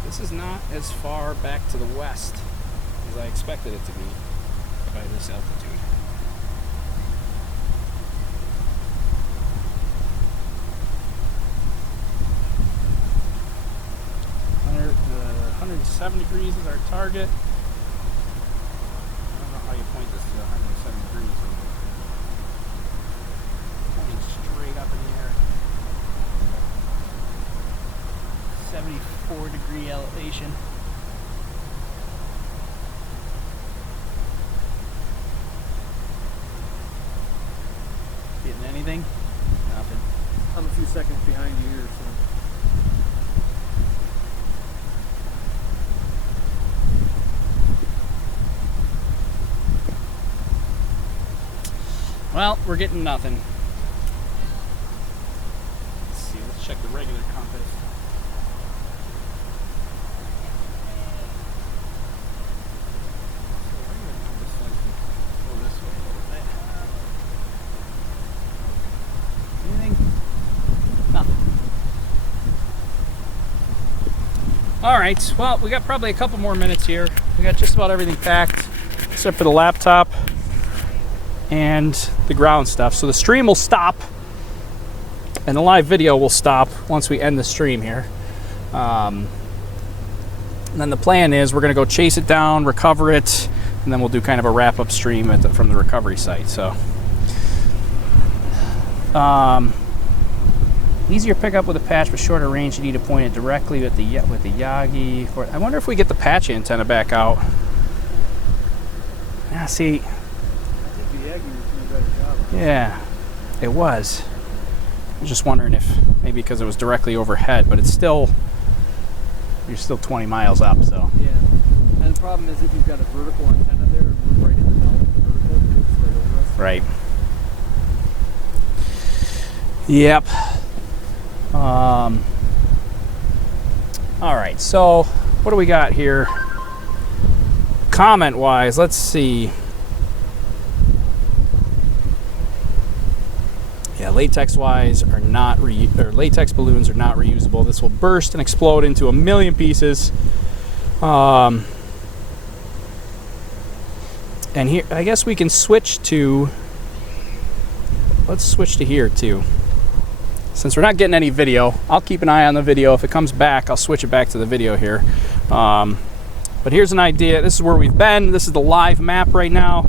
This is not as far back to the west as I expected it to be by this altitude. The 107 degrees is our target. I don't know how you point this to 107 degrees. Pointing straight up in the air. 74 degree elevation. Getting anything? Nothing. I'm a few seconds behind you here, so. Well, we're getting nothing. check the regular compass. So regular compass says to go this way a little bit. Anything? Nothing. All right, well, we got probably a couple more minutes here. We got just about everything packed, except for the laptop and the ground stuff. So the stream will stop, and the live video will stop once we end the stream here. And then the plan is we're gonna go chase it down, recover it, and then we'll do kind of a wrap-up stream from the recovery site. So, easier pickup with a patch, but shorter range. You need to point it directly with the Yagi. I wonder if we get the patch antenna back out. Yeah, see. I think the Yagi was doing a better job. Yeah, it was. I was just wondering if maybe because it was directly overhead, but it's still, you're still 20 miles up, so. Yeah. And the problem is that you've got a vertical antenna there, and we're right in the middle of the vertical, it's right over us. Right. Yep. All right, so what do we got here? Comment wise, let's see. Yeah, latex wise are not latex balloons are not reusable. This will burst and explode into a million pieces. And here, I guess we can switch to, let's switch to here too. Since we're not getting any video, I'll keep an eye on the video. If it comes back, I'll switch it back to the video here. But here's an idea. This is where we've been. This is the live map right now.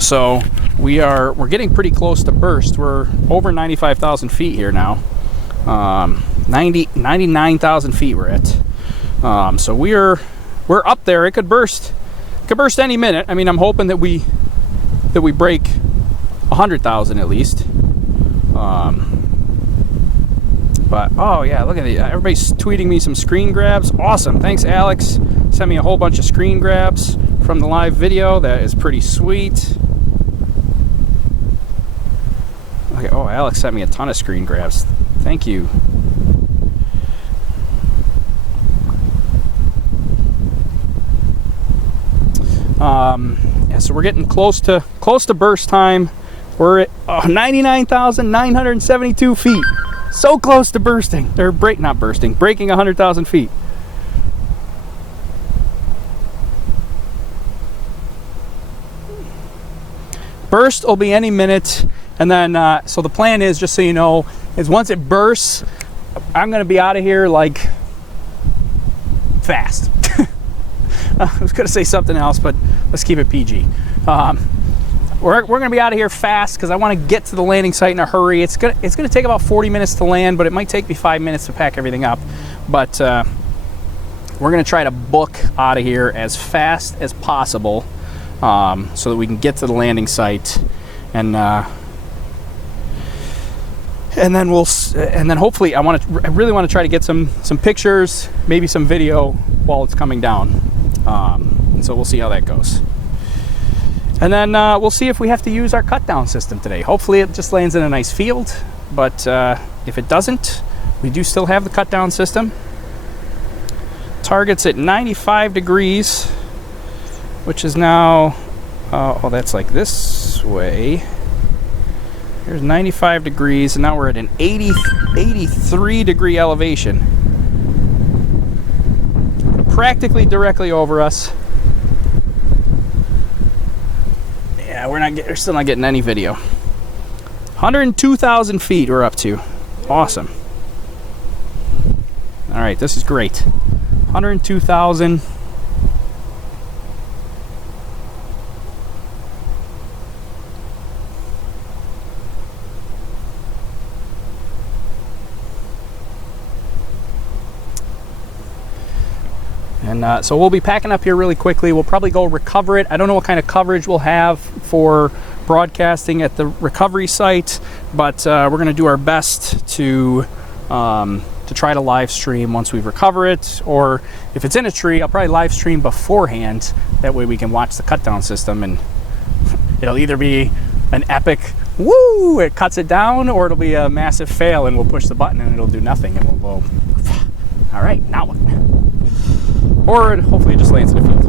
So we're getting pretty close to burst. We're over 95,000 feet here now. 99,000 feet we're at. So we're up there. It could burst. It could burst any minute. I mean, I'm hoping that we break 100,000 at least. But oh yeah, look at the everybody's tweeting me some screen grabs. Awesome, thanks Alex. Sent me a whole bunch of screen grabs from the live video. That is pretty sweet. Okay, oh, Alex sent me a ton of screen grabs. Thank you. Yeah, so we're getting close to burst time. We're at 99,972 feet. So close to bursting. Or breaking 100,000 feet. Burst will be any minute. And then, so the plan is, just so you know, is once it bursts, I'm going to be out of here like fast. I was going to say something else, but let's keep it PG. We're going to be out of here fast because I want to get to the landing site in a hurry. It's going to take about 40 minutes to land, but it might take me 5 minutes to pack everything up. But we're going to try to book out of here as fast as possible so that we can get to the landing site, and then hopefully I really want to try to get some pictures, maybe some video while it's coming down. And so we'll see how that goes. And then we'll see if we have to use our cut down system today. Hopefully it just lands in a nice field, but if it doesn't, we do still have the cut down system. Target's at 95 degrees, which is now, oh, that's like this way. There's 95 degrees, and now we're at an 83 degree elevation. Practically directly over us. Yeah, we're still not getting any video. 102,000 feet we're up to. Awesome. All right, this is great. 102,000. And so we'll be packing up here really quickly. We'll probably go recover it. I don't know what kind of coverage we'll have for broadcasting at the recovery site, but we're going to do our best to try to live stream once we recover it. Or if it's in a tree, I'll probably live stream beforehand. That way we can watch the cut down system, and it'll either be an epic woo, it cuts it down, or it'll be a massive fail and we'll push the button and it'll do nothing and we'll go, all right, now what? Or hopefully it just lands in the field.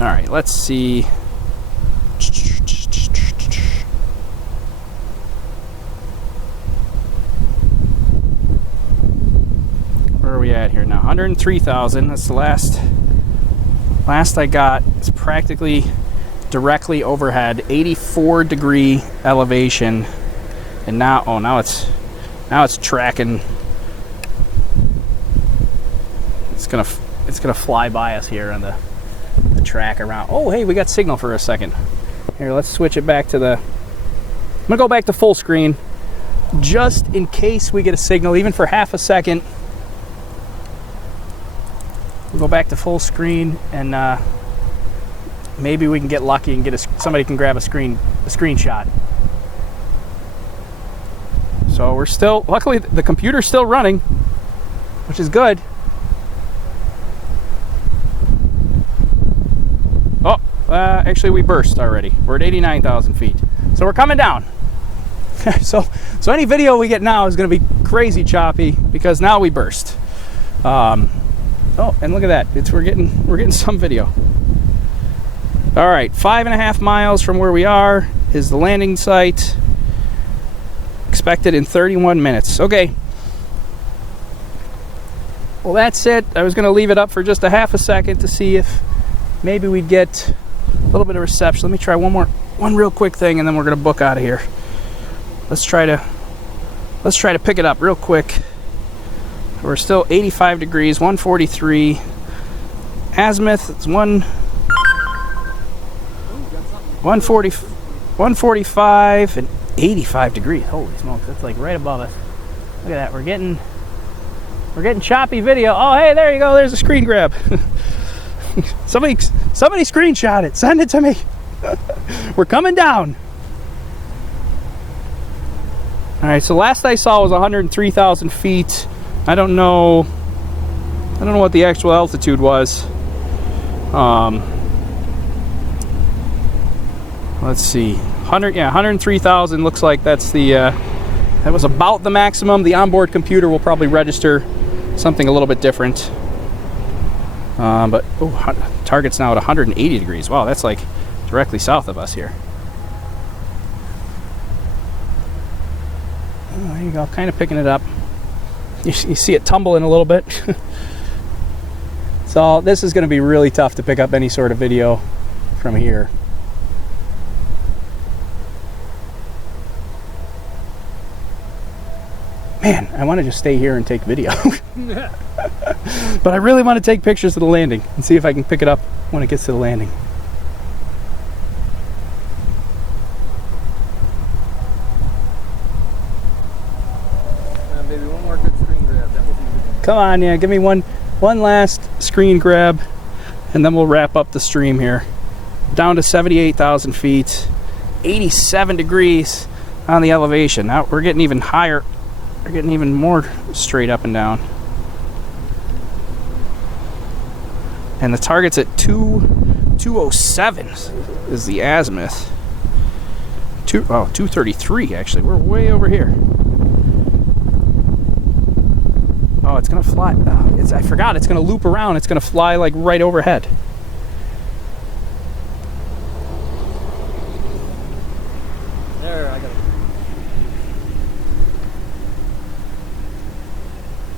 All right, let's see. Where are we at here now? 103,000. That's the last I got. It's practically directly overhead, 84-degree elevation, and now it's tracking. It's gonna fly by us here on the track around. Oh, hey, we got signal for a second. Here, let's switch it back to the. I'm gonna go back to full screen, just in case we get a signal, even for half a second. We'll go back to full screen and maybe we can get lucky and get somebody can grab a screenshot. So we're still, luckily the computer's still running, which is good. Oh, actually we burst already. We're at 89,000 feet. So we're coming down. so any video we get now is going to be crazy choppy because now we burst. Oh, and look at that. We're getting some video. All right, 5.5 miles from where we are is the landing site. Expected in 31 minutes. Okay. Well, that's it. I was going to leave it up for just a half a second to see if maybe we'd get a little bit of reception. Let me try one real quick thing, and then we're going to book out of here. Let's try to pick it up real quick. We're still 85 degrees, 143. Azimuth is 145 and 85 degrees. Holy smokes, that's like right above us. Look at that. We're getting choppy video. Oh, hey, there you go. There's a screen grab. somebody screenshot it. Send it to me. We're coming down. All right, so last I saw was 103,000 feet. I don't know what the actual altitude was. Let's see. 103,000 looks like that's the that was about the maximum. The onboard computer will probably register something a little bit different. But target's now at 180 degrees. Wow, that's like directly south of us here. Oh, there you go, kind of picking it up. You see it tumbling a little bit. So this is going to be really tough to pick up any sort of video from here. Man, I want to just stay here and take video. But I really want to take pictures of the landing and see if I can pick it up when it gets to the landing. Maybe one more good screen grab. That wasn't a good one. Come on, yeah, give me one last screen grab, and then we'll wrap up the stream here. Down to 78,000 feet, 87 degrees on the elevation. Now we're getting even higher. We're getting even more straight up and down. And the target's at 207 is the azimuth. 233 actually. We're way over here. Oh, it's gonna fly. I forgot. It's gonna loop around. It's gonna fly like right overhead. There, I got it.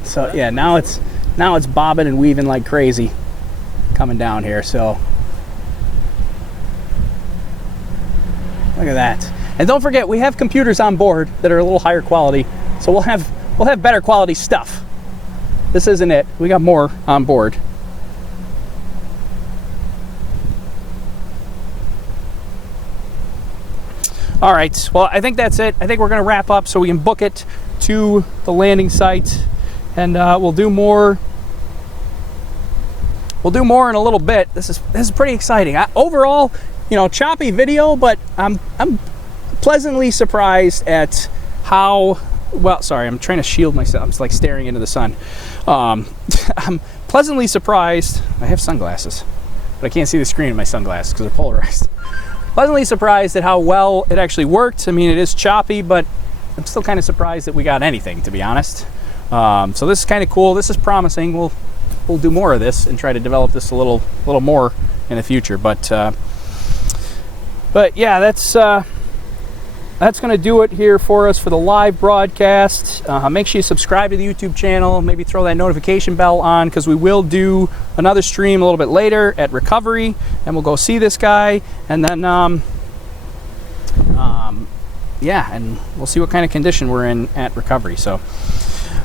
So yeah, now it's bobbing and weaving like crazy coming down here. So look at that. And don't forget, we have computers on board that are a little higher quality, so we'll have better quality stuff. This isn't it. We got more on board. All right, well, I think that's it. I think we're going to wrap up so we can book it to the landing site, and we'll do more. We'll do more in a little bit. This is pretty exciting. Overall, you know, choppy video, but I'm pleasantly surprised at how well. Sorry, I'm trying to shield myself. I'm just like staring into the sun. I'm pleasantly surprised. I have sunglasses, but I can't see the screen in my sunglasses because they're polarized. Pleasantly surprised at how well it actually worked. I mean, it is choppy, but I'm still kind of surprised that we got anything, to be honest. So this is kind of cool. This is promising. We'll do more of this and try to develop this a little more in the future. But yeah, that's going to do it here for us for the live broadcast. Make sure you subscribe to the YouTube channel. Maybe throw that notification bell on, because we will do another stream a little bit later at recovery, and we'll go see this guy, and then yeah, and we'll see what kind of condition we're in at recovery. So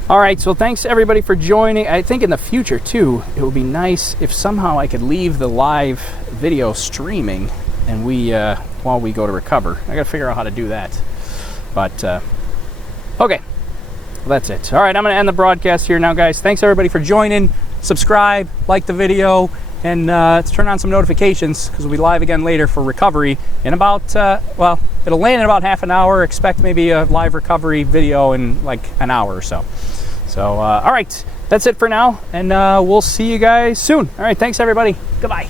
all right, so thanks everybody for joining. I think in the future too, it would be nice if somehow I could leave the live video streaming and we while we go to recover. I gotta figure out how to do that. But okay, well, that's it. All right, I'm gonna end the broadcast here now, guys. Thanks everybody for joining. Subscribe, like the video, and let's turn on some notifications, because we'll be live again later for recovery in about well, it'll land in about half an hour. Expect maybe a live recovery video in like an hour or so. So all right, that's it for now, and we'll see you guys soon. All right, thanks everybody. Goodbye.